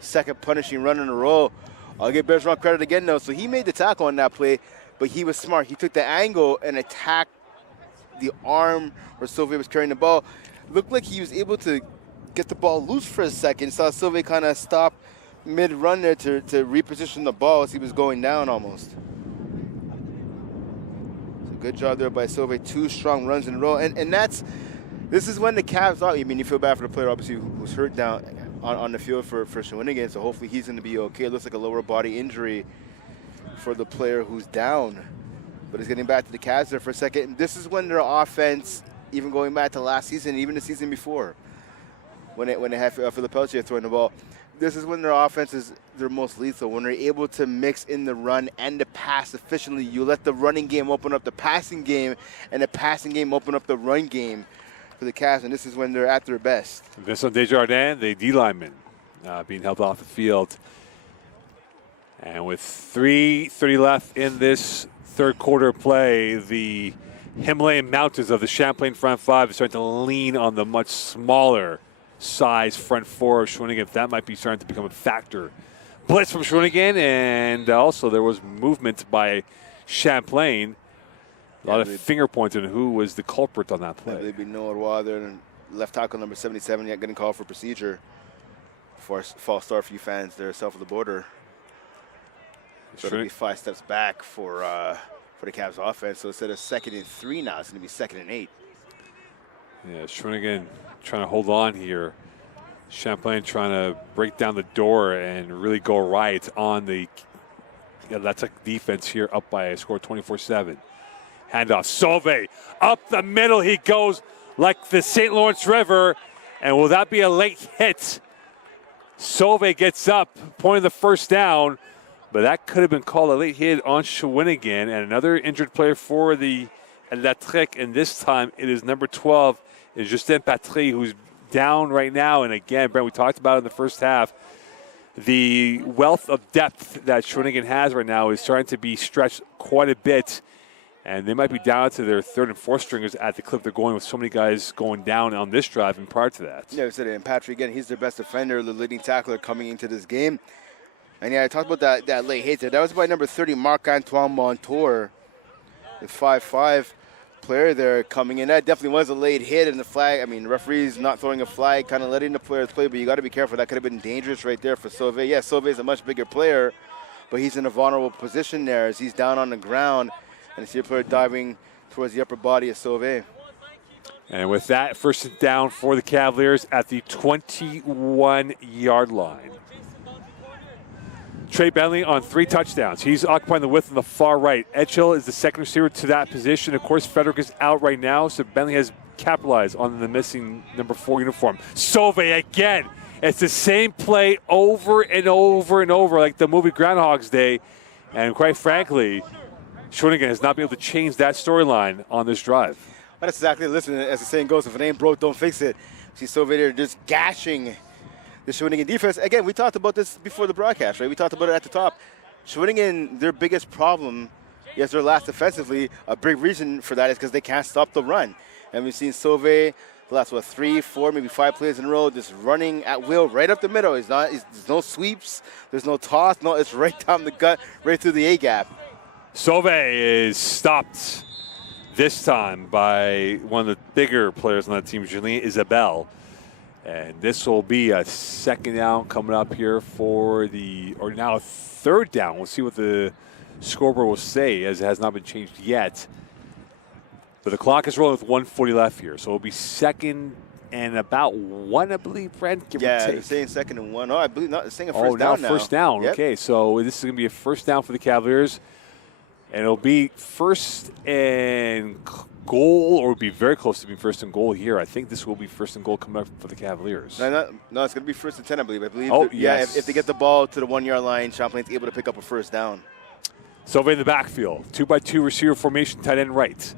2nd punishing run in a row. I'll give Bergeron credit again, though. So he made the tackle on that play, but he was smart. He took the angle and attacked the arm where Sauve was carrying the ball. Looked like he was able to get the ball loose for a second. Saw Sauve kind of stop mid-run there to reposition the ball as he was going down almost. So good job there by Sauve. 2 strong runs in a row. And this is when the Cavs are. I mean, you feel bad for the player, obviously, who's hurt down on the field for Shawinigan. So hopefully he's going to be okay. It looks like a lower body injury for the player who's down. But it's getting back to the Cavs there for a second. And this is when their offense, even going back to last season, even the season before, when they had Philip Peltier throwing the ball, this is when their offense is their most lethal. When they're able to mix in the run and the pass efficiently, you let the running game open up the passing game, and the passing game open up the run game for the Cavs. And this is when they're at their best. Vincent Desjardins, the D lineman, being held off the field. And with 3:30 left in this third quarter play, the Himalayan mountains of the Champlain front 5 is starting to lean on the much smaller size front 4 of Shawinigan. That might be starting to become a factor. Blitz from Shawinigan, and also there was movement by Champlain. A lot of finger pointing on who was the culprit on that play. It'd be Noah Roy there, and left tackle number 77 yet getting called for procedure. For false start for you fans there south of the border. So it'll be 5 steps back for the Cavs offense. So instead of 2nd and 3 now, it's going to be 2nd and 8. Yeah, Shawinigan trying to hold on here. Champlain trying to break down the door and really go right on the that's a defense here, up by a score 24-7. Handoff, Sauve, up the middle he goes like the St. Lawrence River, and will that be a late hit? Sauve gets up, pointing the first down, but that could have been called a late hit on Shawinigan, and another injured player for the L'Attrec, and this time it is number 12, is Justin Patry, who's down right now. And again, Brent, we talked about it in the first half, the wealth of depth that Shawinigan has right now is starting to be stretched quite a bit, and they might be down to their third and fourth stringers at the clip they're going with so many guys going down on this drive and prior to that. Yeah, we said it. And Patrick, again, he's their best defender, the leading tackler coming into this game. And yeah, I talked about that late hit there. That was by number 30, Marc-Antoine Montour, the 5'5" player there coming in. That definitely was a late hit, and the flag, I mean, referees not throwing a flag, kind of letting the players play, but you got to be careful. That could have been dangerous right there for Sauve. Yeah, Sauve is a much bigger player, but he's in a vulnerable position there as he's down on the ground, and you see a player diving towards the upper body of Sauve. And with that, first and down for the Cavaliers at the 21-yard line. Trey Bentley on 3 touchdowns. He's occupying the width on the far right. Etchell is the second receiver to that position. Of course, Frederick is out right now, so Bentley has capitalized on the missing number 4 uniform. Sauve again. It's the same play over and over and over, like the movie Groundhog's Day. And quite frankly, Shawinigan has not been able to change that storyline on this drive. Well, that's exactly it. Listen, as the saying goes, if it ain't broke, don't fix it. See Sauve there just gashing the Shawinigan defense. Again, we talked about this before the broadcast, right? We talked about it at the top. Shawinigan, their biggest problem, yes, they're last defensively. A big reason for that is because they can't stop the run. And we've seen Sauve the last, 3, 4, maybe 5 plays in a row, just running at will right up the middle. There's no sweeps. There's no toss. No, it's right down the gut, right through the A-gap. Sauve is stopped this time by one of the bigger players on that team, Julien Isabelle. And this will be a second down coming up here for or now a third down. We'll see what the scoreboard will say, as it has not been changed yet. But the clock is rolling with 1:40 left here. So it'll be second and about 1, I believe, Brent, give or take. They're saying second and 1. Oh, I believe not. They're saying a first down now. First down. Yep. Okay, so this is going to be a first down for the Cavaliers. And it'll be first and goal, or it'll be very close to being first and goal here. I think this will be first and goal coming up for the Cavaliers. No, it's going to be first and 10, I believe. Oh, yes. Yeah, if they get the ball to the 1-yard line, Champlain's able to pick up a first down. Sauve in the backfield. 2-by-2 receiver formation, tight end right.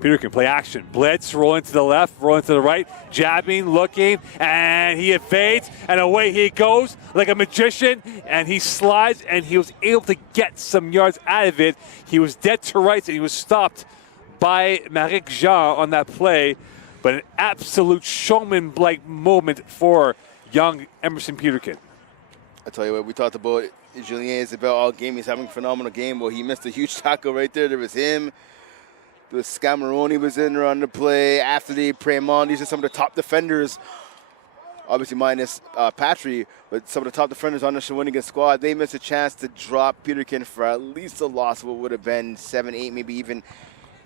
Peter can play action. Blitz, rolling to the left, rolling to the right, jabbing, looking, and he evades, and away he goes like a magician, and he slides, and he was able to get some yards out of it. He was dead to rights, and he was stopped by Marik Jean on that play, but an absolute showman-like moment for young Emerson Peterkin. I tell you what, we talked about Julien Isabelle all game. He's having a phenomenal game. Well, he missed a huge tackle right there. There was him. The Scamaroni was in there on the play. After the Premont, these are some of the top defenders, obviously minus Patry, but some of the top defenders on the Shawinigan squad. They missed a chance to drop Peterkin for at least a loss of what would have been 7, 8, maybe even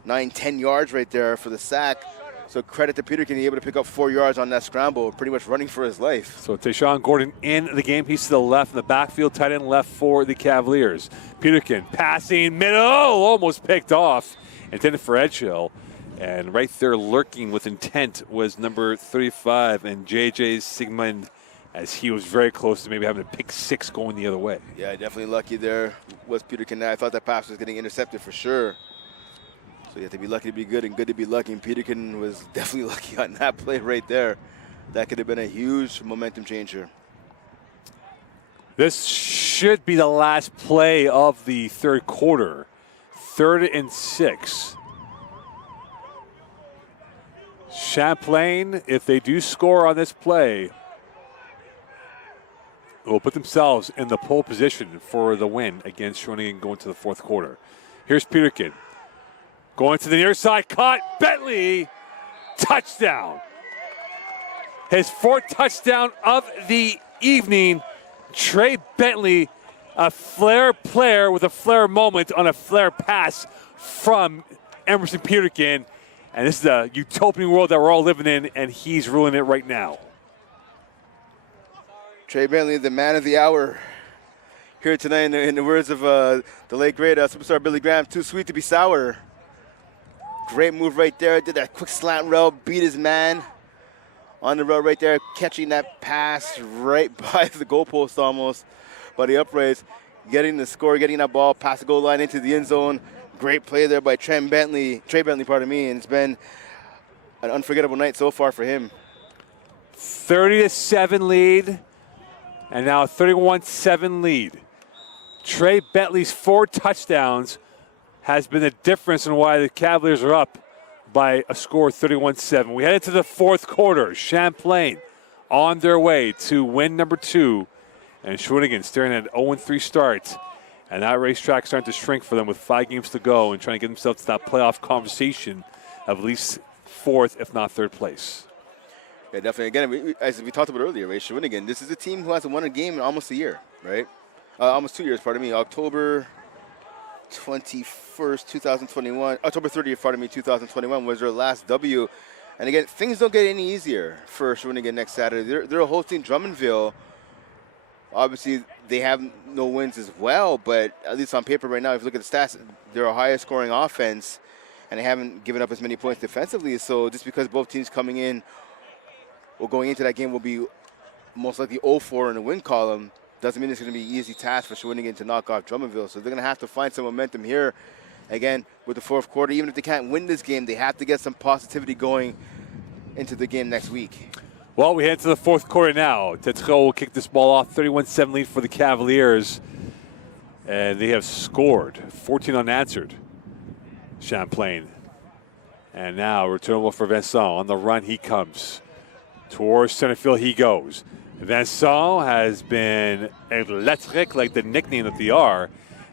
9, 10 yards right there for the sack. So credit to Peterkin, he able to pick up 4 yards on that scramble, pretty much running for his life. So Tayshawn Gordon in the game piece to the left, in the backfield, tight end left for the Cavaliers. Peterkin passing middle, almost picked off. Intended for Edgehill, and right there lurking with intent was number 35 and J.J. Sigmund, as he was very close to maybe having a pick 6 going the other way. Yeah, definitely lucky there was Peterkin. I thought that pass was getting intercepted for sure. So you have to be lucky to be good and good to be lucky, and Peterkin was definitely lucky on that play right there. That could have been a huge momentum changer. This should be the last play of the third quarter. 3rd and 6. Champlain, if they do score on this play, will put themselves in the pole position for the win against Shawinigan going to the fourth quarter. Here's Peterkin. Going to the near side, caught, Bentley, touchdown. His 4th touchdown of the evening. Trey Bentley, a flair player with a flair moment on a flair pass from Emerson Peterkin. And this is a utopian world that we're all living in, and he's ruining it right now. Trey Bentley, the man of the hour, here tonight in the words of the late great superstar Billy Graham, too sweet to be sour. Great move right there. Did that quick slant route, beat his man on the road right there, catching that pass right by the goalpost almost, by the uprights, getting the score, getting that ball past the goal line into the end zone. Great play there by Trey Bentley, and it's been an unforgettable night so far for him. 30-7 lead, and now a 31-7 lead. Trey Bentley's 4 touchdowns has been the difference in why the Cavaliers are up by a score 31-7. We head into the fourth quarter. Champlain on their way to win number 2, and Shawinigan staring at an 0-3 start. And that racetrack starting to shrink for them with 5 games to go and trying to get themselves to that playoff conversation of at least 4th, if not 3rd place. Yeah, definitely. Again, as we talked about earlier, right, Shawinigan, this is a team who hasn't won a game in almost a year, right? Almost 2 years, pardon me. October 21st, 2021. October 30th, pardon me, 2021 was their last W. And again, things don't get any easier for Shawinigan next Saturday. They're hosting Drummondville. Obviously, they have no wins as well, but at least on paper right now, if you look at the stats, they're a highest scoring offense, and they haven't given up as many points defensively. So just because both teams coming in or going into that game will be most likely 0-4 in the win column, doesn't mean it's going to be an easy task for Shawinigan to knock off Drummondville. So they're going to have to find some momentum here. Again, with the fourth quarter, even if they can't win this game, they have to get some positivity going into the game next week. Well, we head to the fourth quarter now. Tetro will kick this ball off, 31-7 lead for the Cavaliers. And they have scored 14 unanswered, Champlain. And now returnable for Vincent. On the run he comes. Towards center field he goes. Vincent has been electric, like the nickname that they are,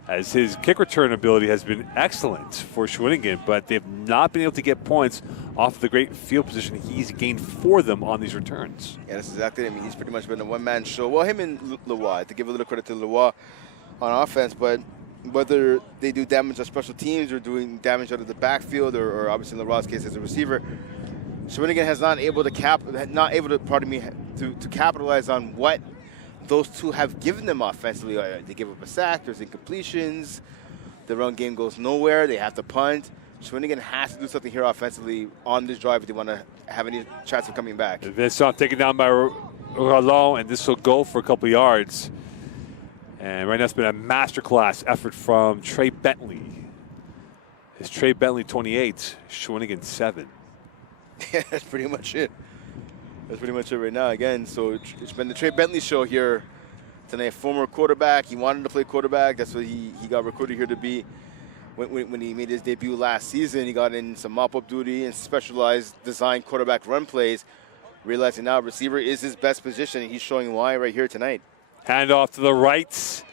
as his kick return ability has been excellent for Shawinigan, but they've not been able to get points off the great field position he's gained for them on these returns. Yeah, that's exactly it. I mean, he's pretty much been a one-man show. Well, him and Leroy, to give a little credit to Leroy on offense, but whether they do damage on special teams or doing damage out of the backfield or obviously in Leroy's case as a receiver, Shawinigan has not able to capitalize on what those two have given them offensively. They give up a sack, there's incompletions, the run game goes nowhere, they have to punt. Shawinigan has to do something here offensively on this drive if they want to have any chance of coming back. Vincent taken down by Roland, and this will go for a couple of yards. And right now it's been a masterclass effort from Trey Bentley. It's Trey Bentley 28, Shawinigan 7. Yeah, that's pretty much it. That's pretty much it right now. Again, so it's been the Trey Bentley show here tonight. Former quarterback. He wanted to play quarterback. That's what he got recruited here to be. When he made his debut last season, he got in some mop-up duty and specialized design quarterback run plays. Realizing now receiver is his best position, and he's showing why right here tonight. Hand off to the right.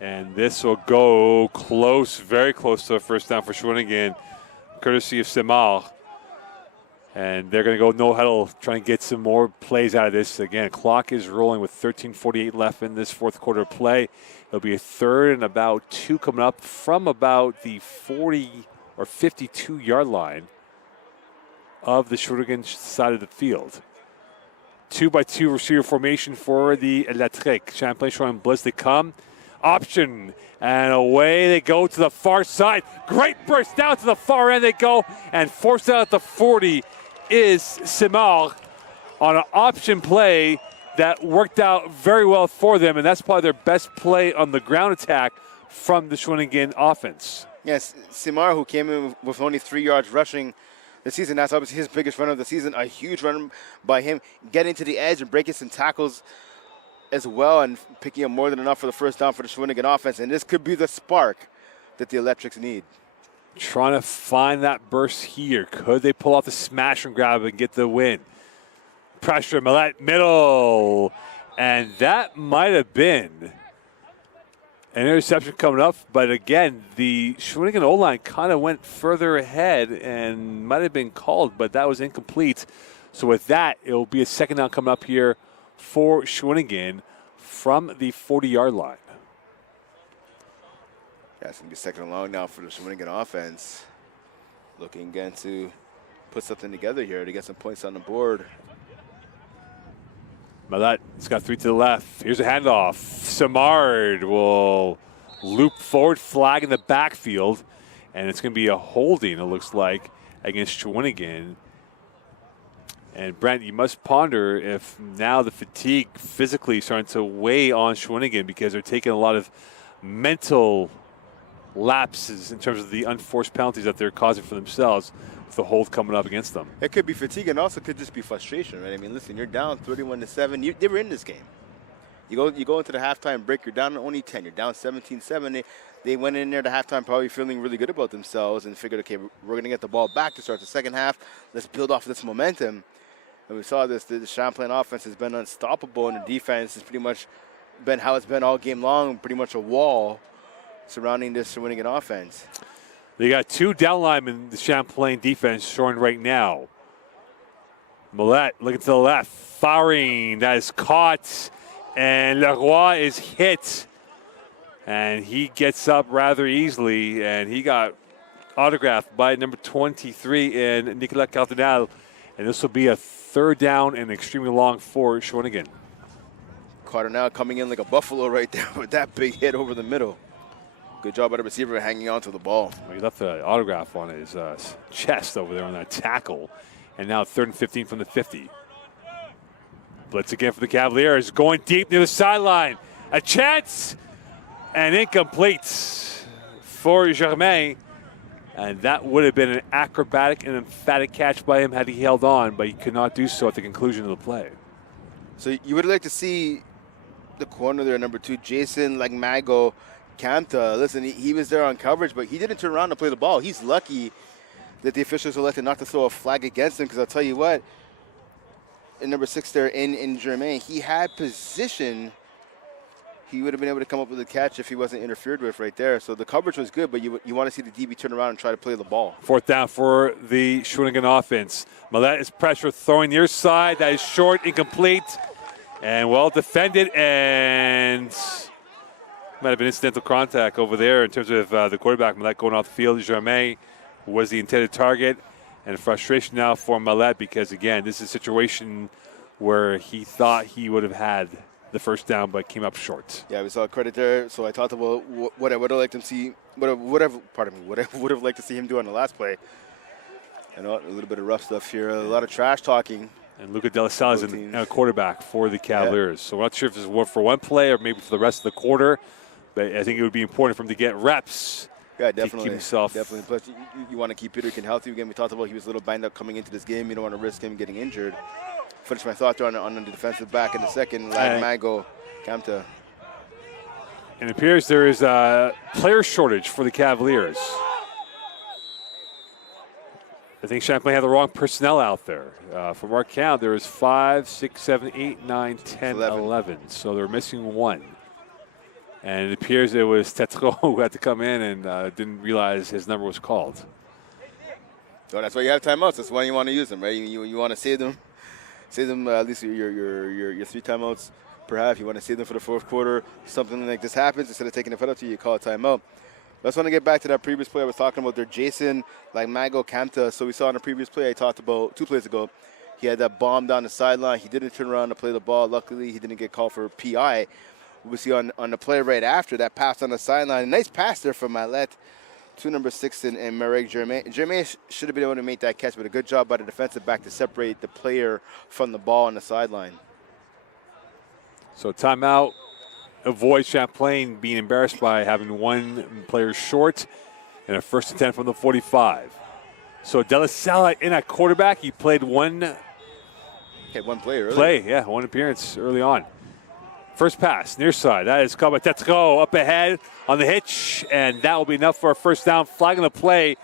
And this will go close, very close to a first down for Shawinigan, courtesy of Semar. And they're going to go no huddle, trying to get some more plays out of this. Again, clock is rolling with 13:48 left in this fourth quarter play. It'll be a 3rd and about 2 coming up from about the 40 or 52-yard line of the Shawinigan side of the field. 2-by-2 receiver formation for the Electric. Champlain showing blitz. They come. Option. And away they go to the far side. Great burst down to the far end they go. And forced out at the 40 is Semar on an option play that worked out very well for them. And that's probably their best play on the ground attack from the Shawinigan offense. Yes, Semar, who came in with only 3 yards rushing this season, that's obviously his biggest run of the season. A huge run by him, getting to the edge and breaking some tackles as well and picking up more than enough for the first down for the Shawinigan offense. And this could be the spark that the Electrics need. Trying to find that burst here. Could they pull off the smash and grab and get the win? Pressure, Millette, middle. And that might have been an interception coming up. But again, the Shawinigan O-line kind of went further ahead and might have been called, but that was incomplete. So with that, it will be a second down coming up here for Shawinigan from the 40-yard line. Yeah, it's going to be second and long now for the Shawinigan offense. Looking again to put something together here to get some points on the board. Malet's got 3 to the left. Here's a handoff. Samard will loop forward, flag in the backfield, and it's going to be a holding, it looks like, against Shawinigan. And Brent, you must ponder if now the fatigue physically is starting to weigh on Shawinigan because they're taking a lot of mental lapses in terms of the unforced penalties that they're causing for themselves with the hold coming up against them. It could be fatigue and also could just be frustration, right? I mean, listen, you're down 31-7. They were in this game. You go into the halftime break, you're down only 10. You're down 17-7. They went in there the halftime probably feeling really good about themselves and figured, okay, we're going to get the ball back to start the second half. Let's build off this momentum. And we saw this, the Champlain offense has been unstoppable, and the defense has pretty much been how it's been all game long, pretty much a wall surrounding this Shawinigan offense. They got 2 down linemen, the Champlain defense showing right now. Millette looking to the left, firing, that is caught, and Leroy is hit. And he gets up rather easily, and he got autographed by number 23 in Nicolas Cardinal. And this will be a 3rd down and extremely long for Shawinigan. Cardinal coming in like a buffalo right there with that big hit over the middle. Good job by the receiver hanging on to the ball. He left the autograph on his chest over there on that tackle. And now 3rd and 15 from the 50. Blitz again for the Cavaliers. Going deep near the sideline. A chance. And incomplete for Germain. And that would have been an acrobatic and emphatic catch by him had he held on, but he could not do so at the conclusion of the play. So you would like to see the corner there, number 2, Jason Lagmago Camta. Listen, he was there on coverage, but he didn't turn around to play the ball. He's lucky that the officials elected not to throw a flag against him, because I'll tell you what, in number 6 there in Germain, he had position. He would have been able to come up with a catch if he wasn't interfered with right there. So the coverage was good, but you want to see the DB turn around and try to play the ball. 4th down for the Shawinigan offense. Millette is pressure throwing near side. That is short, incomplete, and well defended, and might have been incidental contact over there in terms of the quarterback, Millette, going off the field. Germain was the intended target, and frustration now for Millette because, again, this is a situation where he thought he would have had the 1st down, but came up short. Yeah, we saw a credit there. So I talked about what I would have liked to see. What I would have liked to see him do on the last play. You know, a little bit of rough stuff here. A lot of trash talking. And Luca De La Salle is a quarterback for the Cavaliers. Yeah. So we're not sure if this is for one play or maybe for the rest of the quarter. But I think it would be important for him to get reps. Yeah, definitely. To keep himself. Definitely. Plus, you want to keep Peterkin healthy. Again, we talked about he was a little banged up coming into this game. You don't want to risk him getting injured. Finish my thought there on the defensive back in the second. Lagmago Camta. And it appears there is a player shortage for the Cavaliers. I think Champlain had the wrong personnel out there. From our count, there is 5, 6, 7, 8, 9, 10, 11. So they're missing 1. And it appears it was Tetro who had to come in and didn't realize his number was called. So that's why you have timeouts. That's why you want to use them, right? You want to save them. Save them at least your 3 timeouts per half. You want to save them for the 4th quarter. Something like this happens, instead of taking a penalty, you call a timeout. I just want to get back to that previous play I was talking about there. Jason Lagmago Camta. So we saw in the previous play I talked about 2 plays ago. He had that bomb down the sideline. He didn't turn around to play the ball. Luckily, he didn't get called for PI. We see on the play right after that pass on the sideline. A nice pass there from Mallette to number 6 and Marek Germain. Germain should have been able to make that catch, but a good job by the defensive back to separate the player from the ball on the sideline. So timeout avoids Champlain being embarrassed by having 1 player short and a 1st and 10 from the 45. So De La Salle in at quarterback. He played 1 one appearance early on. First pass, near side. That is called by Tetro up ahead on the hitch, and that will be enough for a 1st down. Flag on the play,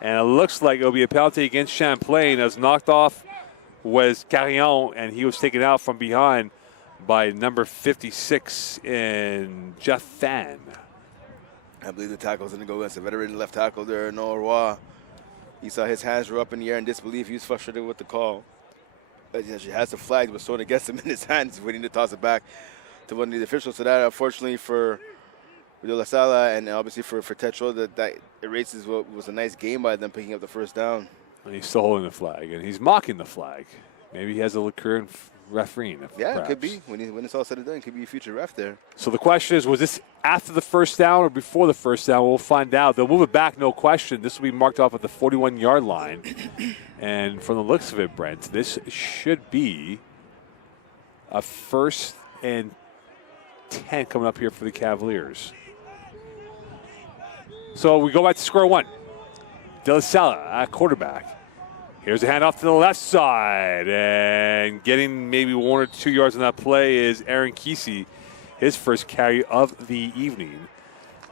and it looks like it will be a penalty against Champlain. As knocked off was Carillon, and he was taken out from behind by number 56 in Jeff Fan. I believe the tackle's going to go against the veteran left tackle there, Noah Roy. He saw his hands were up in the air in disbelief. He was frustrated with the call. He actually has the flag, was thrown against him in his hands, waiting to toss it back to one of the officials. So that, unfortunately, for De La Salle and obviously for Tetro, that erases what was a nice game by them picking up the 1st down. And he's still holding the flag, and he's mocking the flag. Maybe he has a refereeing. Yeah, perhaps. it could be. When it's all said and done, it could be a future ref there. So the question is, was this after the first down or before the first down? We'll find out. They'll move it back, no question. This will be marked off at the 41-yard line. And from the looks of it, Brent, this should be a 1st and 10 coming up here for the Cavaliers. So we go back to square one. De La Salle at quarterback. Here's a handoff to the left side. And getting maybe 1 or 2 yards on that play is Aaron Kesey, his first carry of the evening.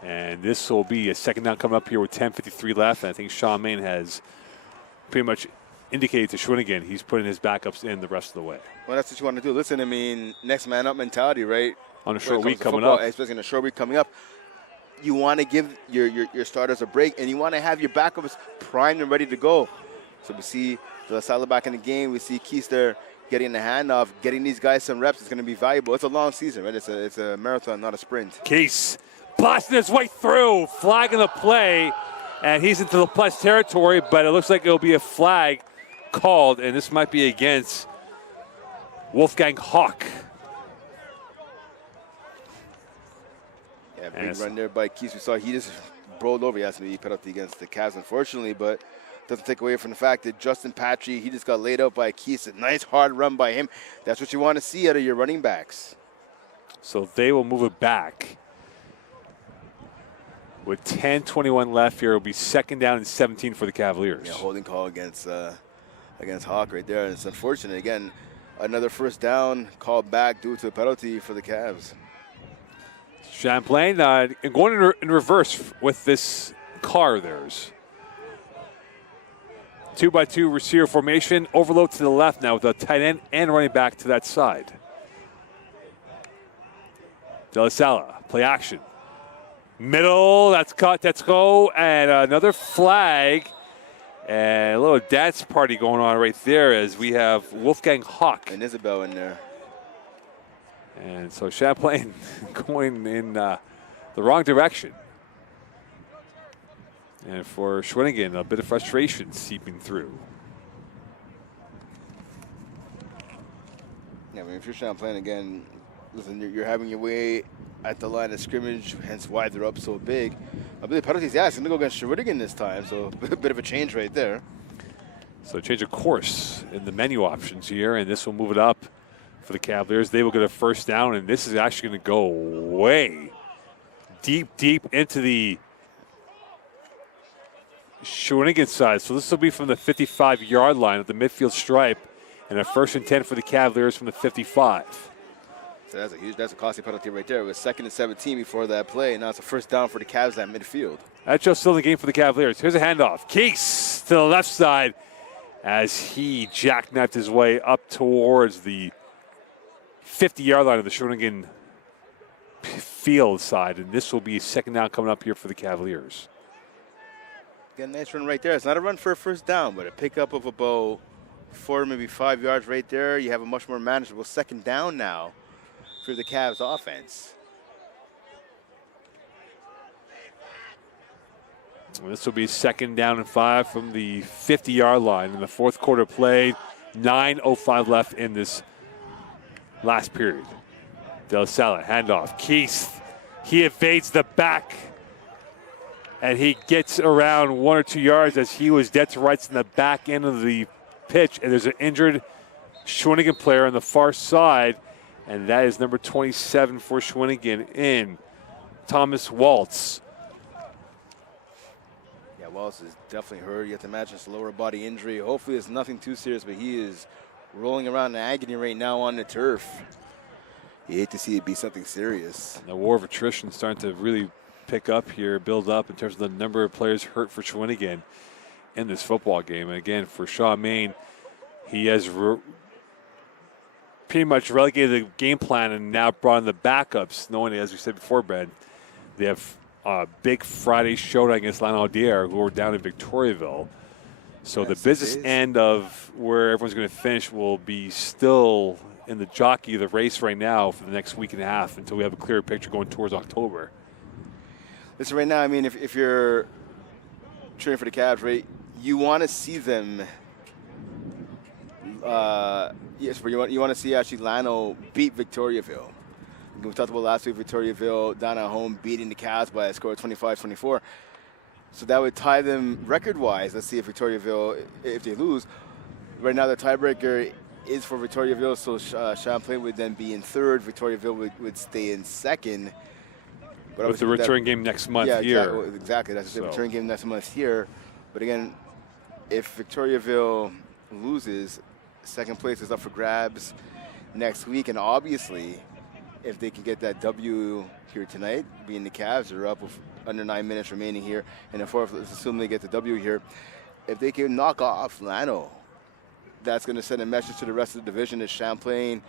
And this will be a second down coming up here with 10:53 left. And I think Charlemagne has pretty much indicated to Shawinigan he's putting his backups in the rest of the way. Well, that's what you want to do. Listen, I mean, next man up mentality, right? On a short week coming football, up. especially in a short week coming up. You want to give your starters a break, and you want to have your backups primed and ready to go. So we see De La Salle back in the game. We see Keister getting the handoff, getting these guys some reps. It's going to be valuable. It's a long season, right? It's a marathon, not a sprint. Case blasting his way through, flagging the play, and he's into the plus territory, but it looks like it'll be a flag called, and this might be against Wolfgang Hawk. Yeah, big run there by Keys. We saw he just rolled over. He has to be penalty against the Cavs, unfortunately, but doesn't take away from the fact that Justin Patry, he just got laid out by Keys. A nice hard run by him. That's what you want to see out of your running backs. So they will move it back. With 10:21 left here, it'll be second down and 17 for the Cavaliers. Yeah, holding call against Hawk right there. And it's unfortunate. Again, another first down called back due to a penalty for the Cavs. Champlain going in reverse with this car of theirs. 2-by-2 receiver formation. Overload to the left now with a tight end and running back to that side. De La Salle, play action. Middle, that's caught, let's go. And another flag. And a little dance party going on right there as we have Wolfgang Hawk. And Isabel in there. And so Champlain going in the wrong direction. And for Shawinigan, a bit of frustration seeping through. Yeah, I mean, if you're Champlain again, listen, you're having your way at the line of scrimmage, hence why they're up so big. I believe penalties, yeah, it's going to go against Shawinigan this time, so a bit of a change right there. So change of course in the menu options here, and this will move it up for the Cavaliers. They will get a first down, and this is actually going to go way deep into the Shawinigan side. So this will be from the 55-yard line at the midfield stripe, and a 1st and 10 for the Cavaliers from the 55. So that's a costly penalty right there. It was 2nd and 17 before that play, and now it's a first down for the Cavs at midfield. That's just still in the game for the Cavaliers. Here's a handoff. Case to the left side as he jackknifed his way up towards the 50-yard line of the Shawinigan field side, and this will be second down coming up here for the Cavaliers. Again, nice run right there. It's not a run for a first down, but a pickup of about 4, maybe 5 yards right there. You have a much more manageable second down now for the Cavs offense. And this will be second down and 5 from the 50-yard line in the fourth quarter played. 9:05 left in this last period. De La Salle, handoff. Keith, he evades the back. And he gets around 1 or 2 yards as he was dead to rights in the back end of the pitch. And there's an injured Shawinigan player on the far side. And that is number 27 for Shawinigan in Thomas Waltz. Yeah, Waltz is definitely hurt. You have to imagine it's a lower body injury. Hopefully it's nothing too serious, but he is rolling around in agony right now on the turf. You hate to see it be something serious. And the war of attrition is starting to really pick up here, build up in terms of the number of players hurt for Shawinigan in this football game. And again, for Charlemagne, he has pretty much relegated the game plan and now brought in the backups, knowing, as we said before, Brad, they have a big Friday showdown against Lanaudière, who are down in Victoriaville. So the business end of where everyone's going to finish will be still in the jockey of the race right now for the next week and a half until we have a clearer picture going towards October. Listen, right now, I mean, if you're cheering for the Cavs, right, you want to see them Yes, but you want to see actually Lano beat Victoriaville. We talked about last week, Victoriaville down at home beating the Cavs by a score of 25-24. So that would tie them record-wise. Let's see if Victoriaville, if they lose. Right now the tiebreaker is for Victoriaville, so Champlain would then be in third. Victoriaville would stay in second. But with the return game next month here. Exactly. That's the return game next month here. But again, if Victoriaville loses, second place is up for grabs next week. And obviously, if they can get that W here tonight, being the Cavs are up with under 9 minutes remaining here. And if let's assume they get the W here. If they can knock off Lano, that's going to send a message to the rest of the division that Champlain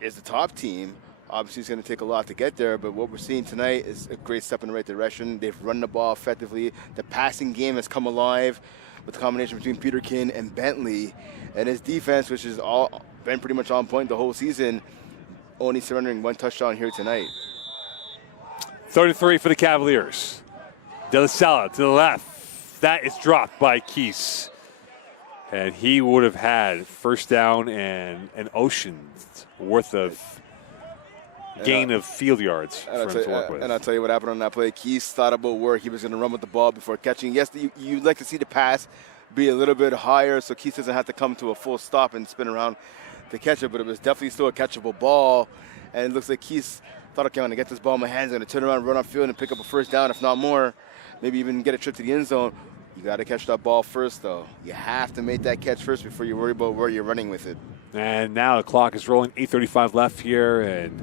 is the top team. Obviously, it's going to take a lot to get there, but what we're seeing tonight is a great step in the right direction. They've run the ball effectively. The passing game has come alive with the combination between Peterkin and Bentley. And his defense, which has all been pretty much on point the whole season, only surrendering one touchdown here tonight. 33 for the Cavaliers. De La Salle to the left. That is dropped by Keese. And he would have had first down and an ocean's worth of gain of field yards for him to work with. And I'll tell you what happened on that play. Keese thought about where he was going to run with the ball before catching. Yes, you'd like to see the pass be a little bit higher so Keese doesn't have to come to a full stop and spin around to catch it, but it was definitely still a catchable ball. And it looks like Keese thought, okay, I'm going to get this ball in my hands, I'm going to turn around, run off field, and pick up a first down, if not more. Maybe even get a trip to the end zone. You got to catch that ball first, though. You have to make that catch first before you worry about where you're running with it. And now the clock is rolling, 8:35 left here, and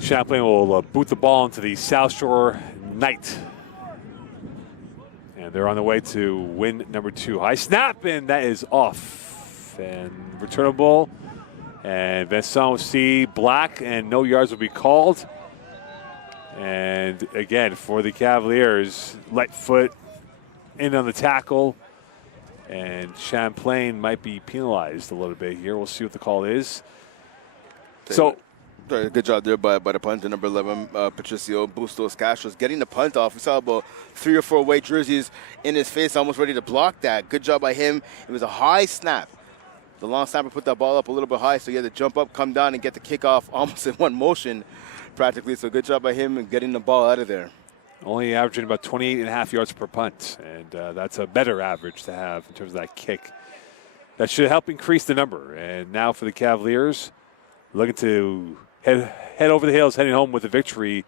Champlain will boot the ball into the South Shore Knight. And they're on the way to win number 2. High snap, and that is off. And returnable. And Vincent will see black, and no yards will be called. And again, for the Cavaliers, light foot in on the tackle. And Champlain might be penalized a little bit here. We'll see what the call is. Good job there by the punter, number 11, Patricio Bustos Castros, getting the punt off. We saw about 3 or 4 white jerseys in his face, almost ready to block that. Good job by him. It was a high snap. The long snapper put that ball up a little bit high, so he had to jump up, come down, and get the kickoff almost in one motion, practically. So good job by him in getting the ball out of there. Only averaging about 28.5 yards per punt, and that's a better average to have in terms of that kick. That should help increase the number. And now for the Cavaliers, looking to head over the hills, heading home with a victory,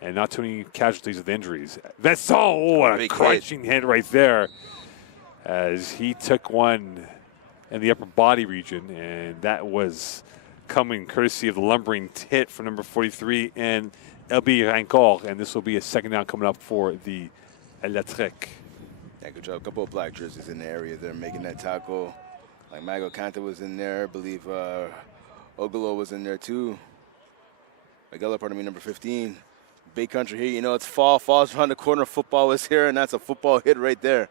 and not too many casualties with injuries. That's what a crunching hit right there, as he took one in the upper body region, and that was coming courtesy of the lumbering hit for number 43 and LB Rancor, and this will be a second down coming up for the RSEQ. Yeah, good job. A couple of black jerseys in the area there making that tackle. Like Mago Kanta was in there. I believe Ogolo was in there too. Miguel, pardon me, number 15. Big country here. You know, it's fall. Fall's around the corner. Football is here, and that's a football hit right there.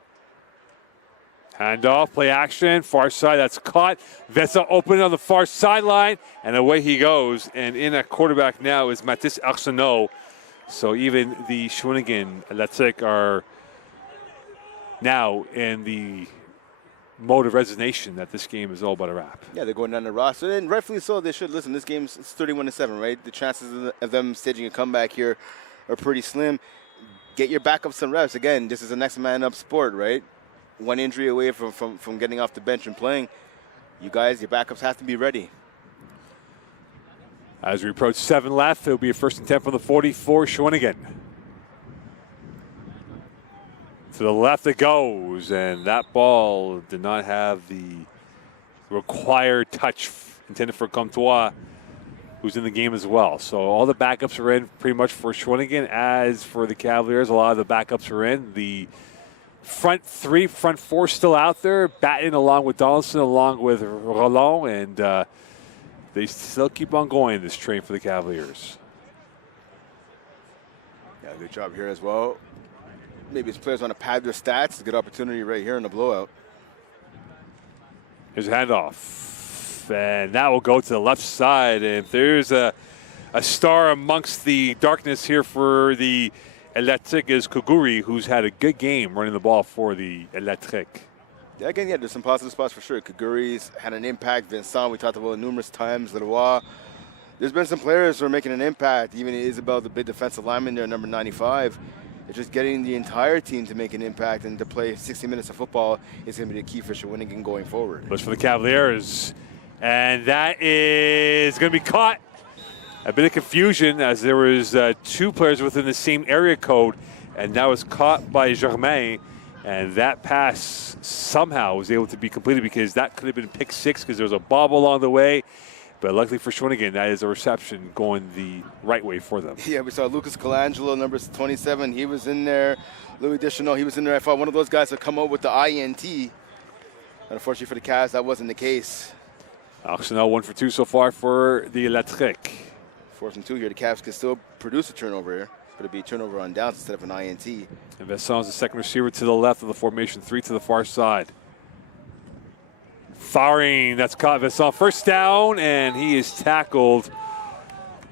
Handoff, play action, far side, that's caught. Vesa open on the far sideline, and away he goes. And in at quarterback now is Mathis Arsenault. So even the Shawinigan RSEQ are now in the mode of resignation that this game is all but a wrap. Yeah, they're going down the roster, and rightfully so. They should. Listen, this game's 31-7, right? The chances of them staging a comeback here are pretty slim. Get your backups some reps. Again, this is a next man up sport, right? One injury away from getting off the bench and playing. You guys, your backups have to be ready. As we approach 7 left, it'll be a 1st and 10 from the 44, Shawinigan. To the left it goes, and that ball did not have the required touch intended for Comtois, who's in the game as well. So all the backups are in pretty much for Shawinigan. As for the Cavaliers, a lot of the backups are in. The front 4 still out there, batting along with Donaldson, along with Roland, and they still keep on going, this train for the Cavaliers. Yeah, good job here as well. Maybe his players want to pad their stats. It's a good opportunity right here in the blowout. Here's a handoff, and that will go to the left side. And there's a star amongst the darkness here for the RSEQ is Kuguri, who's had a good game running the ball for the RSEQ. Yeah, again, there's some positive spots for sure. Kaguri's had an impact. Vincent, we talked about it numerous times. Leroy. There's been some players who are making an impact. Even Isabel, the big defensive lineman there, number 95. It's just getting the entire team to make an impact and to play 60 minutes of football is going to be the key for Shawinigan going forward. Push for the Cavaliers. And that is going to be caught. A bit of confusion as there was 2 players within the same area code. And that was caught by Germain. And that pass somehow was able to be completed because that could have been pick 6 because there was a bobble along the way. But luckily for Shawinigan, that is a reception going the right way for them. Yeah, we saw Lucas Colangelo, number 27. He was in there. Louis Deschanel, he was in there. I thought one of those guys would come up with the INT. Unfortunately for the Cavs, that wasn't the case. Arsenal 1 for 2 so far for the RSEQ. 4th and 2 here. The Cavs can still produce a turnover here. But it'd be a turnover on downs instead of an INT. And Vincent's the second receiver to the left of the formation, 3 to the far side. Firing, that's caught Vincent. First down, and he is tackled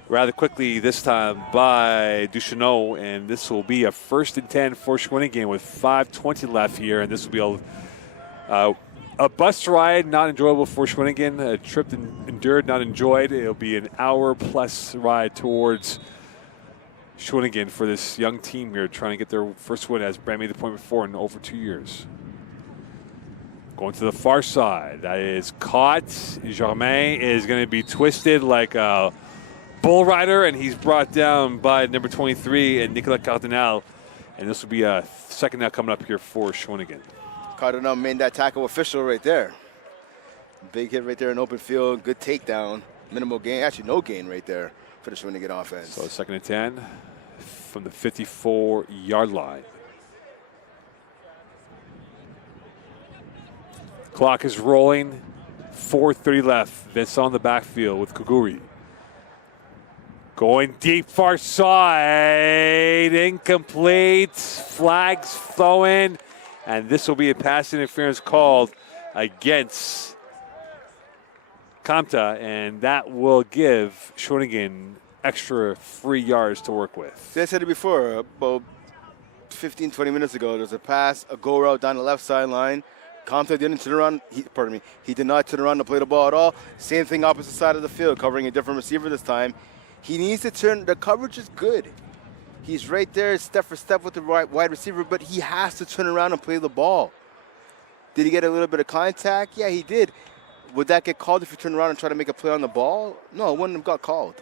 rather quickly this time by Duchesneau. And this will be a 1st and 10 for Shawinigan with 5:20 left here. And this will be a bus ride, not enjoyable for Shawinigan. A trip endured, not enjoyed. It'll be an hour-plus ride towards Shawinigan for this young team here, trying to get their first win, as Brand made the point before, in over 2 years. Going to the far side. That is caught. Germain is going to be twisted like a bull rider, and he's brought down by number 23 and Nicolas Cardinal. And this will be a second down coming up here for Shawinigan. Cardinal made that tackle official right there. Big hit right there in open field. Good takedown. Minimal gain. Actually, no gain right there for the Shawinigan offense. So 2nd and 10 from the 54-yard line. Clock is rolling. 4:30 left. Vincent on the backfield with Kuguri. Going deep far side. Incomplete. Flags thrown. And this will be a pass interference called against Kamta. And that will give Shawinigan extra 3 yards to work with. As I said it before, about 15, 20 minutes ago, there's a pass, a go route down the left sideline. Kamta didn't turn around. He did not turn around to play the ball at all. Same thing opposite side of the field, covering a different receiver this time. He needs to turn. The coverage is good. He's right there, step for step with the wide receiver, but he has to turn around and play the ball. Did he get a little bit of contact? Yeah, he did. Would that get called if you turn around and try to make a play on the ball? No, it wouldn't have got called.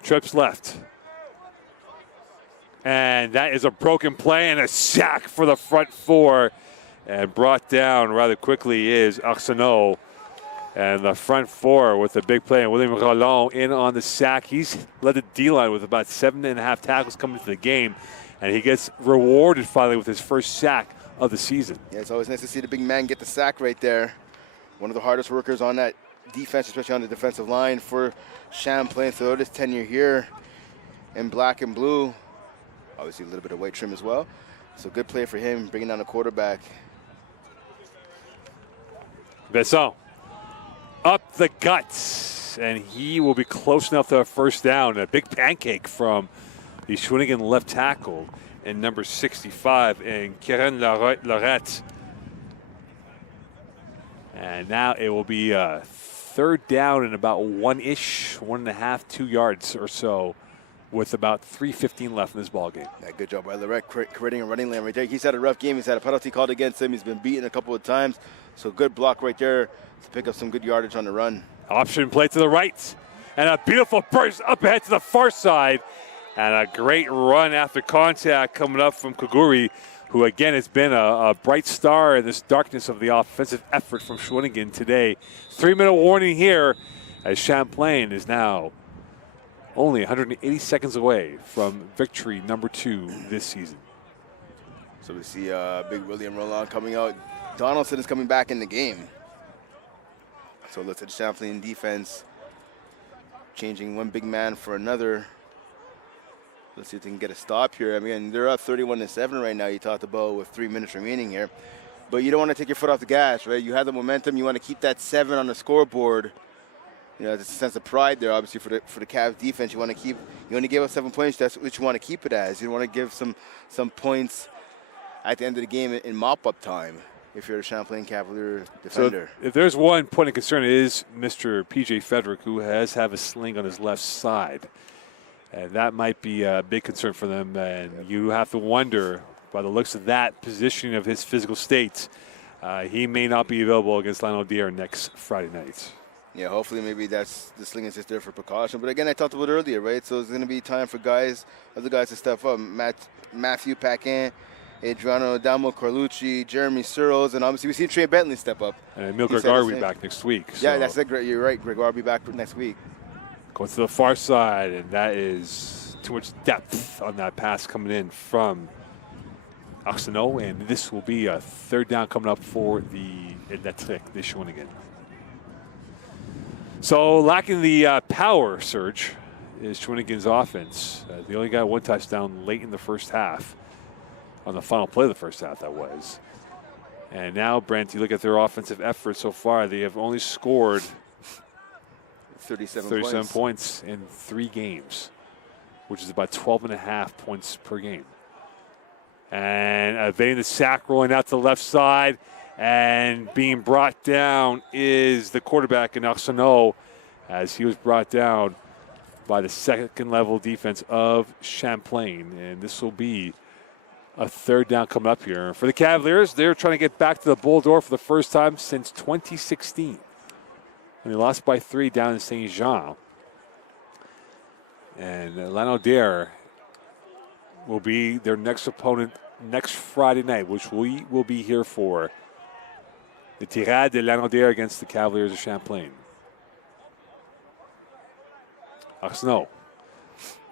Trips left. And that is a broken play and a sack for the front 4. And brought down rather quickly is Arsenault. And the front 4 with a big play. And William Rollon in on the sack. He's led the D-line with about 7.5 tackles coming into the game. And he gets rewarded finally with his first sack of the season. Yeah, it's always nice to see the big man get the sack right there. One of the hardest workers on that defense, especially on the defensive line for Champlain throughout his tenure here in black and blue. Obviously a little bit of white trim as well. So good play for him, bringing down the quarterback. Besson up the guts, and he will be close enough to a first down. A big pancake from the Shawinigan left tackle and number 65, and Kieran Lorette. And now it will be a 3rd down and about 1.5, 2 yards or so, with about 3:15 left in this ball game. Yeah, good job by Lorette creating a running lane right there. He's had a rough game. He's had a penalty called against him. He's been beaten a couple of times. So good block right there to pick up some good yardage on the run. Option play to the right. And a beautiful burst up ahead to the far side. And a great run after contact coming up from Kuguri, who again has been a bright star in this darkness of the offensive effort from Shawinigan today. 3-minute warning here as Champlain is now only 180 seconds away from victory number 2 this season. So we see big William Roland coming out. Donaldson is coming back in the game. So let's at Champlain defense, changing one big man for another. Let's see if they can get a stop here. I mean, they're up 31-7 right now. You talked about with 3 minutes remaining here. But you don't want to take your foot off the gas, right? You have the momentum. You want to keep that 7 on the scoreboard. You know, there's a sense of pride there, obviously, for the Cavs defense. You want to keep. You only gave up 7 points. That's what you want to keep it as. You don't want to give some points at the end of the game in mop-up time. if you're a Champlain Cavalier So defender. if there's one point of concern, it is Mr. P.J. Frederick, who has have a sling on his left side. And that might be a big concern for them. And you have to wonder, by the looks of that positioning of his physical state, he may not be available against Lanaudière next Friday night. Yeah, hopefully maybe that's the sling is just there for precaution. But again, I talked about it earlier, right? So it's going to be time for other guys to step up. Matthew Paquin, Adriano Adamo, Carlucci, Jeremy Searles, and obviously we see Trey Bentley step up. And Emil Gregoire will be back next week. Yeah, that's it. You're right. Gregoire will be back next week. Going to the far side, and that is too much depth on that pass coming in from Arsenault, and this will be a third down coming up for the Electric, the Shawinigan. So lacking the power surge is Shawinigan's offense. They only got one touchdown late in the first half, on the final play of the first half, that was. And now, Brent, you look at their offensive effort so far, they have only scored 37 points in 3 games, which is about 12.5 points per game. And evading the sack, rolling out to the left side, and being brought down is the quarterback in Arsenault, as he was brought down by the second-level defense of Champlain. And this will be a third down coming up here. For the Cavaliers, they're trying to get back to the bull door for the first time since 2016. And they lost by 3 down in Saint Jean. And Lanaudière will be their next opponent next Friday night, which we will be here for. The Tirade de Lanaudière against the Cavaliers of Champlain. Arsenault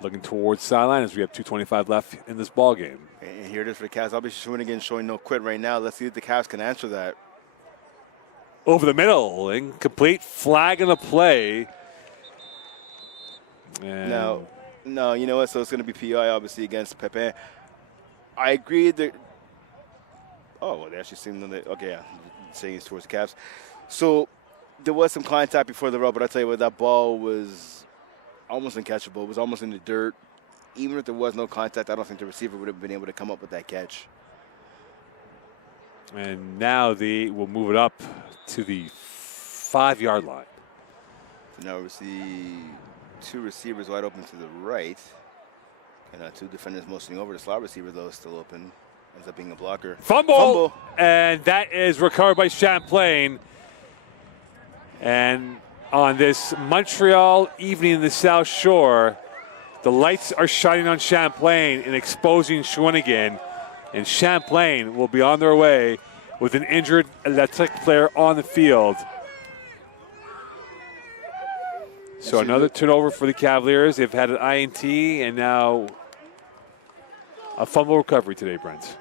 looking towards sideline as we have 2:25 left in this ball game. And here it is for the Cavs. Obviously, Shawinigan showing no quit right now. Let's see if the Cavs can answer that. Over the middle, incomplete, flag in the play. And No, you know what? So it's going to be PI, obviously, against Pepin. I agree that. Oh, well, they actually seemed that. Okay, yeah, saying it's towards the Cavs. So there was some contact before the rub, but I tell you what, that ball was almost uncatchable. It was almost in the dirt. Even if there was no contact, I don't think the receiver would have been able to come up with that catch. And now they will move it up to the 5-yard line. Now we see 2 receivers wide open to the right. And 2 defenders motioning over. The slot receiver, though, is still open. Ends up being a blocker. Fumble! And that is recovered by Champlain. And on this Montreal evening in the South Shore, the lights are shining on Champlain and exposing Shawinigan. And Champlain will be on their way with an injured Electric player on the field. So another turnover for the Cavaliers. They've had an INT and now a fumble recovery today, Brent.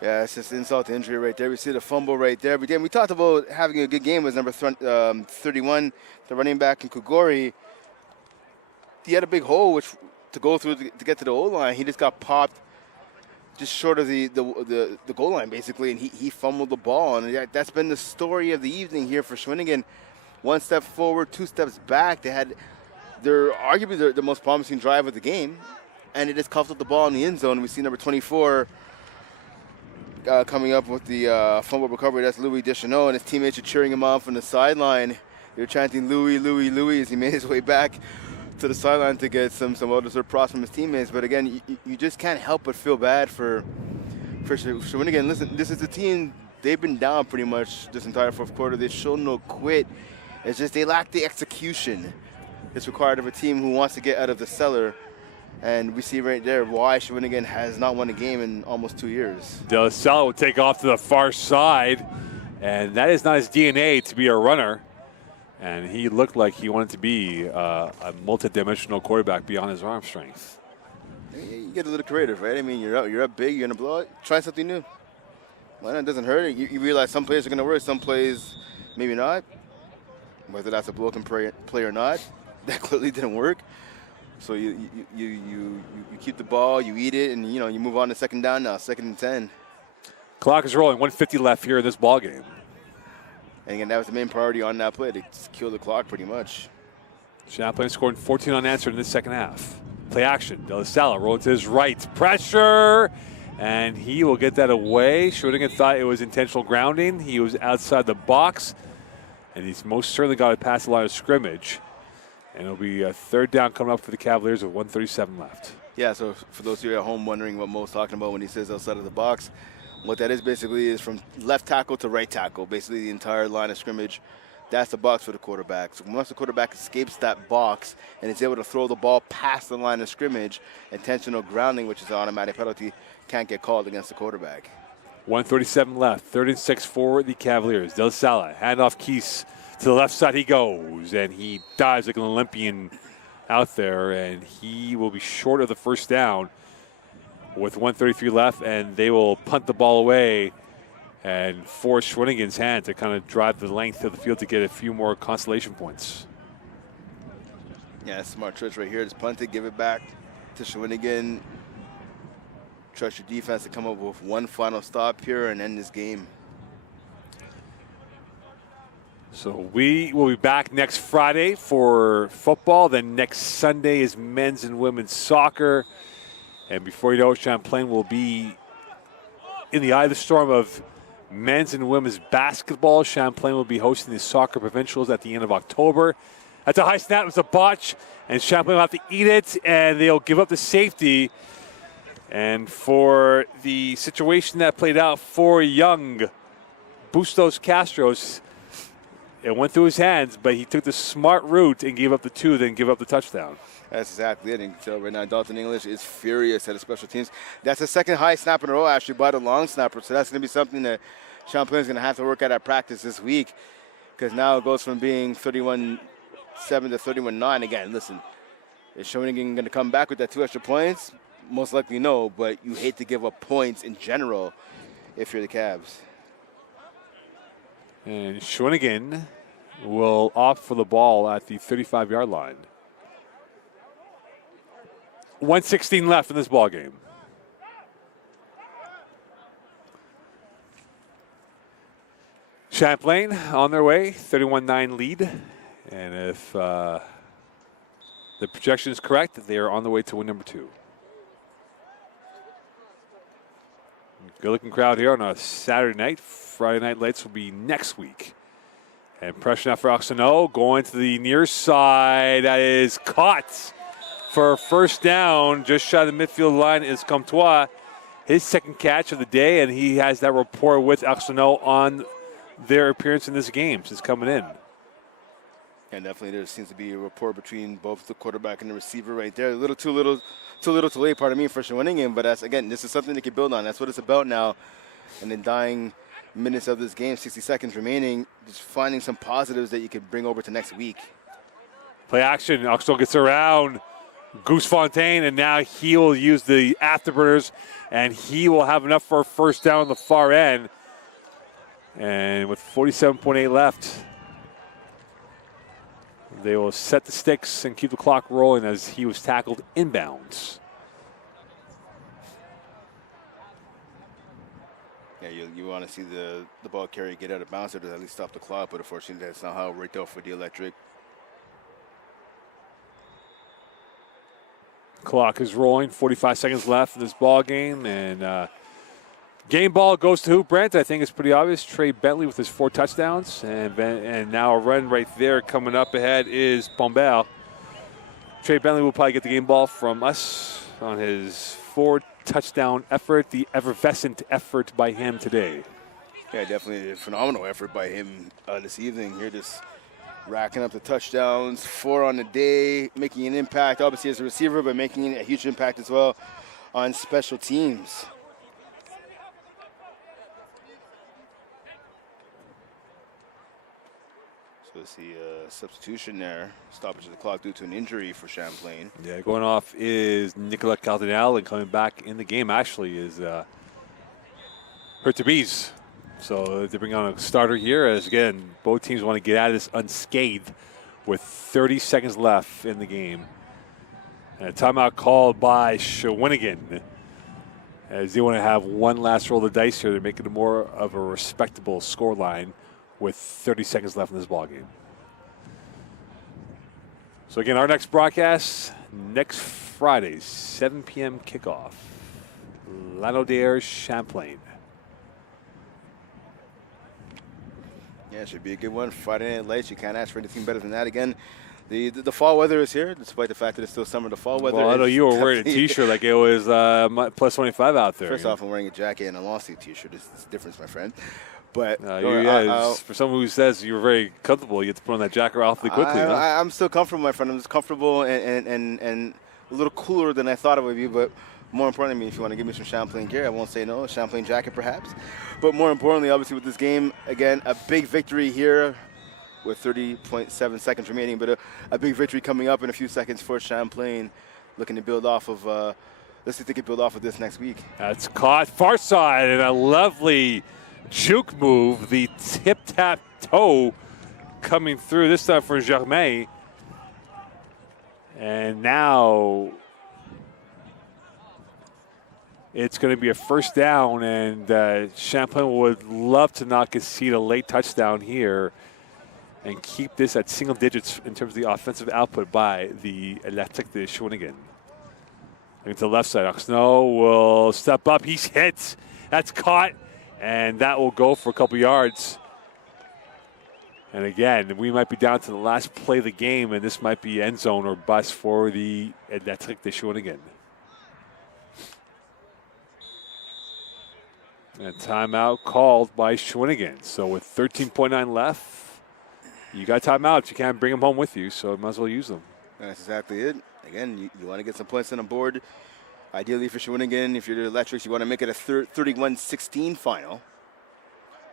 Yeah, it's just insult to injury right there. We see the fumble right there. But then we talked about having a good game with number 31, the running back in Kugori. He had a big hole to go through to get to the O-line. He just got popped just short of the goal line, basically, and he fumbled the ball. And that's been the story of the evening here for Shawinigan. 1 step forward, 2 steps back. They had arguably the most promising drive of the game, and it just coughed up the ball in the end zone. We see number 24 coming up with the fumble recovery. That's Louis Deschanel, and his teammates are cheering him on from the sideline. They're chanting Louis, Louis, Louis as he made his way back to the sideline to get some well-deserved props from his teammates. But again, you just can't help but feel bad for Shawinigan. Listen, this is a team, they've been down pretty much this entire fourth quarter. They've shown no quit. It's just they lack the execution that's required of a team who wants to get out of the cellar. And we see right there why Shawinigan has not won a game in almost 2 years. De La Salle will take off to the far side, and that is not his DNA to be a runner. And he looked like he wanted to be a multi-dimensional quarterback beyond his arm strength. You get a little creative, right? I mean, you're up big, you're going to blow it. Try something new. Why not? It doesn't hurt. You realize some plays are going to work, some plays maybe not. Whether that's a broken play or not, that clearly didn't work. So you keep the ball, you eat it, and you move on to second down now, 2nd and 10. Clock is rolling, 1:50 left here in this ball game. And again, that was the main priority on that play, to kill the clock pretty much. Champlain scored 14 unanswered in the second half. Play action. De La Salle rolling to his right. Pressure. And he will get that away. Shawinigan thought it was intentional grounding. He was outside the box. And he's most certainly got it past the line of scrimmage. And it'll be a third down coming up for the Cavaliers with 1:37 left. Yeah, so for those of you at home wondering what Mo's talking about when he says outside of the box, what that is basically is from left tackle to right tackle, basically the entire line of scrimmage. That's the box for the quarterback. So once the quarterback escapes that box and is able to throw the ball past the line of scrimmage, intentional grounding, which is an automatic penalty, can't get called against the quarterback. 1:37 left, 3rd and 6 for the Cavaliers. Del Sala, handoff Keese to the left side he goes, and he dives like an Olympian out there, and he will be short of the first down with 1:33 left, and they will punt the ball away and force Shawinigan's hand to kind of drive the length of the field to get a few more consolation points. Yeah, smart choice right here. Just punt it, give it back to Shawinigan. Trust your defense to come up with one final stop here and end this game. So we will be back next Friday for football. Then next Sunday is men's and women's soccer. And before you know it, Champlain will be in the eye of the storm of men's and women's basketball. Champlain will be hosting the soccer provincials at the end of October. That's a high snap. It's a botch. And Champlain will have to eat it, and they'll give up the safety. And for the situation that played out for young Bustos Castros, it went through his hands, but he took the smart route and gave up the 2, then give up the touchdown. That's exactly it. And so right now, Dalton English is furious at the special teams. That's the second high snap in a row, actually, by the long snapper. So that's going to be something that Champlain is going to have to work at practice this week, because now it goes from being 31-7 to 31-9. Again, listen, is Shawinigan going to come back with that 2 extra points? Most likely no, but you hate to give up points in general if you're the Cavs. And Shawinigan will opt for the ball at the 35-yard line. 1:16 left in this ball game. Champlain on their way, 31-9 lead. And if the projection is correct, they are on the way to win number 2. Good-looking crowd here on a Saturday night. Friday night lights will be next week. And pressure now for Arsenault, going to the near side. That is caught for a first down. Just shy of the midfield line is Comtois. His second catch of the day, and he has that rapport with Arsenault on their appearance in this game since coming in. And definitely there seems to be a rapport between both the quarterback and the receiver right there. A little too little too late, pardon me, for Shawinigan. But that's, again, this is something they can build on. That's what it's about now. And in dying minutes of this game, 60 seconds remaining, just finding some positives that you can bring over to next week. Play action. Arsenault gets around Goose Fontaine, and now he will use the afterburners, and he will have enough for a first down on the far end. And with 47.8 left, they will set the sticks and keep the clock rolling as he was tackled inbounds. Yeah, you want to see the ball carrier get out of bounds or to at least stop the clock, but unfortunately that's not how it worked out for the Electric. Clock is rolling, 45 seconds left in this ball game, and game ball goes to who, Brent? I think it's pretty obvious. Trey Bentley with his 4 touchdowns, and now a run right there coming up ahead is Pombal. Trey Bentley will probably get the game ball from us on his 4-touchdown effort, the effervescent effort by him today. Yeah, definitely a phenomenal effort by him this evening here, just racking up the touchdowns, 4 on the day, making an impact, obviously as a receiver, but making a huge impact as well on special teams. So let's see a substitution there, stoppage of the clock due to an injury for Champlain. Yeah, going off is Nicolas Cardinal, and coming back in the game actually is Hurtabiz. So they bring on a starter here as, again, both teams want to get out of this unscathed with 30 seconds left in the game. And a timeout called by Shawinigan as they want to have one last roll of the dice here. They're making it more of a respectable scoreline with 30 seconds left in this ballgame. So again, our next broadcast next Friday, 7 p.m. kickoff. Lanaudière Champlain. Yeah, it should be a good one. Friday Night Lights. You can't ask for anything better than that. Again, the fall weather is here, despite the fact that it's still summer. The fall weather. Well, I know is you were wearing a T-shirt like it was plus 25 out there. First off, I'm wearing a jacket and a long sleeve T-shirt. It's the difference, my friend. But for someone who says you were very comfortable, you have to put on that jacket awfully quickly. I'm still comfortable, my friend. I'm just comfortable and a little cooler than I thought it would be. But more importantly, if you want to give me some Champlain gear, I won't say no. A Champlain jacket, perhaps. But more importantly, obviously, with this game, again, a big victory here with 30.7 seconds remaining. But a big victory coming up in a few seconds for Champlain, looking to build off of. Let's see if they can build off of this next week. That's caught far side and a lovely juke move. The tip-tap-toe coming through this time for Germain. And now it's going to be a first down, and Champlain would love to not concede a late touchdown here and keep this at single digits in terms of the offensive output by the Athletic de Shawinigan. Into the left side, Oxno will step up. He's hit. That's caught, and that will go for a couple yards. And again, we might be down to the last play of the game, and this might be end zone or bust for the Athletic de Shawinigan. And timeout called by Shawinigan. So with 13.9 left, you got timeouts. You can't bring them home with you, so you might as well use them. That's exactly it. Again, you want to get some points on the board. Ideally for Shawinigan, if you're the Electrics, you want to make it a 31-16 final.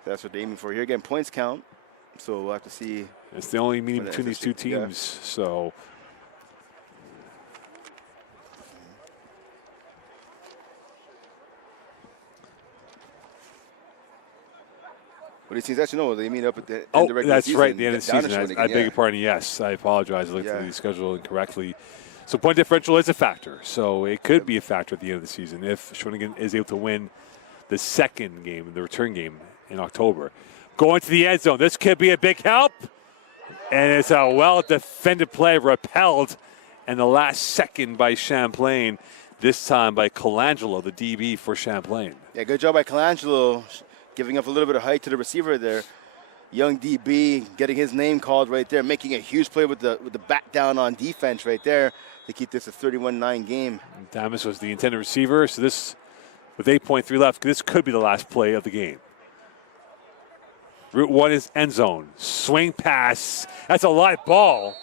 That's what they're aiming for here. Again, points count. So we'll have to see. It's the only meeting between these two teams. Yeah. So what these teams actually know, they meet up at the end of the regular that's season. right, the end of the season. I beg your pardon. Yes, I apologize. I looked at the schedule incorrectly. So point differential is a factor. So it could be a factor at the end of the season if Shawinigan is able to win the second game, the return game in October. Going to the end zone. This could be a big help. And it's a well-defended play, repelled in the last second by Champlain. This time by Colangelo, the DB for Champlain. Yeah, good job by Colangelo, giving up a little bit of height to the receiver there. Young DB getting his name called right there, making a huge play with the back down on defense right there to keep this a 31-9 game. Damas was the intended receiver, so this, with 8.3 left, this could be the last play of the game. Route 1 is end zone. Swing pass. That's a live ball.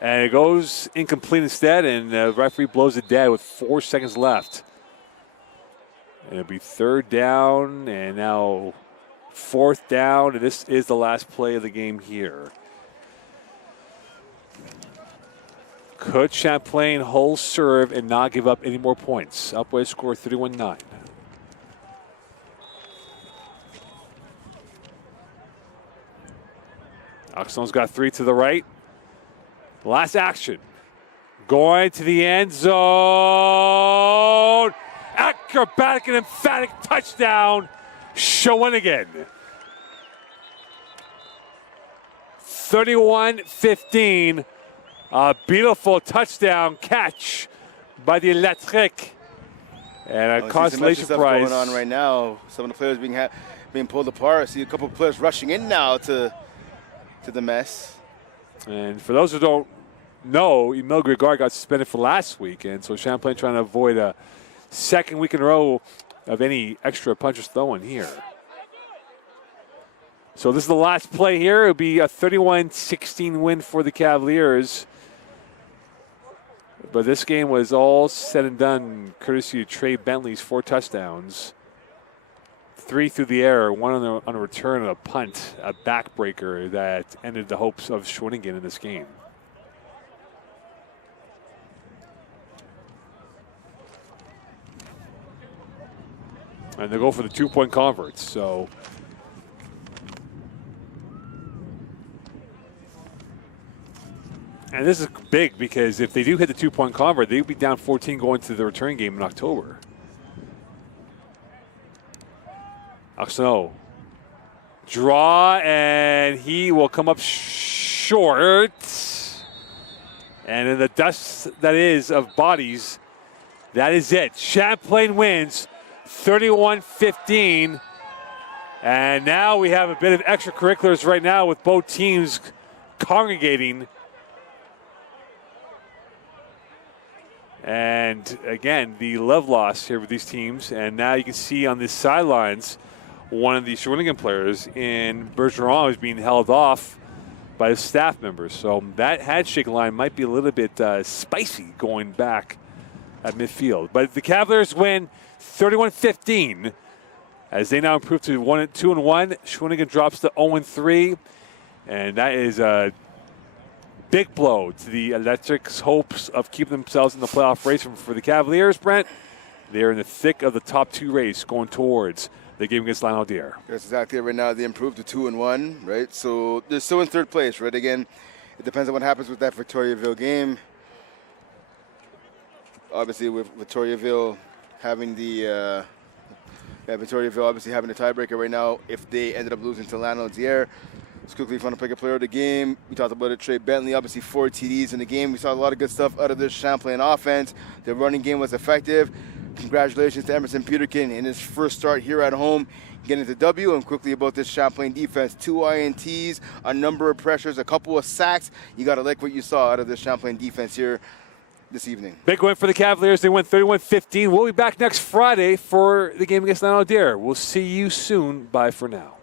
And it goes incomplete instead, and the referee blows it dead with 4 seconds left. And it'll be third down, and now fourth down, and this is the last play of the game here. Could Champlain hold serve and not give up any more points? Up by a score 31-9. Oxnell's got 3 to the right. Last action. Going to the end zone. Acrobatic and emphatic touchdown. Shawinigan. 31-15. A beautiful touchdown catch by the Electric. And a consolation prize. Going on right now. Some of the players being pulled apart. I see a couple of players rushing in now to the mess. And for those who don't know, Emil Grigard got suspended for last week, and so Champlain trying to avoid a second week in a row of any extra punches thrown here. So this is the last play here. It'll be a 31-16 win for the Cavaliers. But this game was all said and done courtesy of Trey Bentley's 4 touchdowns. 3 through the air, 1 on a return and a punt, a backbreaker that ended the hopes of Shawinigan in this game. And they go for the 2-point converts, so. And this is big because if they do hit the 2-point convert, they'd be down 14 going to the return game in October. Oxno. Draw, and he will come up short. And in the dust that is of bodies, that is it. Champlain wins 31-15. And now we have a bit of extracurriculars right now with both teams congregating. And again, the love loss here with these teams. And now you can see on the sidelines, one of the Shawinigan players in Bergeron is being held off by his staff members. So that handshake line might be a little bit spicy going back at midfield. But the Cavaliers win 31-15 as they now improve to 2-1. Shawinigan drops to 0-3. And that is a big blow to the Electric's hopes of keeping themselves in the playoff race. For the Cavaliers, Brent, they're in the thick of the top 2 race going towards the game against Lanaudière. That's exactly it. Right now, they improved to 2-1, right? So they're still in third place, right? Again, it depends on what happens with that Victoriaville game. Obviously, with Victoriaville having the Victoriaville obviously having the tiebreaker right now. If they ended up losing to Lanaudière, it's quickly fun to pick a player of the game. We talked about it, Trey Bentley, obviously 4 TDs in the game. We saw a lot of good stuff out of this Champlain offense. The running game was effective. Congratulations to Emerson Peterkin in his first start here at home, getting the W. And quickly about this Champlain defense, 2 INTs, a number of pressures, a couple of sacks. You got to like what you saw out of this Champlain defense here this evening. Big win for the Cavaliers. They win 31-15. We'll be back next Friday for the game against Lanaudière. We'll see you soon. Bye for now.